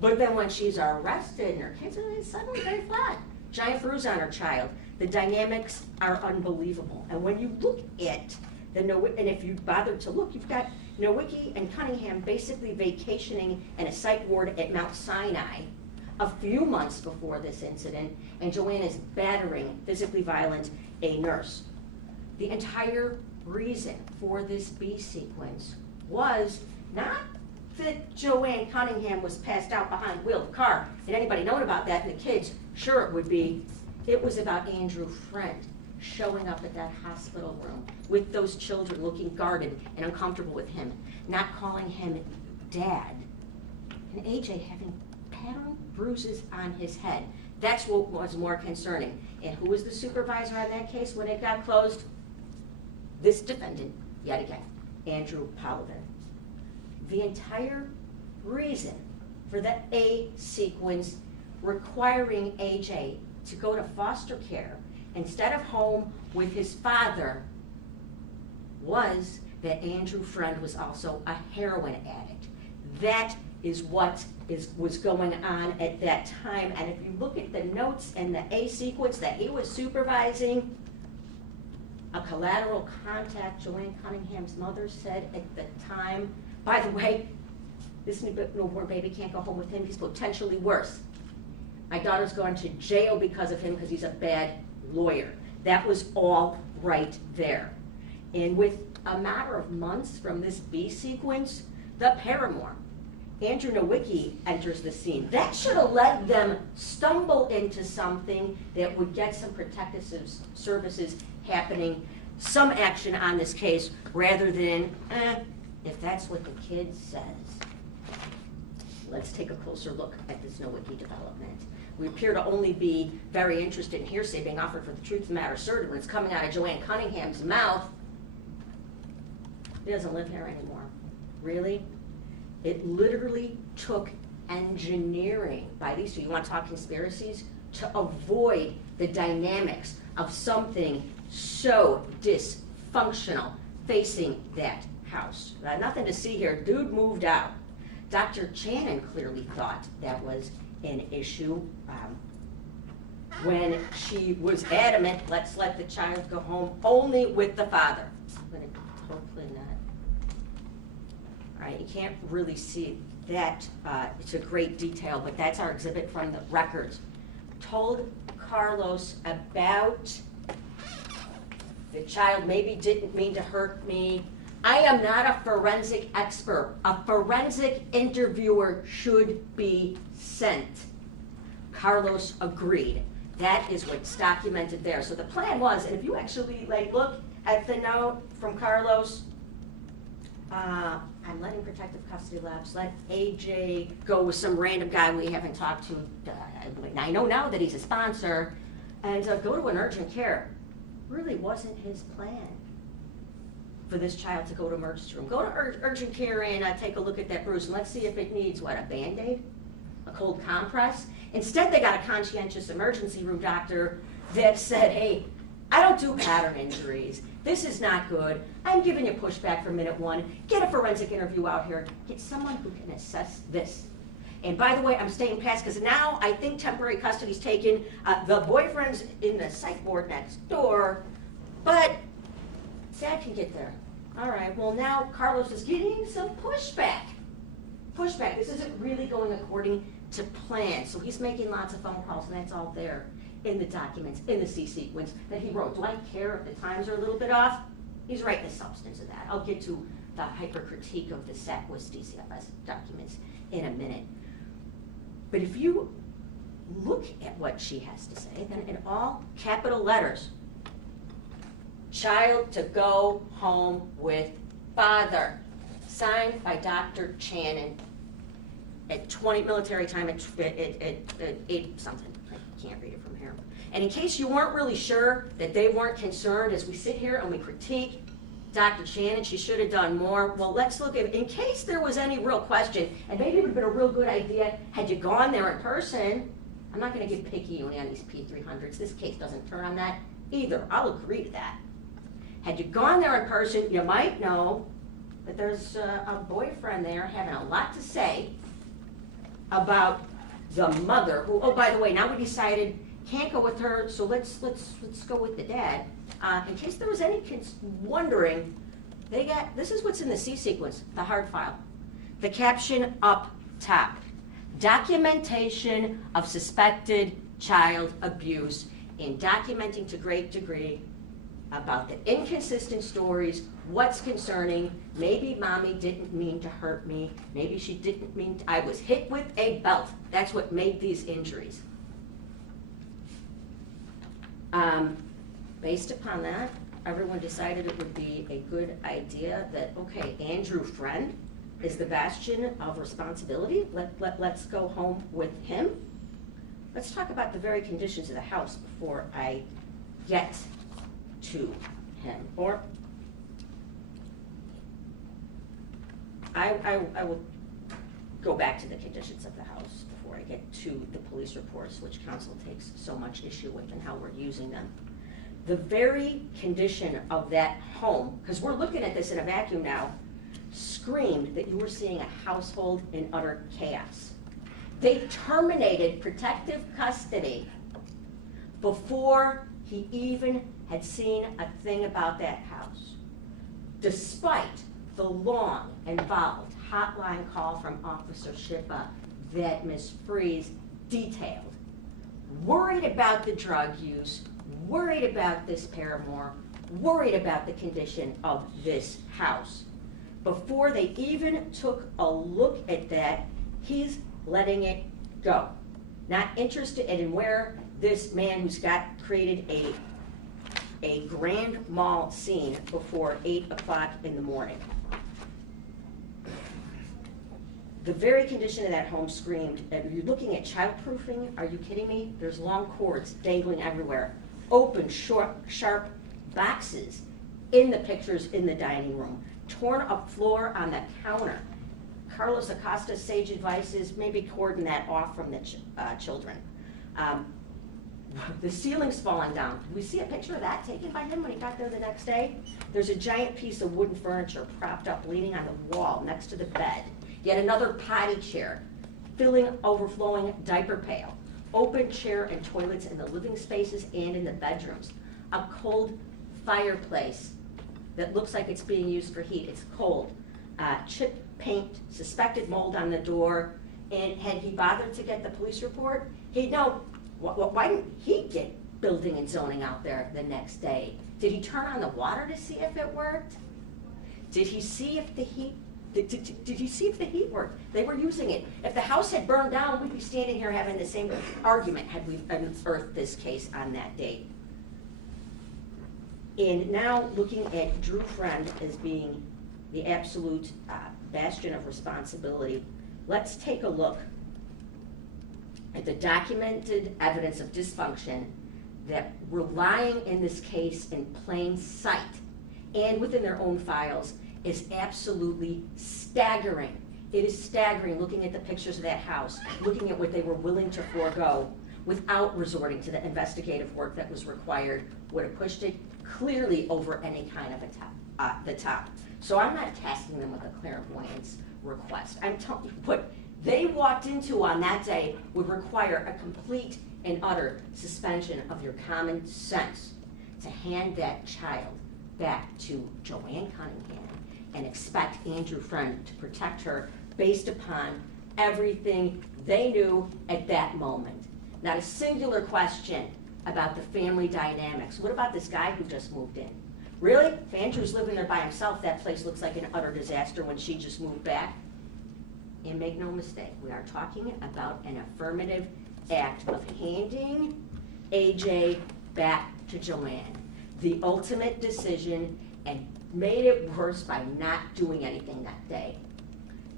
But then when she's arrested and her kids are suddenly very flat, giant bruise on her child, the dynamics are unbelievable. And when you look at and if you bothered to look, you've got Nowicki and Cunningham basically vacationing in a psych ward at Mount Sinai a few months before this incident, and Joanne is battering, physically violent, a nurse. The entire reason for this B sequence was not that Joanne Cunningham was passed out behind the wheel of the car. Had anybody known about that, and the kids, sure it would be. It was about Andrew Freund. showing up at that hospital room with those children looking guarded and uncomfortable with him, not calling him dad, and AJ having pattern bruises on his head. That's what was more concerning. And who was the supervisor on that case when it got closed? This defendant, yet again, Andrew Pollivin. The entire reason for the A sequence requiring AJ to go to foster care instead of home with his father was that Andrew Freund was also a heroin addict. That is what was going on at that time. And if you look at the notes in the A sequence that he was supervising, a collateral contact, Joanne Cunningham's mother said at the time, by the way, this newborn baby can't go home with him, he's potentially worse. My daughter's going to jail because of him because he's a bad lawyer. That was all right there. And with a matter of months from this B sequence, the paramour, Andrew Nowicki, enters the scene. That should have led them stumble into something that would get some protective services happening, some action on this case, rather than, if that's what the kid says. Let's take a closer look at this Nowicki development. We appear to only be very interested in hearsay being offered for the truth of the matter asserted when it's coming out of Joanne Cunningham's mouth. He doesn't live here anymore. Really? It literally took engineering by these two, you want to talk conspiracies, to avoid the dynamics of something so dysfunctional facing that house. Nothing to see here. Dude moved out. Dr. Channon clearly thought that was an issue when she was adamant, let's let the child go home only with the father. I'm going to hopefully not. All right, you can't really see that. It's a great detail, but that's our exhibit from the records. Told Carlos about the child maybe didn't mean to hurt me. I am not a forensic expert. A forensic interviewer should be sent. Carlos agreed. That is what's documented there. So the plan was, and if you actually look at the note from Carlos, I'm letting Protective Custody Labs let AJ go with some random guy we haven't talked to. I know now that he's a sponsor, and go to an urgent care. Really wasn't his plan for this child to go to emergency room. Go to urgent care and take a look at that bruise, and let's see if it needs, what, a Band-Aid? A cold compress? Instead, they got a conscientious emergency room doctor that said, hey, I don't do pattern injuries. This is not good. I'm giving you pushback for minute one. Get a forensic interview out here. Get someone who can assess this. And by the way, I'm staying past because now I think temporary custody's taken. The boyfriend's in the psych ward next door, but Dad can get there. All right, well now Carlos is getting some pushback. This isn't really going according to plan. So he's making lots of phone calls, and that's all there in the documents, in the C sequence that he wrote. Do I care if the times are a little bit off? He's writing the substance of that. I'll get to the hypercritique of the SACWIS DCFS documents in a minute. But if you look at what she has to say, then in all capital letters, child to go home with father, signed by Dr. Channon at 20 military time at 8 something. I can't read it from here. And in case you weren't really sure that they weren't concerned, as we sit here and we critique Dr. Channon, she should have done more. Well, let's look at, in case there was any real question, and maybe it would have been a real good idea had you gone there in person. I'm not going to get picky on these P300s. This case doesn't turn on that either. I'll agree to that. Had you gone there in person, you might know that there's a boyfriend there having a lot to say about the mother, who, oh, by the way, now we decided can't go with her, so let's go with the dad. In case there was any kids wondering, they got, this is what's in the C sequence, the hard file. The caption up top, documentation of suspected child abuse in documenting to great degree about the inconsistent stories, what's concerning, maybe mommy didn't mean to hurt me, maybe she didn't mean, I was hit with a belt. That's what made these injuries. Based upon that, everyone decided it would be a good idea that, okay, Andrew Freund is the bastion of responsibility. Let's go home with him. Let's talk about the very conditions of the house before I get to him. Or I will go back to the conditions of the house before I get to the police reports, which council takes so much issue with and how we're using them. The very condition of that home, because we're looking at this in a vacuum now, screamed that you were seeing a household in utter chaos. They terminated protective custody before he even had seen a thing about that house, despite the long, involved hotline call from Officer Schippa that Ms. Freeze detailed. Worried about the drug use, worried about this paramour, worried about the condition of this house. Before they even took a look at that, he's letting it go. Not interested in where this man who's created a grand mal scene before 8 o'clock in the morning. The very condition of that home screamed, are you looking at childproofing? Are you kidding me? There's long cords dangling everywhere. Open, sharp boxes in the pictures in the dining room. Torn up floor on the counter. Carlos Acosta's sage advice is maybe cordon that off from the children. The ceiling's falling down. Did we see a picture of that taken by him when he got there the next day? There's a giant piece of wooden furniture propped up, leaning on the wall next to the bed. Yet another potty chair, overflowing diaper pail. Open chair and toilets in the living spaces and in the bedrooms. A cold fireplace that looks like it's being used for heat. It's cold. Chip paint, suspected mold on the door. And had he bothered to get the police report, he'd know. Why didn't he get building and zoning out there the next day? Did he turn on the water to see if it worked? Did he see if the heat Did he see if the heat worked? They were using it. If the house had burned down, we'd be standing here having the same argument had we unearthed this case on that date. And now looking at Drew Freund as being the absolute bastion of responsibility, let's take a look at the documented evidence of dysfunction that were lying in this case in plain sight and within their own files is absolutely staggering. It is staggering looking at the pictures of that house, looking at what they were willing to forego without resorting to the investigative work that was required, would have pushed it clearly over any kind of the top. So I'm not tasking them with a clairvoyance request. I'm telling you what they walked into on that day would require a complete and utter suspension of your common sense to hand that child back to Joanne Cunningham and expect Andrew Freund to protect her based upon everything they knew at that moment. Not a singular question about the family dynamics. What about this guy who just moved in? Really? If Andrew's living there by himself, that place looks like an utter disaster when she just moved back. And make no mistake, we are talking about an affirmative act of handing AJ back to Joanne. The ultimate decision, and made it worse by not doing anything that day.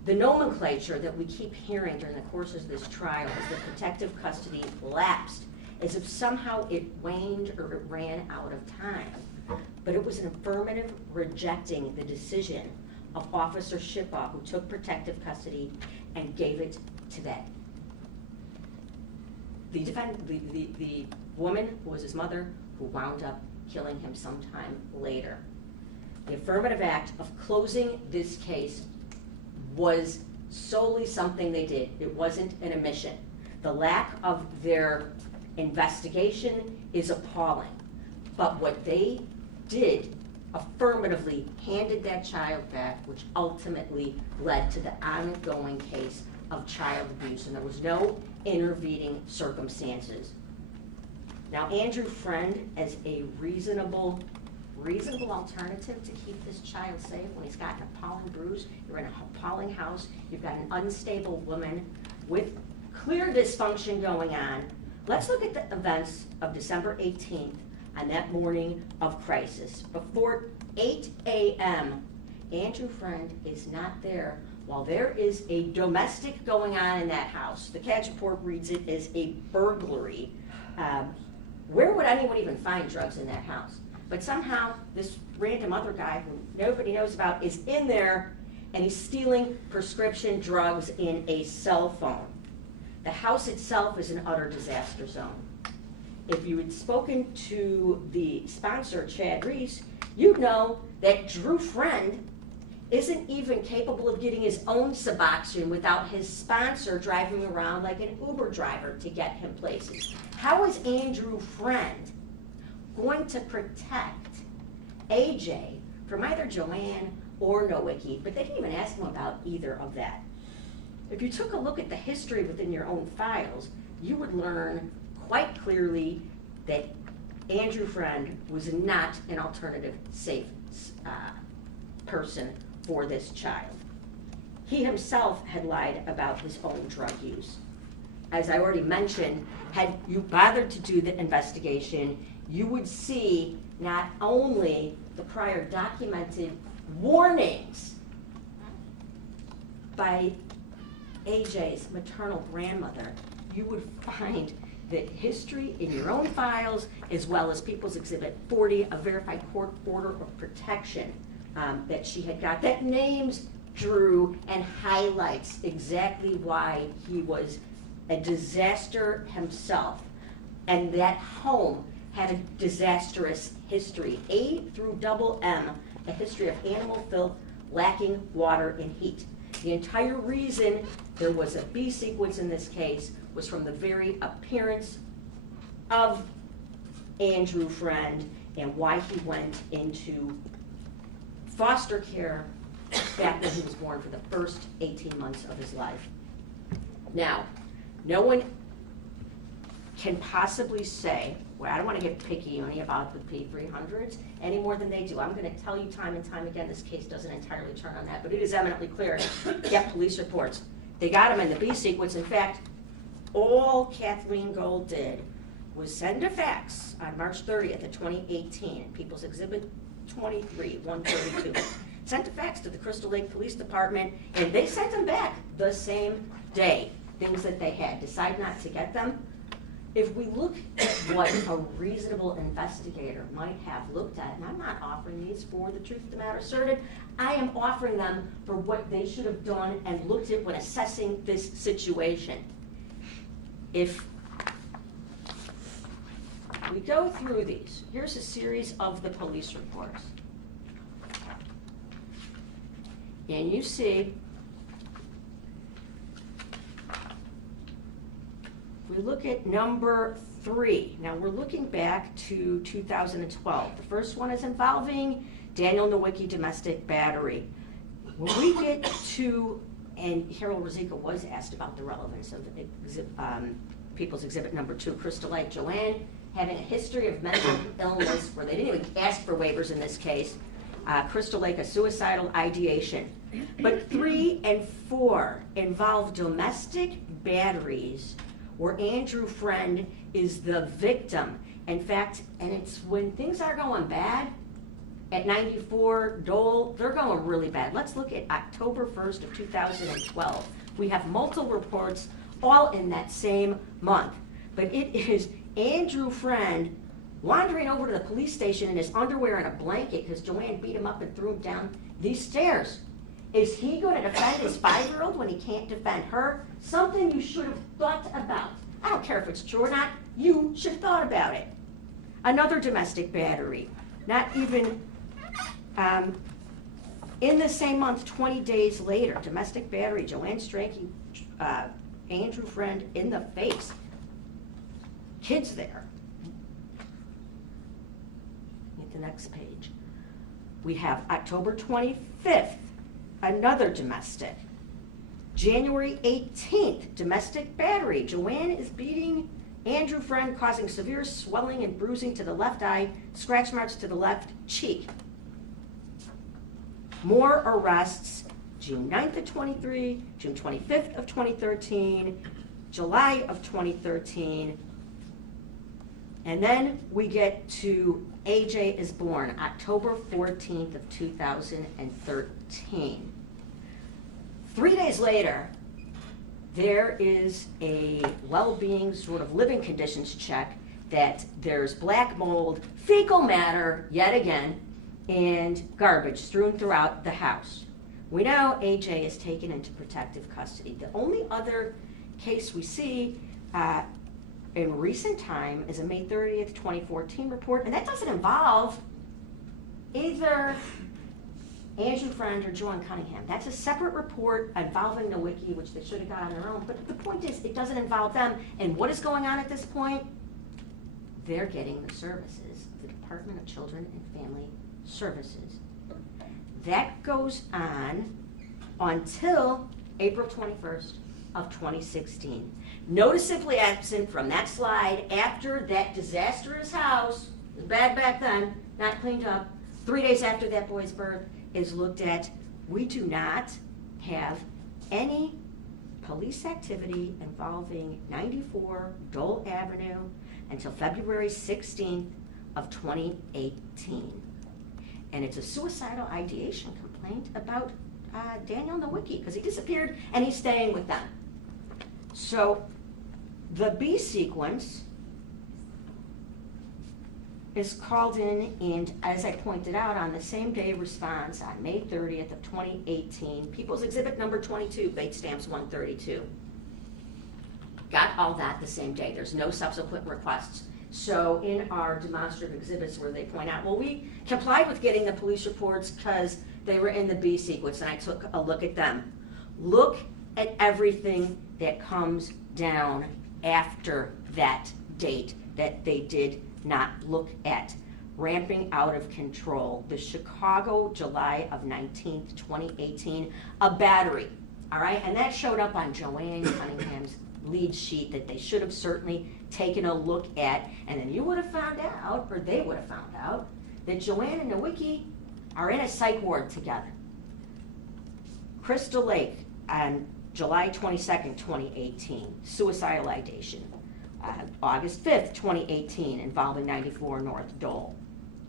The nomenclature that we keep hearing during the course of this trial is that protective custody lapsed, as if somehow it waned or it ran out of time. But it was an affirmative rejecting the decision of Officer Schippa, who took protective custody and gave it to that. The woman who was his mother, who wound up killing him sometime later. The affirmative act of closing this case was solely something they did. It wasn't an omission. The lack of their investigation is appalling. But what they did affirmatively handed that child back, which ultimately led to the ongoing case of child abuse, and there was no intervening circumstances. Now, Andrew Freund, as a reasonable alternative to keep this child safe when he's got an appalling bruise, you're in an appalling house, you've got an unstable woman with clear dysfunction going on. Let's look at the events of December 18th on that morning of crisis. Before 8 a.m., Andrew Freund is not there while there is a domestic going on in that house. The catch report reads it as a burglary. Where would anyone even find drugs in that house? But somehow this random other guy who nobody knows about is in there, and he's stealing prescription drugs in a cell phone. The house itself is an utter disaster zone. If you had spoken to the sponsor, Chad Reese, you'd know that Drew Freund isn't even capable of getting his own Suboxone without his sponsor driving around like an Uber driver to get him places. How is Andrew Freund going to protect AJ from either Joanne or Nowicki? But they didn't even ask him about either of that. If you took a look at the history within your own files, you would learn quite clearly that Andrew Freund was not an alternative safe person for this child. He himself had lied about his own drug use. As I already mentioned, had you bothered to do the investigation, you would see not only the prior documented warnings by AJ's maternal grandmother, you would find that history in your own files, as well as People's Exhibit 40, a verified court order of protection that she had got, that names Drew and highlights exactly why he was a disaster himself. And that home had a disastrous history, A through double M, a history of animal filth, lacking water and heat. The entire reason there was a B sequence in this case was from the very appearance of Andrew Freund and why he went into foster care back when he was born for the first 18 months of his life. Now, no one can possibly say, well, I don't want to get picky only about the P300s any more than they do. I'm going to tell you time and time again, this case doesn't entirely turn on that, but it is eminently clear. Get police reports. They got him in the B sequence. In fact, all Kathleen Gold did was send a fax on March 30th of 2018, People's Exhibit 23, 132. Sent a fax to the Crystal Lake Police Department, and they sent them back the same day, things that they had. Decide not to get them. If we look at what a reasonable investigator might have looked at, and I'm not offering these for the truth of the matter asserted, I am offering them for what they should have done and looked at when assessing this situation. If we go through these, here's a series of the police reports. And you see, we look at number 3. Now we're looking back to 2012. The first one is involving Daniel Nowicki domestic battery. When we get to, and Harold Rosica was asked about the relevance of People's Exhibit number 2, Crystal Lake, Joanne having a history of mental illness where they didn't even ask for waivers in this case. Crystal Lake, a suicidal ideation. But 3 and 4 involve domestic batteries where Andrew Freund is the victim. In fact, and it's when things are going bad, at 94 Dole, they're going really bad. Let's look at October 1st of 2012. We have multiple reports all in that same month. But it is Andrew Freund wandering over to the police station in his underwear and a blanket because Joanne beat him up and threw him down these stairs. Is he going to defend his 5-year-old when he can't defend her? Something you should have thought about. I don't care if it's true or not, you should have thought about it. Another domestic battery, not even in the same month, 20 days later, domestic battery, Joanne striking Andrew Freund in the face. Kids there. Get the next page. We have October 25th, another domestic. January 18th, domestic battery. Joanne is beating Andrew Freund, causing severe swelling and bruising to the left eye, scratch marks to the left cheek. More arrests, June 9th of 23, June 25th of 2013, July of 2013, And then we get to AJ is born, October 14th of 2013. 3 days later, there is a well-being sort of living conditions check that there's black mold, fecal matter, yet again, and garbage strewn throughout the house. We know AJ is taken into protective custody. The only other case we see in recent time is a May 30th, 2014 report, and that doesn't involve either AJ Freund or Joanne Cunningham. That's a separate report involving Nowicki, which they should have got on their own, but the point is, it doesn't involve them. And what is going on at this point? They're getting the services, the Department of Children and Family Services. That goes on until April 21st of 2016. Noticeably absent from that slide after that disastrous house, it was bad back then, not cleaned up, 3 days after that boy's birth, is looked at. We do not have any police activity involving 94 Dole Avenue until February 16th of 2018. And it's a suicidal ideation complaint about Daniel Nowicki, because he disappeared and he's staying with them. So the B sequence is called in, and as I pointed out, on the same day response on May 30th of 2018, People's Exhibit number 22, Bait Stamps 132. Got all that the same day. There's no subsequent requests. So in our demonstrative exhibits where they point out, well, we complied with getting the police reports because they were in the B sequence, and I took a look at them. Look at everything that comes down after that date that they did not look at. Ramping out of control. The Chicago, July of 19th, 2018, a battery, all right? And that showed up on Joanne Cunningham's lead sheet that they should have certainly taken a look at, and then you would have found out, or they would have found out, that Joanne and Nowicki are in a psych ward together. Crystal Lake on July 22nd, 2018, suicidal ideation. August 5th, 2018, involving 94 North Dole.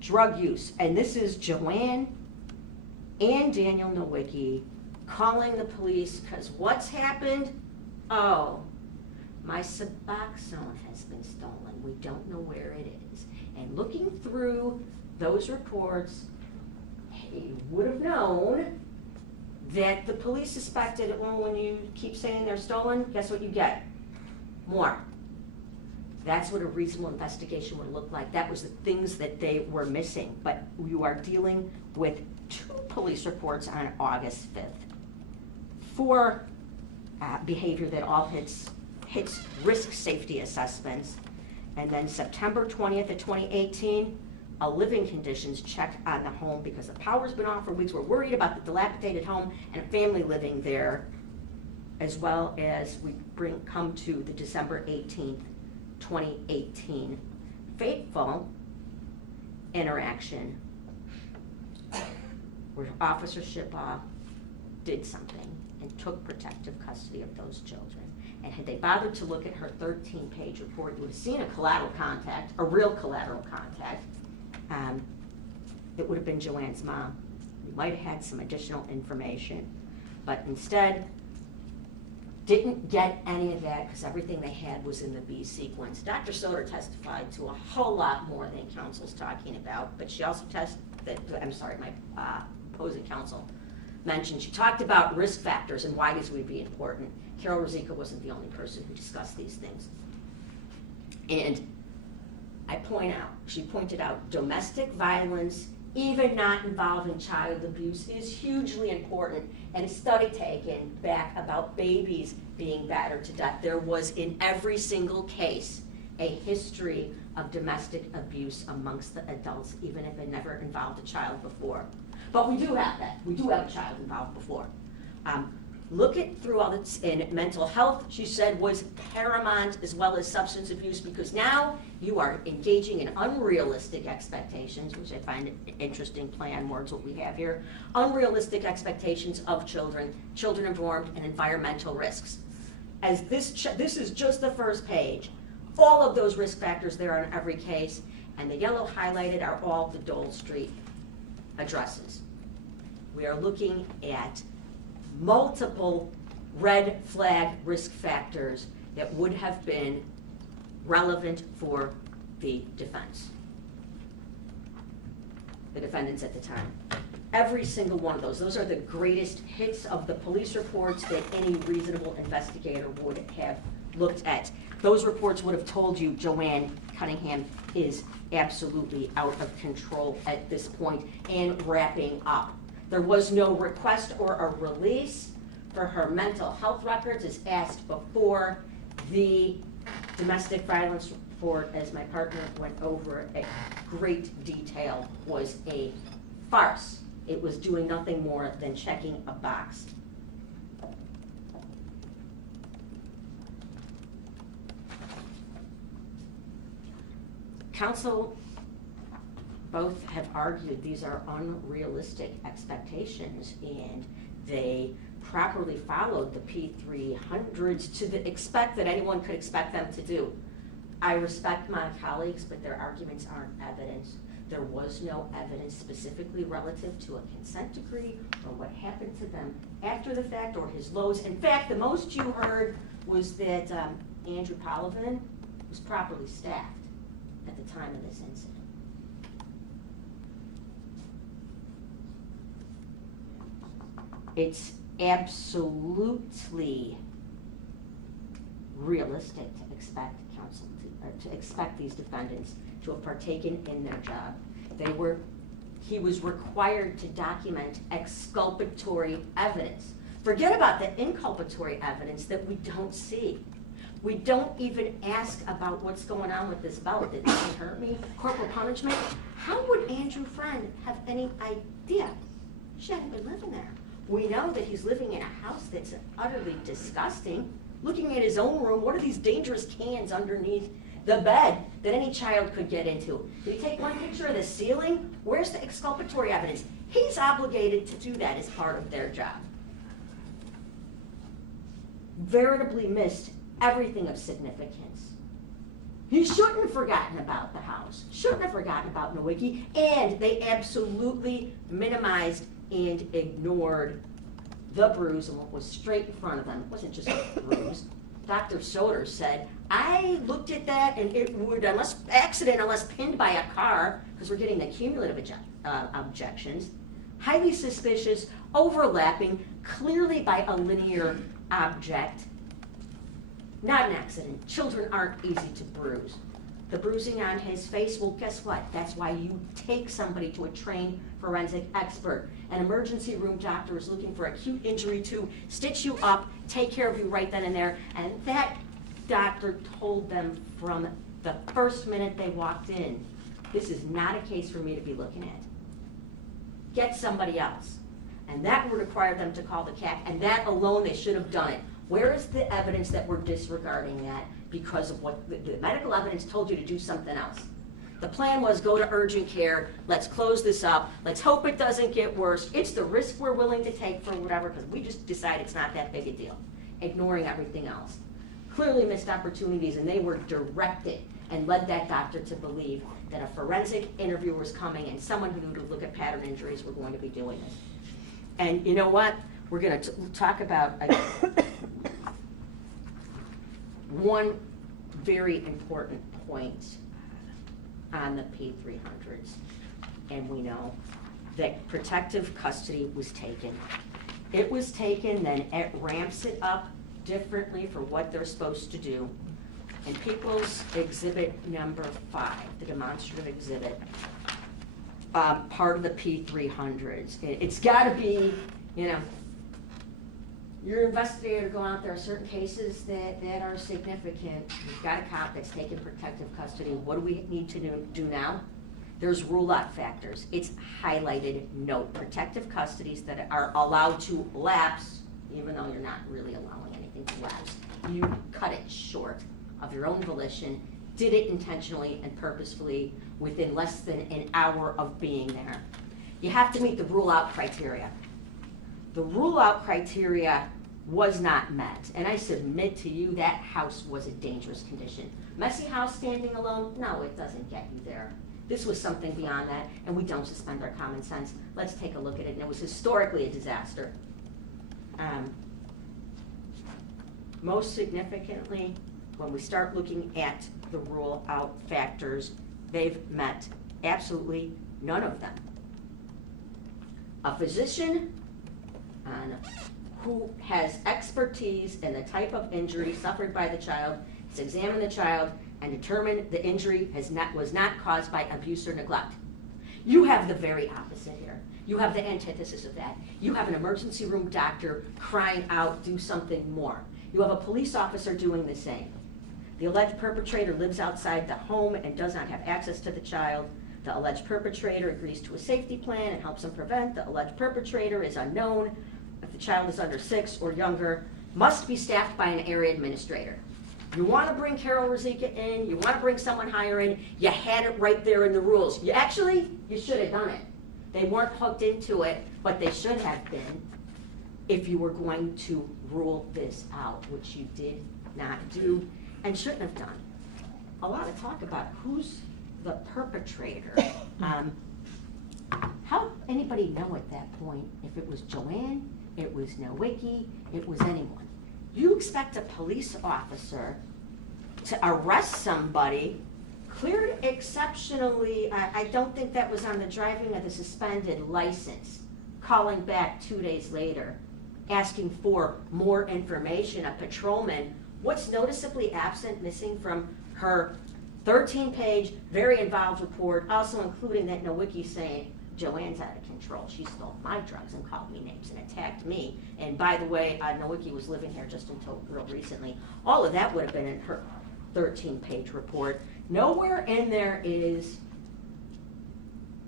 Drug use, and this is Joanne and Daniel Nowicki calling the police because what's happened? Oh, my Suboxone has been stolen. We don't know where it is. And looking through those reports, he would have known that the police suspected, well, when you keep saying they're stolen, guess what you get? More. That's what a reasonable investigation would look like. That was the things that they were missing. But you are dealing with 2 police reports on August 5th for behavior that all hits risk safety assessments. And then September 20th of 2018, a living conditions check on the home because the power's been off for weeks. We're worried about the dilapidated home and a family living there, as well as we come to the December 18th, 2018 fateful interaction where Officer Shipaw did something and took protective custody of those children. And had they bothered to look at her 13-page report, you would have seen a collateral contact, a real collateral contact. It would have been Joanne's mom. We might have had some additional information, but instead didn't get any of that because everything they had was in the B sequence. Dr. Soder testified to a whole lot more than counsel's talking about, but she also my opposing counsel mentioned, she talked about risk factors and why these would be important. Carol Rosica wasn't the only person who discussed these things. And she pointed out domestic violence, even not involving child abuse, is hugely important. And a study taken back about babies being battered to death, there was in every single case a history of domestic abuse amongst the adults, even if it never involved a child before. But we do have that. We do have a child involved before. Look at through all this, in mental health, she said, was paramount, as well as substance abuse, because now you are engaging in unrealistic expectations, which I find an interesting play on words what we have here. Unrealistic expectations of children informed, and environmental risks. As this is just the first page. all of those risk factors there on every case, and the yellow highlighted are all the Dole Street addresses. We are looking at multiple red flag risk factors that would have been relevant for the defense, the defendants at the time. Every single one of those are the greatest hits of the police reports that any reasonable investigator would have looked at. Those reports would have told you Joanne Cunningham is absolutely out of control at this point and wrapping up. There was no request or a release for her mental health records as asked before. The domestic violence report, as my partner went over at great detail, was a farce. It was doing nothing more than checking a box. Counsel both have argued these are unrealistic expectations, and they properly followed the P300s to the expect that anyone could expect them to do. I respect my colleagues, but their arguments aren't evidence. There was no evidence specifically relative to a consent decree or what happened to them after the fact or his lows. In fact, the most you heard was that Andrew Polovin was properly staffed at the time of this incident. It's absolutely realistic to expect counsel to expect these defendants to have partaken in their job. He was required to document exculpatory evidence. Forget about the inculpatory evidence that we don't see. We don't even ask about what's going on with this belt. Did it hurt me? Corporal punishment? How would Andrew Freund have any idea? She hadn't been living there. We know that he's living in a house that's utterly disgusting. Looking at his own room, what are these dangerous cans underneath the bed that any child could get into? Did he take one picture of the ceiling? Where's the exculpatory evidence? He's obligated to do that as part of their job. Veritably missed everything of significance. He shouldn't have forgotten about the house, shouldn't have forgotten about Nowicki, and they absolutely minimized and ignored the bruise and what was straight in front of them. It wasn't just a bruise. Dr. Soder said, I looked at that and it would, unless pinned by a car, because we're getting the cumulative objections, highly suspicious, overlapping, clearly by a linear object. Not an accident. Children aren't easy to bruise. The bruising on his face, well, guess what? That's why you take somebody to a trained forensic expert. An emergency room doctor is looking for acute injury to stitch you up, take care of you right then and there, and that doctor told them from the first minute they walked in, this is not a case for me to be looking at. Get somebody else. And that would require them to call the CAC, and that alone, they should have done it. Where is the evidence that we're disregarding that because of what the medical evidence told you to do something else? The plan was go to urgent care, let's close this up, let's hope it doesn't get worse. It's the risk we're willing to take for whatever, because we just decide it's not that big a deal, ignoring everything else. Clearly missed opportunities, and they were directed and led that doctor to believe that a forensic interviewer was coming and someone who knew to look at pattern injuries were going to be doing this. And you know what? We're going to talk about one very important point on the P300s, and we know that protective custody was taken. It was taken, then it ramps it up differently for what they're supposed to do. And People's Exhibit number 5, the demonstrative exhibit, part of the P300s. It's got to be, you know, your investigator go out, there are certain cases that are significant. You've got a cop that's taken protective custody. What do we need to do now? There's rule-out factors. It's highlighted note. Protective custodies that are allowed to lapse, even though you're not really allowing anything to lapse. You cut it short of your own volition, did it intentionally and purposefully within less than an hour of being there. You have to meet the rule-out criteria. The rule-out criteria was not met. And I submit to you that house was a dangerous condition. Messy house standing alone? No, it doesn't get you there. This was something beyond that, and we don't suspend our common sense. Let's take a look at it, and it was historically a disaster. Most significantly, when we start looking at the rule out factors, they've met absolutely none of them. A physician who has expertise in the type of injury suffered by the child has examined the child and determined the injury was not caused by abuse or neglect. You have the very opposite here. You have the antithesis of that. You have an emergency room doctor crying out, do something more. You have a police officer doing the same. The alleged perpetrator lives outside the home and does not have access to the child. The alleged perpetrator agrees to a safety plan and helps him prevent. The alleged perpetrator is unknown. If the child is under 6 or younger, must be staffed by an area administrator. You want to bring Carol Rosika in, you want to bring someone higher in, you had it right there in the rules. You should have done it. They weren't hooked into it, but they should have been if you were going to rule this out, which you did not do and shouldn't have done. A lot of talk about who's the perpetrator. How anybody know at that point if it was Joanne, it was Nowicki, it was anyone? You expect a police officer to arrest somebody, cleared exceptionally, I don't think that was on the driving of the suspended license, calling back 2 days later, asking for more information, a patrolman. What's noticeably absent, missing from her 13-page, very involved report, also including that Nowicki saying, Joanne's out of control. She stole my drugs and called me names and attacked me. And by the way, Nowicki was living here just until real recently. All of that would have been in her 13-page report. Nowhere in there is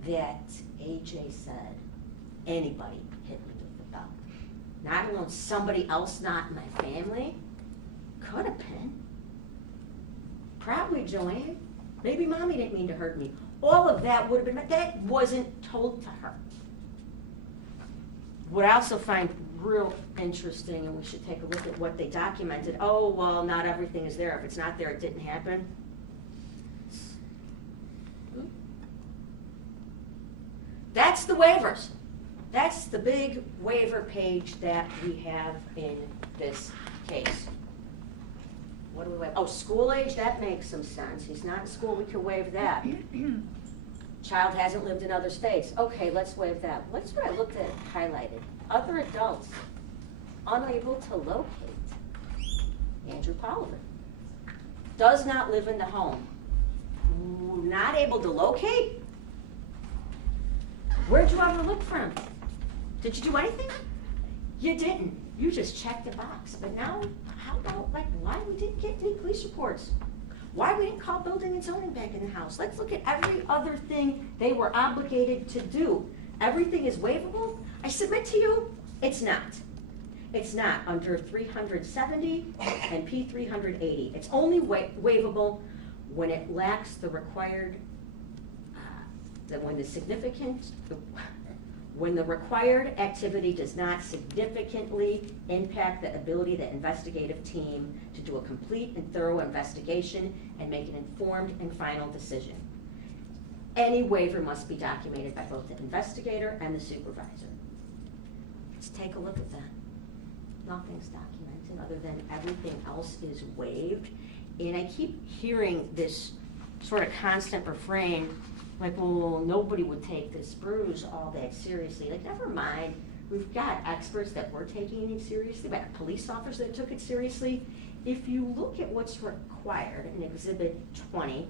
that AJ said anybody hit me with the belt. Not alone somebody else not in my family. Could have been. Probably Joanne. Maybe mommy didn't mean to hurt me. All of that would have been, that wasn't told to her. What I also find real interesting, and we should take a look at what they documented. Oh, well, not everything is there. If it's not there, it didn't happen. That's the waivers. That's the big waiver page that we have in this case. What do we waive? Oh, school age, that makes some sense. He's not in school, we can waive that. Child hasn't lived in other states. Okay, let's waive that. That's what I looked at, highlighted. Other adults, unable to locate. Andrew Poliver. Does not live in the home. Not able to locate? Where'd you ever look from? Did you do anything? You didn't. You just checked the box. But now, how about, why we didn't get any police reports? Why we didn't call building and zoning back in the house? Let's look at every other thing they were obligated to do. Everything is waivable? I submit to you, it's not. It's not under 370 and P380. It's only waivable when it lacks the required, when the required activity does not significantly impact the ability of the investigative team to do a complete and thorough investigation and make an informed and final decision. Any waiver must be documented by both the investigator and the supervisor. Let's take a look at that. Nothing's documented other than everything else is waived. And I keep hearing this sort of constant refrain, like, well, nobody would take this bruise all that seriously. Like, never mind. We've got experts that were taking it seriously. We had a police officer that took it seriously. If you look at what's required in Exhibit 20,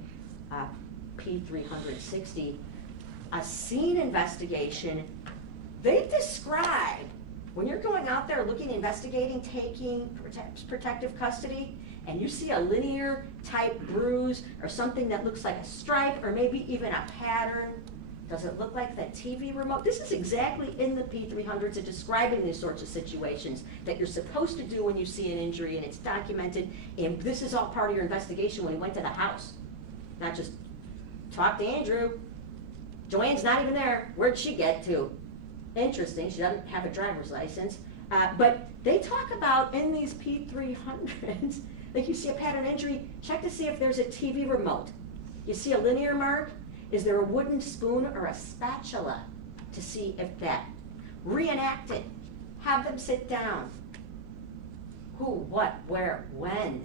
P360, a scene investigation, they describe, when you're going out there looking, investigating, taking protective custody, and you see a linear type bruise or something that looks like a stripe or maybe even a pattern, does it look like that TV remote? This is exactly in the P300s of describing these sorts of situations that you're supposed to do when you see an injury, and it's documented, and this is all part of your investigation when you went to the house. Not just talk to Andrew. Joanne's not even there. Where'd she get to? Interesting, she doesn't have a driver's license. But They talk about in these P300s, like you see a pattern injury, check to see if there's a TV remote. You see a linear mark? Is there a wooden spoon or a spatula to see if that? Reenact it. Have them sit down. Who, what, where, when.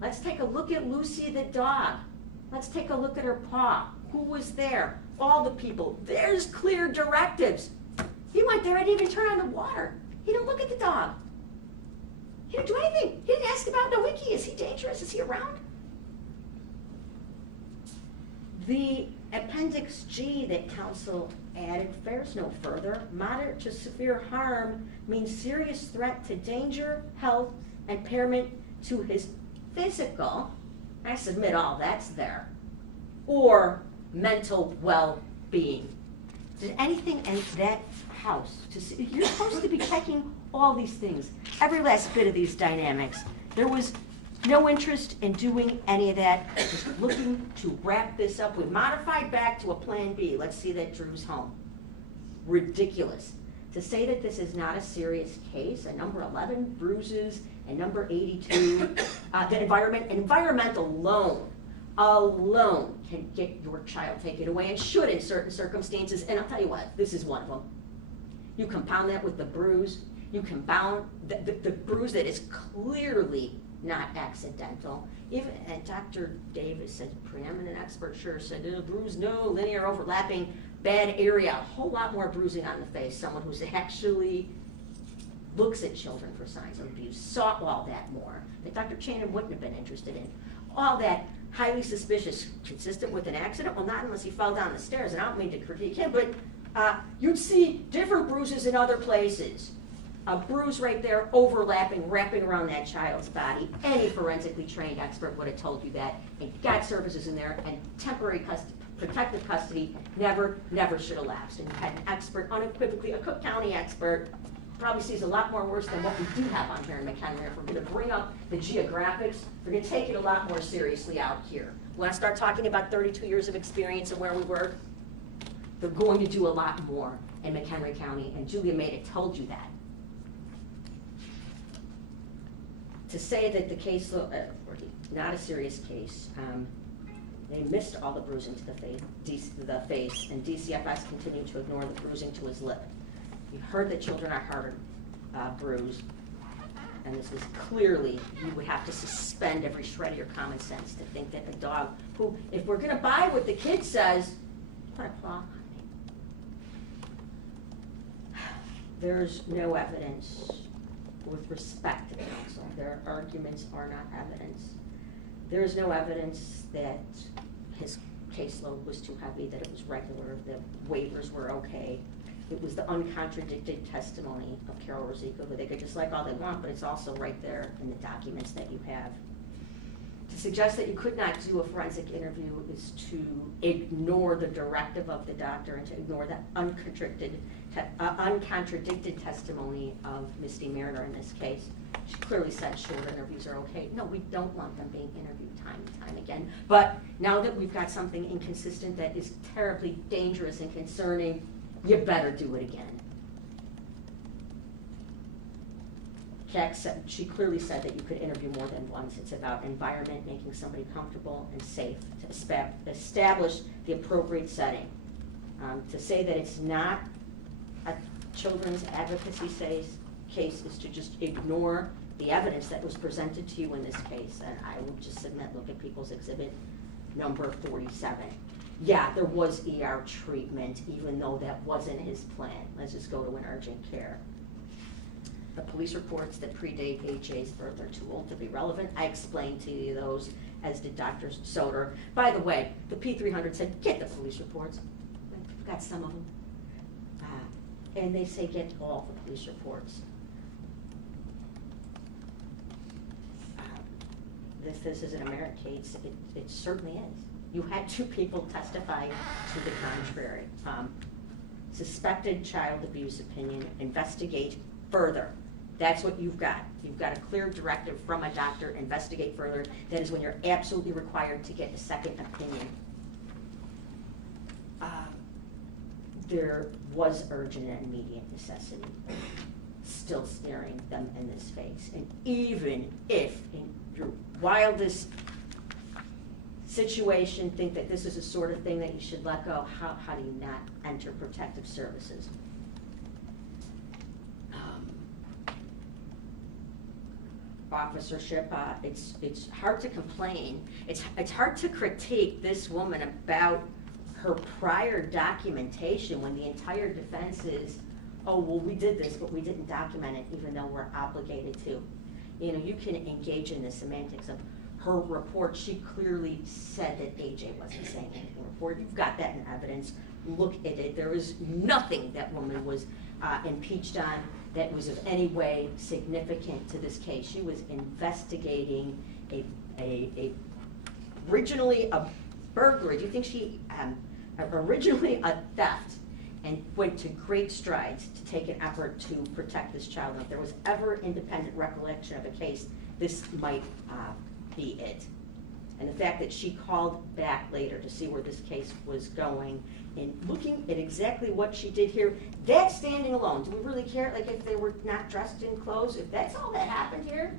Let's take a look at Lucy the dog. Let's take a look at her paw. Who was there? All the people. There's clear directives. He went there and didn't even turn on the water. He didn't look at the dog. He didn't do anything. He didn't ask about Nowicki. Is he dangerous? Is he around? The Appendix G that counsel added fares no further. Moderate to severe harm means serious threat to danger, health, impairment to his physical, I submit all that's there, or mental well-being. Did anything in that house, you're supposed to be checking all these things, every last bit of these dynamics. There was no interest in doing any of that, just looking to wrap this up. We modified back to a plan B. Let's see that Drew's home. Ridiculous. To say that this is not a serious case, a number 11 bruises and number 82, the environmental alone can get your child taken away and should in certain circumstances. And I'll tell you what, this is one of them. You compound that with the bruise, you compound the bruise that is clearly not accidental. Even Dr. Davis, a preeminent expert, sure said, bruise, no, linear overlapping, bad area, a whole lot more bruising on the face. Someone who's actually looks at children for signs of abuse, saw all that more, that Dr. Channon wouldn't have been interested in. All that highly suspicious, consistent with an accident? Well, not unless he fell down the stairs, and I don't mean to critique him, but you'd see different bruises in other places. A bruise right there, overlapping, wrapping around that child's body. Any forensically trained expert would have told you that. And got services in there, and temporary protective custody never should have lapsed. And you had an expert, unequivocally, a Cook County expert, probably sees a lot more worse than what we do have on here in McHenry. If we're going to bring up the geographics, we're going to take it a lot more seriously out here. When I start talking about 32 years of experience and where we work, they're going to do a lot more in McHenry County, and Julia Maida told you that. To say that the case, not a serious case, they missed all the bruising to the face, and DCFS continued to ignore the bruising to his lip. You heard that children are harder bruised, and this is clearly, you would have to suspend every shred of your common sense to think that a dog who, if we're going to buy what the kid says, put a paw on me. There's no evidence with respect to counsel. Their arguments are not evidence. There is no evidence that his caseload was too heavy, that it was regular, the waivers were okay. It was the uncontradicted testimony of Carol Rosico, who they could dislike all they want, but it's also right there in the documents that you have. To suggest that you could not do a forensic interview is to ignore the directive of the doctor and to ignore the uncontradicted testimony of Misty Mariner in this case. She clearly said short interviews are okay. No, we don't want them being interviewed time and time again. But now that we've got something inconsistent that is terribly dangerous and concerning, you better do it again. Jack said, she clearly said that you could interview more than once. It's about environment, making somebody comfortable and safe, to establish the appropriate setting. To say that it's not a children's advocacy case is to just ignore the evidence that was presented to you in this case. And I would just submit, look at People's Exhibit number 47. Yeah, there was ER treatment, even though that wasn't his plan. Let's just go to an urgent care. The police reports that predate AJ's birth are too old to be relevant. I explained to you those, as did Dr. Soder. By the way, the P300 said, get the police reports. We've got some of them. And they say, get all the police reports. This is an American case. It certainly is. You had two people testify to the contrary. Suspected child abuse opinion, investigate further. That's what you've got. You've got a clear directive from a doctor, investigate further. That is when you're absolutely required to get a second opinion. There was urgent and immediate necessity. still staring them in this face. And even if in your wildest situation think that this is the sort of thing that you should let go, how do you not enter protective services? Officership, it's hard to complain. It's hard to critique this woman about her prior documentation when the entire defense is, oh, well, we did this, but we didn't document it, even though we're obligated to. You know, you can engage in the semantics of her report. She clearly said that AJ wasn't saying anything in the report. You've got that in evidence. Look at it. There was nothing that woman was impeached on that was of any way significant to this case. She was investigating originally a burglary. Do you think she originally a theft, and went to great strides to take an effort to protect this child? And if there was ever independent recollection of a case, this might be it. And the fact that she called back later to see where this case was going and looking at exactly what she did here, that standing alone, do we really care? Like if they were not dressed in clothes, if that's all that happened here,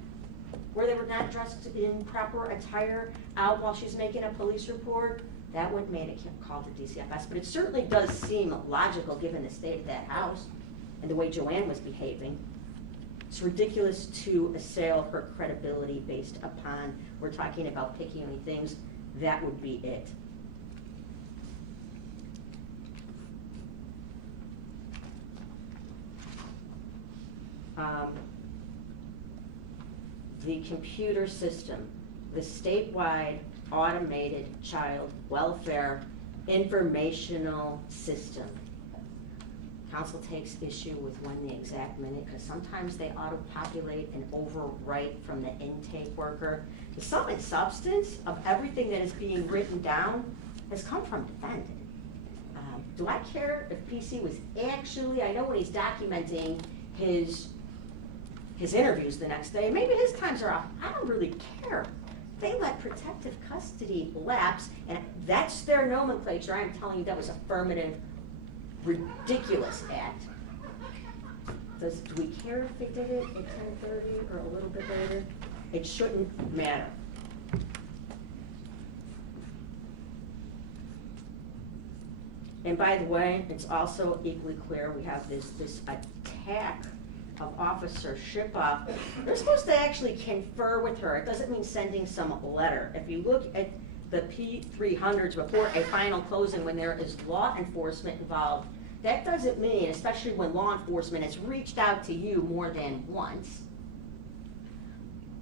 where they were not dressed in proper attire out while she's making a police report, that wouldn't make it called to DCFS. But it certainly does seem logical given the state of that house and the way Joanne was behaving. It's ridiculous to assail her credibility based upon, we're talking about picky only things, that would be it. The computer system, the statewide automated child welfare informational system. Council takes issue with when the exact minute, because sometimes they auto-populate and overwrite from the intake worker. The sum and substance of everything that is being written down has come from defendant. Do I care if PC was actually, I know when he's documenting his interviews the next day, maybe his times are off. I don't really care. They let protective custody lapse, and that's their nomenclature. I'm telling you, that was affirmative, ridiculous act. Do we care if they did it at 10:30 or a little bit later? It shouldn't matter. And by the way, it's also equally clear we have this attack of Officer Shippa. They're supposed to actually confer with her. It doesn't mean sending some letter. If you look at the P300s before a final closing, when there is law enforcement involved, that doesn't mean, especially when law enforcement has reached out to you more than once,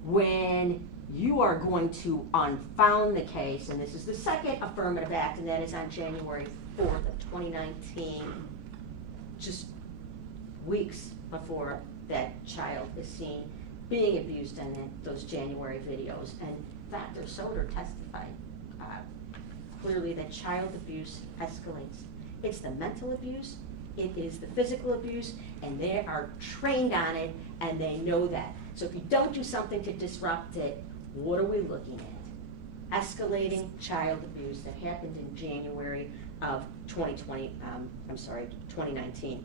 when you are going to unfound the case, and this is the second affirmative act, and that is on January 4th of 2019, just weeks before that child is seen being abused in those January videos. And Dr. Soder testified clearly that child abuse escalates. It's the mental abuse, it is the physical abuse, and they are trained on it, and they know that. So if you don't do something to disrupt it, what are we looking at? Escalating child abuse that happened in January of 2019.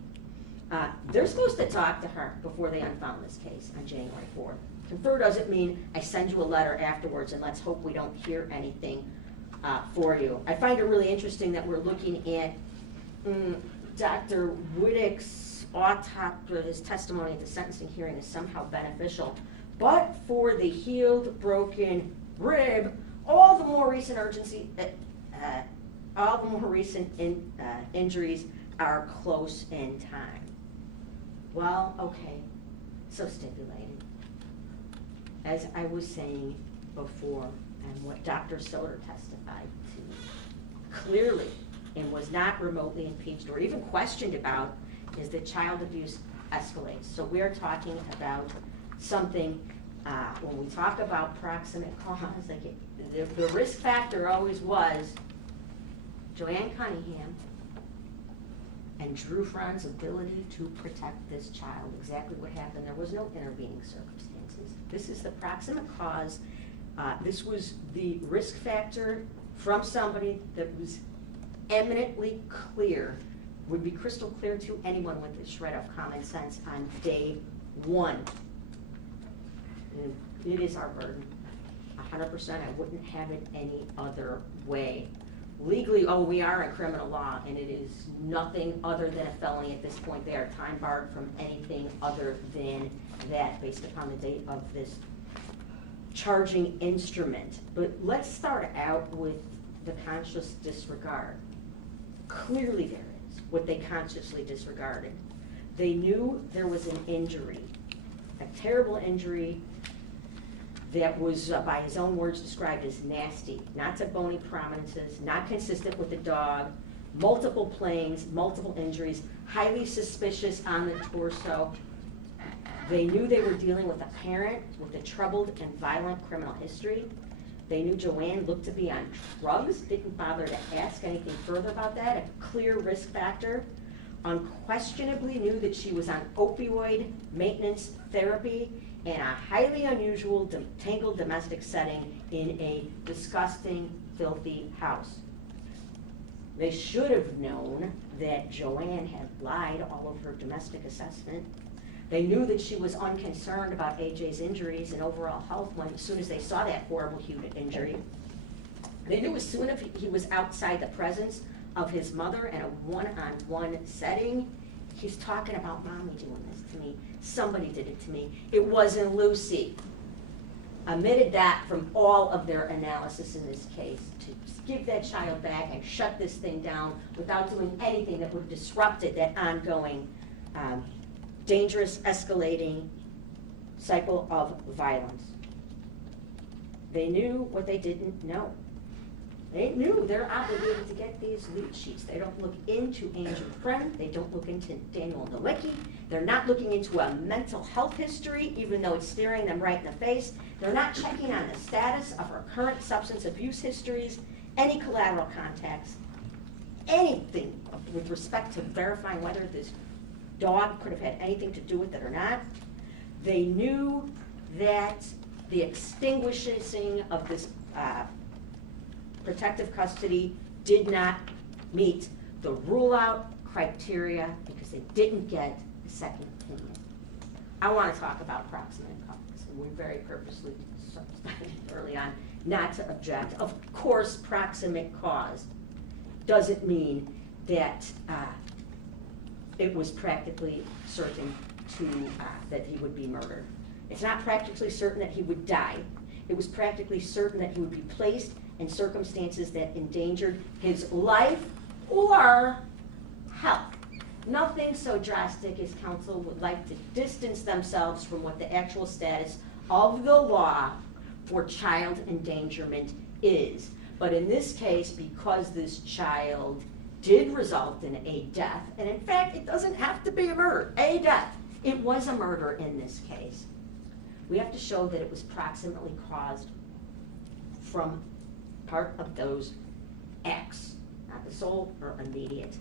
They're supposed to talk to her before they unfound this case on January 4th. Confer doesn't mean I send you a letter afterwards and let's hope we don't hear anything for you. I find it really interesting that we're looking at Dr. Wittick's autopsy, his testimony at the sentencing hearing is somehow beneficial. But for the healed, broken rib, all the more recent injuries are close in time. Well, okay, so stipulated. As I was saying before, and what Dr. Soder testified to clearly and was not remotely impeached or even questioned about is that child abuse escalates. So we're talking about something, when we talk about proximate cause, like the risk factor always was Joanne Cunningham and Drew Freund's ability to protect this child. Exactly what happened. There was no intervening circumstances. This is the proximate cause. This was the risk factor from somebody that was eminently clear, would be crystal clear to anyone with a shred of common sense on day One, and it is our burden, 100%, I wouldn't have it any other way. Legally, we are in criminal law, and it is nothing other than a felony at this point. They are time barred from anything other than that, based upon the date of this charging instrument. But let's start out with the conscious disregard. Clearly there is what they consciously disregarded. They knew there was an injury, a terrible injury that was, by his own words, described as nasty, not to bony prominences, not consistent with the dog, multiple planes, multiple injuries, highly suspicious on the torso. They knew they were dealing with a parent with a troubled and violent criminal history. They knew Joanne looked to be on drugs, didn't bother to ask anything further about that, a clear risk factor. Unquestionably knew that she was on opioid maintenance therapy in a highly unusual, tangled domestic setting in a disgusting, filthy house. They should have known that Joanne had lied all over her domestic assessment. They knew that she was unconcerned about AJ's injuries and overall health as soon as they saw that horrible human injury. They knew as soon as he was outside the presence of his mother in a one-on-one setting, he's talking about, Mommy doing this to me, somebody did it to me, it wasn't Lucy. Omitted that from all of their analysis in this case, to give that child back and shut this thing down without doing anything that would have disrupted that ongoing, dangerous, escalating cycle of violence. They knew what they didn't know. They knew they're obligated to get these lead sheets. They don't look into AJ Freund. They don't look into Daniel Nowicki. They're not looking into a mental health history, even though it's staring them right in the face. They're not checking on the status of her current substance abuse histories, any collateral contacts, anything with respect to verifying whether this dog could have had anything to do with it or not. They knew that the extinguishing of this protective custody did not meet the rule-out criteria because they didn't get a second opinion. I want to talk about proximate cause, and we very purposely decided early on not to object. Of course, proximate cause doesn't mean that it was practically certain that he would be murdered. It's not practically certain that he would die. It was practically certain that he would be placed in circumstances that endangered his life or health. Nothing so drastic as counsel would like to distance themselves from what the actual status of the law for child endangerment is. But in this case, because this child did result in a death, and in fact, it doesn't have to be a murder, a death. It was a murder in this case. We have to show that it was proximately caused from part of those acts, not the sole or immediate,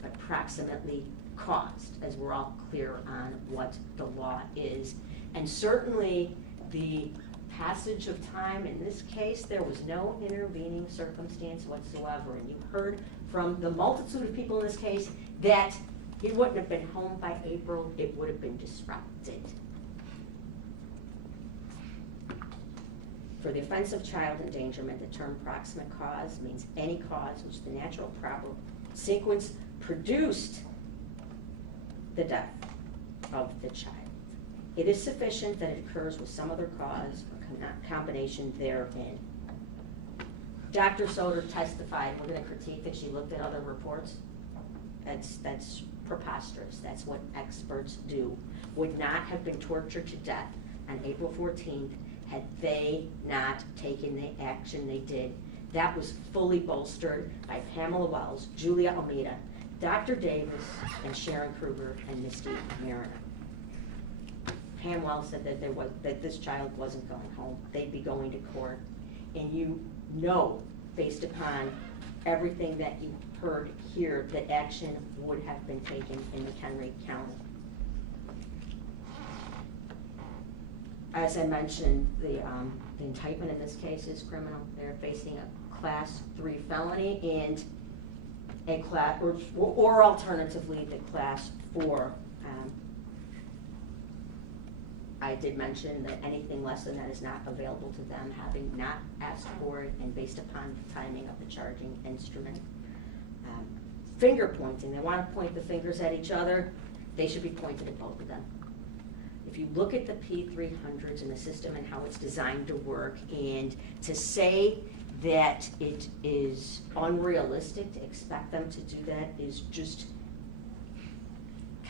but proximately caused, as we're all clear on what the law is. And certainly the passage of time in this case, there was no intervening circumstance whatsoever. And you heard from the multitude of people in this case that he wouldn't have been home by April, it would have been disrupted. For the offense of child endangerment, the term proximate cause means any cause which the natural probable sequence produced the death of the child. It is sufficient that it occurs with some other cause or combination therein. Dr. Soder testified, we're going to critique that she looked at other reports. That's preposterous. That's what experts do. Would not have been tortured to death on April 14th had they not taken the action they did. That was fully bolstered by Pamela Wells, Julia Almeida, Dr. Davis, and Sharon Kruger, and Misty Mariner. Pam Wells said that this child wasn't going home. They'd be going to court. And you know, based upon everything that you heard here, that action would have been taken in McHenry County. As I mentioned, the indictment in this case is criminal. They're facing a Class 3 felony and a class, or alternatively, the Class 4 I did mention that anything less than that is not available to them, having not asked for it and based upon the timing of the charging instrument. Finger pointing, they want to point the fingers at each other, they should be pointed at both of them. If you look at the P300s and the system and how it's designed to work, and to say that it is unrealistic to expect them to do that is just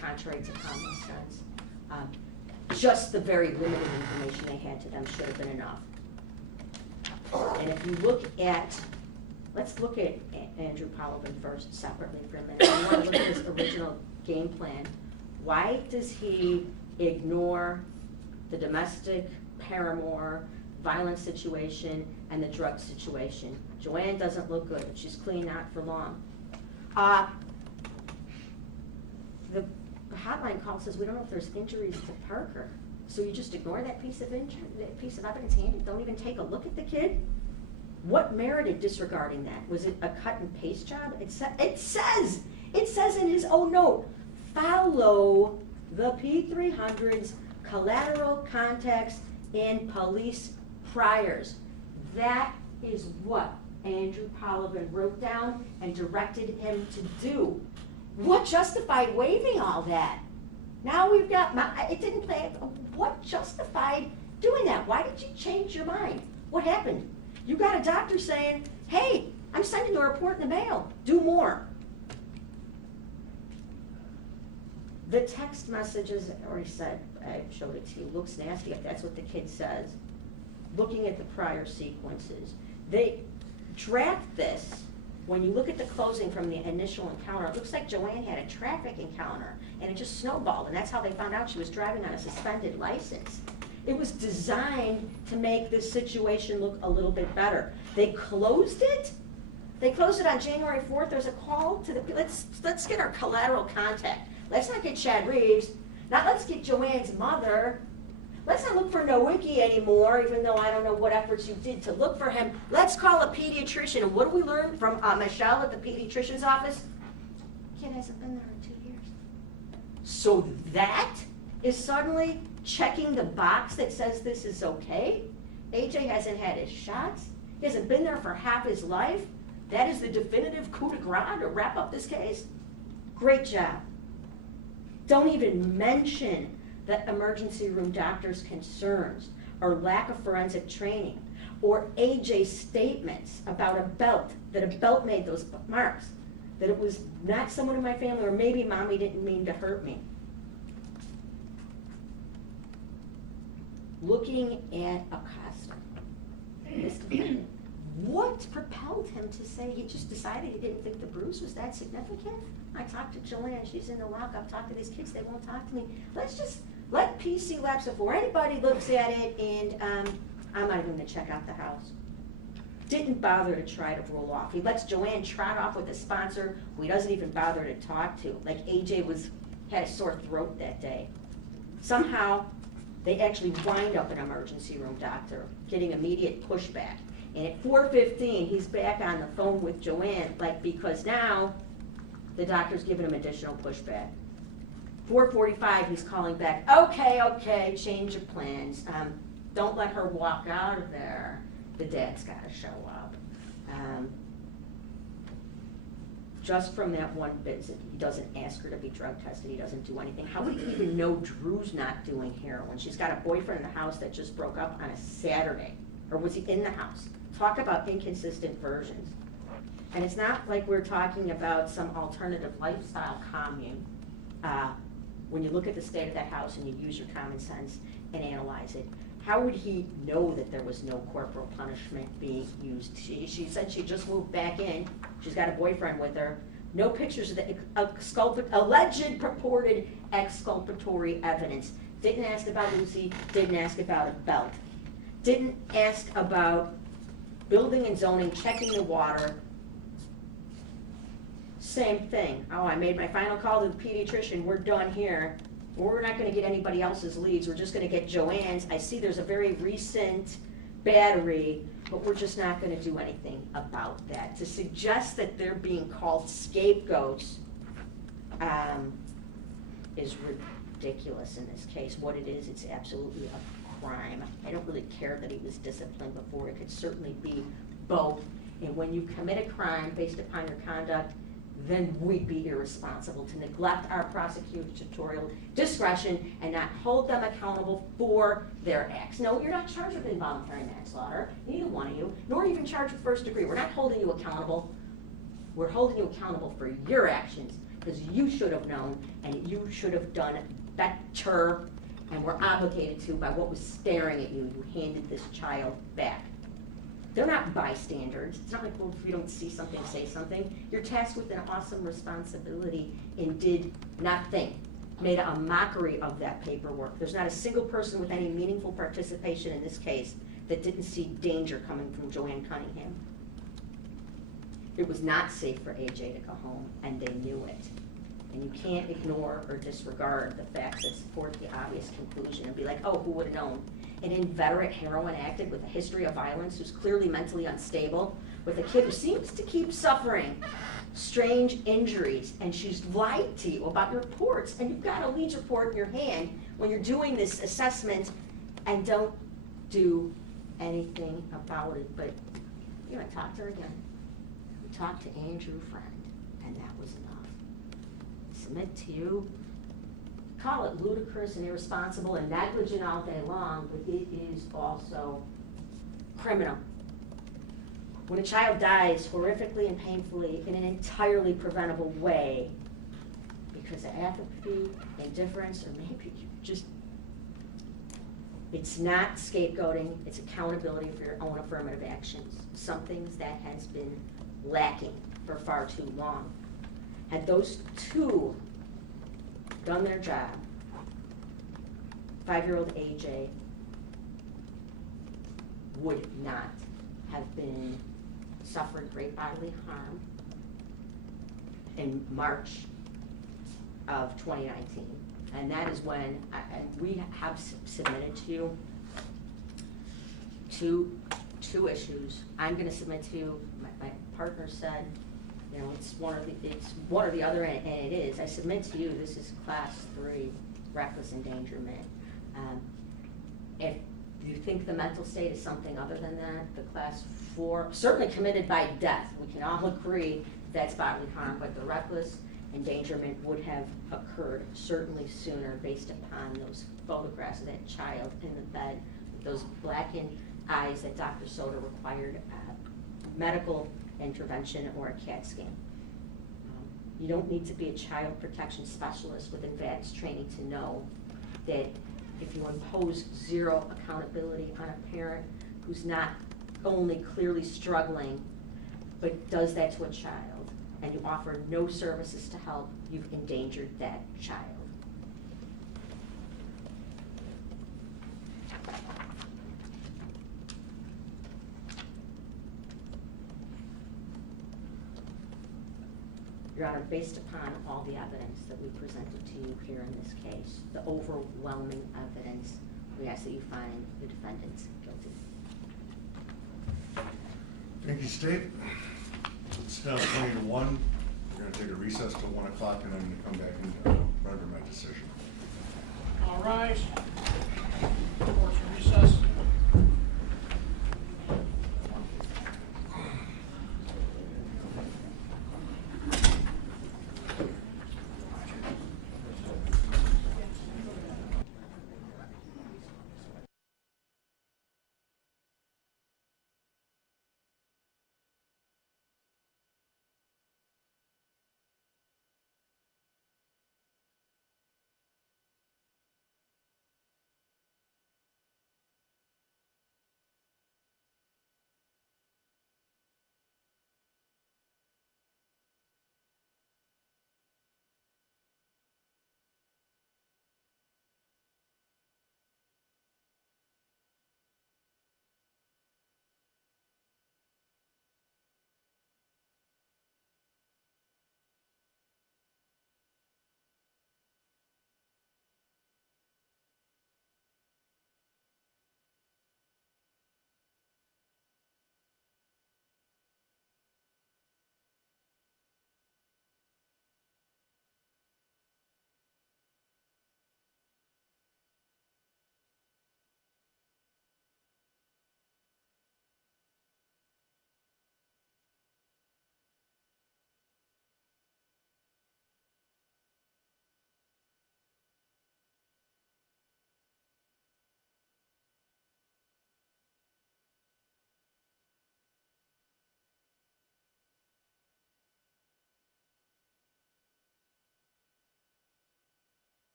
contrary to common sense. Just the very limited information they had to them should have been enough. And if you look at, let's look at Andrew Polovin first separately for a minute. I want to look at his original game plan. Why does he ignore the domestic paramour violence situation and the drug situation? Joanne doesn't look good. She's clean, not for long. The hotline call says we don't know if there's injuries to Parker. So you just ignore that piece of evidence handed? Don't even take a look at the kid? What merited disregarding that? Was it a cut and paste job? It says in his own note, follow the P300's collateral contacts and police priors. That is what Andrew Polovin wrote down and directed him to do. What justified waiving all that? Now we've got, it didn't play, what justified doing that? Why did you change your mind? What happened? You got a doctor saying, hey, I'm sending a report in the mail, do more. The text messages, I already said, I showed it to you, looks nasty if that's what the kid says. Looking at the prior sequences, they draft this. When you look at the closing from the initial encounter, it looks like Joanne had a traffic encounter and it just snowballed, and that's how they found out she was driving on a suspended license. It was designed to make this situation look a little bit better. They closed it. They closed it on January 4th. There's a call to the, let's get our collateral contact. Let's not get Chad Reeves. Now let's get Joanne's mother. Let's not look for Nowicki anymore, even though I don't know what efforts you did to look for him. Let's call a pediatrician. And what do we learn from Michelle at the pediatrician's office? Kid hasn't been there in 2 years. So that is suddenly checking the box that says this is okay? AJ hasn't had his shots. He hasn't been there for half his life. That is the definitive coup de grace to wrap up this case. Great job. Don't even mention the emergency room doctor's concerns or lack of forensic training or AJ's statements about a belt, that a belt made those marks, that it was not someone in my family, or maybe mommy didn't mean to hurt me. Looking at Acosta, this defendant, what propelled him to say he just decided he didn't think the bruise was that significant? I talked to Joanne, she's in the lockup, talked to these kids, they won't talk to me. Let's just let PC lapse before anybody looks at it, and I'm not even gonna check out the house. Didn't bother to try to roll off. He lets Joanne trot off with a sponsor who he doesn't even bother to talk to. Like AJ had a sore throat that day. Somehow, they actually wind up an emergency room doctor, getting immediate pushback. And at 4:15, he's back on the phone with Joanne, like, because now the doctor's giving him additional pushback. 4:45, he's calling back, okay, change of plans. Don't let her walk out of there. The dad's gotta show up. Just from that one visit, he doesn't ask her to be drug tested, he doesn't do anything. How would he even know Drew's not doing heroin? She's got a boyfriend in the house that just broke up on a Saturday. Or was he in the house? Talk about inconsistent versions. And it's not like we're talking about some alternative lifestyle commune. When you look at the state of that house and you use your common sense and analyze it, how would he know that there was no corporal punishment being used? She said she just moved back in. She's got a boyfriend with her. No pictures of the alleged purported exculpatory evidence. Didn't ask about Lucy, didn't ask about a belt. Didn't ask about building and zoning, checking the water. Same thing. Oh, I made my final call to the pediatrician. We're done here. We're not going to get anybody else's leads. We're just going to get Joanne's. I see there's a very recent battery, but we're just not going to do anything about that. To suggest that they're being called scapegoats is ridiculous in this case. What it is, it's absolutely a crime. I don't really care that he was disciplined before. It could certainly be both. And when you commit a crime based upon your conduct, then we'd be irresponsible to neglect our prosecutorial discretion and not hold them accountable for their acts. No, you're not charged with involuntary manslaughter, neither one of you, nor even charged with first degree. We're not holding you accountable. We're holding you accountable for your actions, because you should have known and you should have done better, and were obligated to by what was staring at you. You handed this child back. They're not bystanders. It's not like, well, if you don't see something, say something. You're tasked with an awesome responsibility and did nothing. Made a mockery of that paperwork. There's not a single person with any meaningful participation in this case that didn't see danger coming from Joanne Cunningham. It was not safe for AJ to go home, and they knew it. And you can't ignore or disregard the facts that support the obvious conclusion and be like, oh, who would have known? An inveterate heroin addict with a history of violence who's clearly mentally unstable, with a kid who seems to keep suffering strange injuries, and she's lied to you about your reports, and you've got a Leeds report in your hand when you're doing this assessment and don't do anything about it. But you're gonna talk to her again. We talked to Andrew Friend, and that was enough. Submit to you. Call it ludicrous and irresponsible and negligent all day long, but it is also criminal. When a child dies horrifically and painfully in an entirely preventable way because of apathy, indifference, or maybe just, it's not scapegoating, it's accountability for your own affirmative actions, something that has been lacking for far too long. Had those two done their job, 5-year-old AJ would not have been suffered great bodily harm in March of 2019. And that is when, and we have submitted to you two issues. I'm gonna submit to you, my partner said, you know, it's one or the other, and it is. I submit to you, this is class 3 reckless endangerment. If you think the mental state is something other than that, the class 4, certainly committed by death. We can all agree that's bodily harm, but the reckless endangerment would have occurred certainly sooner based upon those photographs of that child in the bed with those blackened eyes that Dr. Soda required medical intervention or a CAT scan. You don't need to be a child protection specialist with advanced training to know that if you impose zero accountability on a parent who's not only clearly struggling, but does that to a child, and you offer no services to help, you've endangered that child. Your Honor, based upon all the evidence that we presented to you here in this case, the overwhelming evidence, we ask that you find the defendants guilty. Thank you, State. It's now 20 to 1. We're going to take a recess till 1 o'clock, and I'm going to come back and render my decision. All rise. Court's in recess.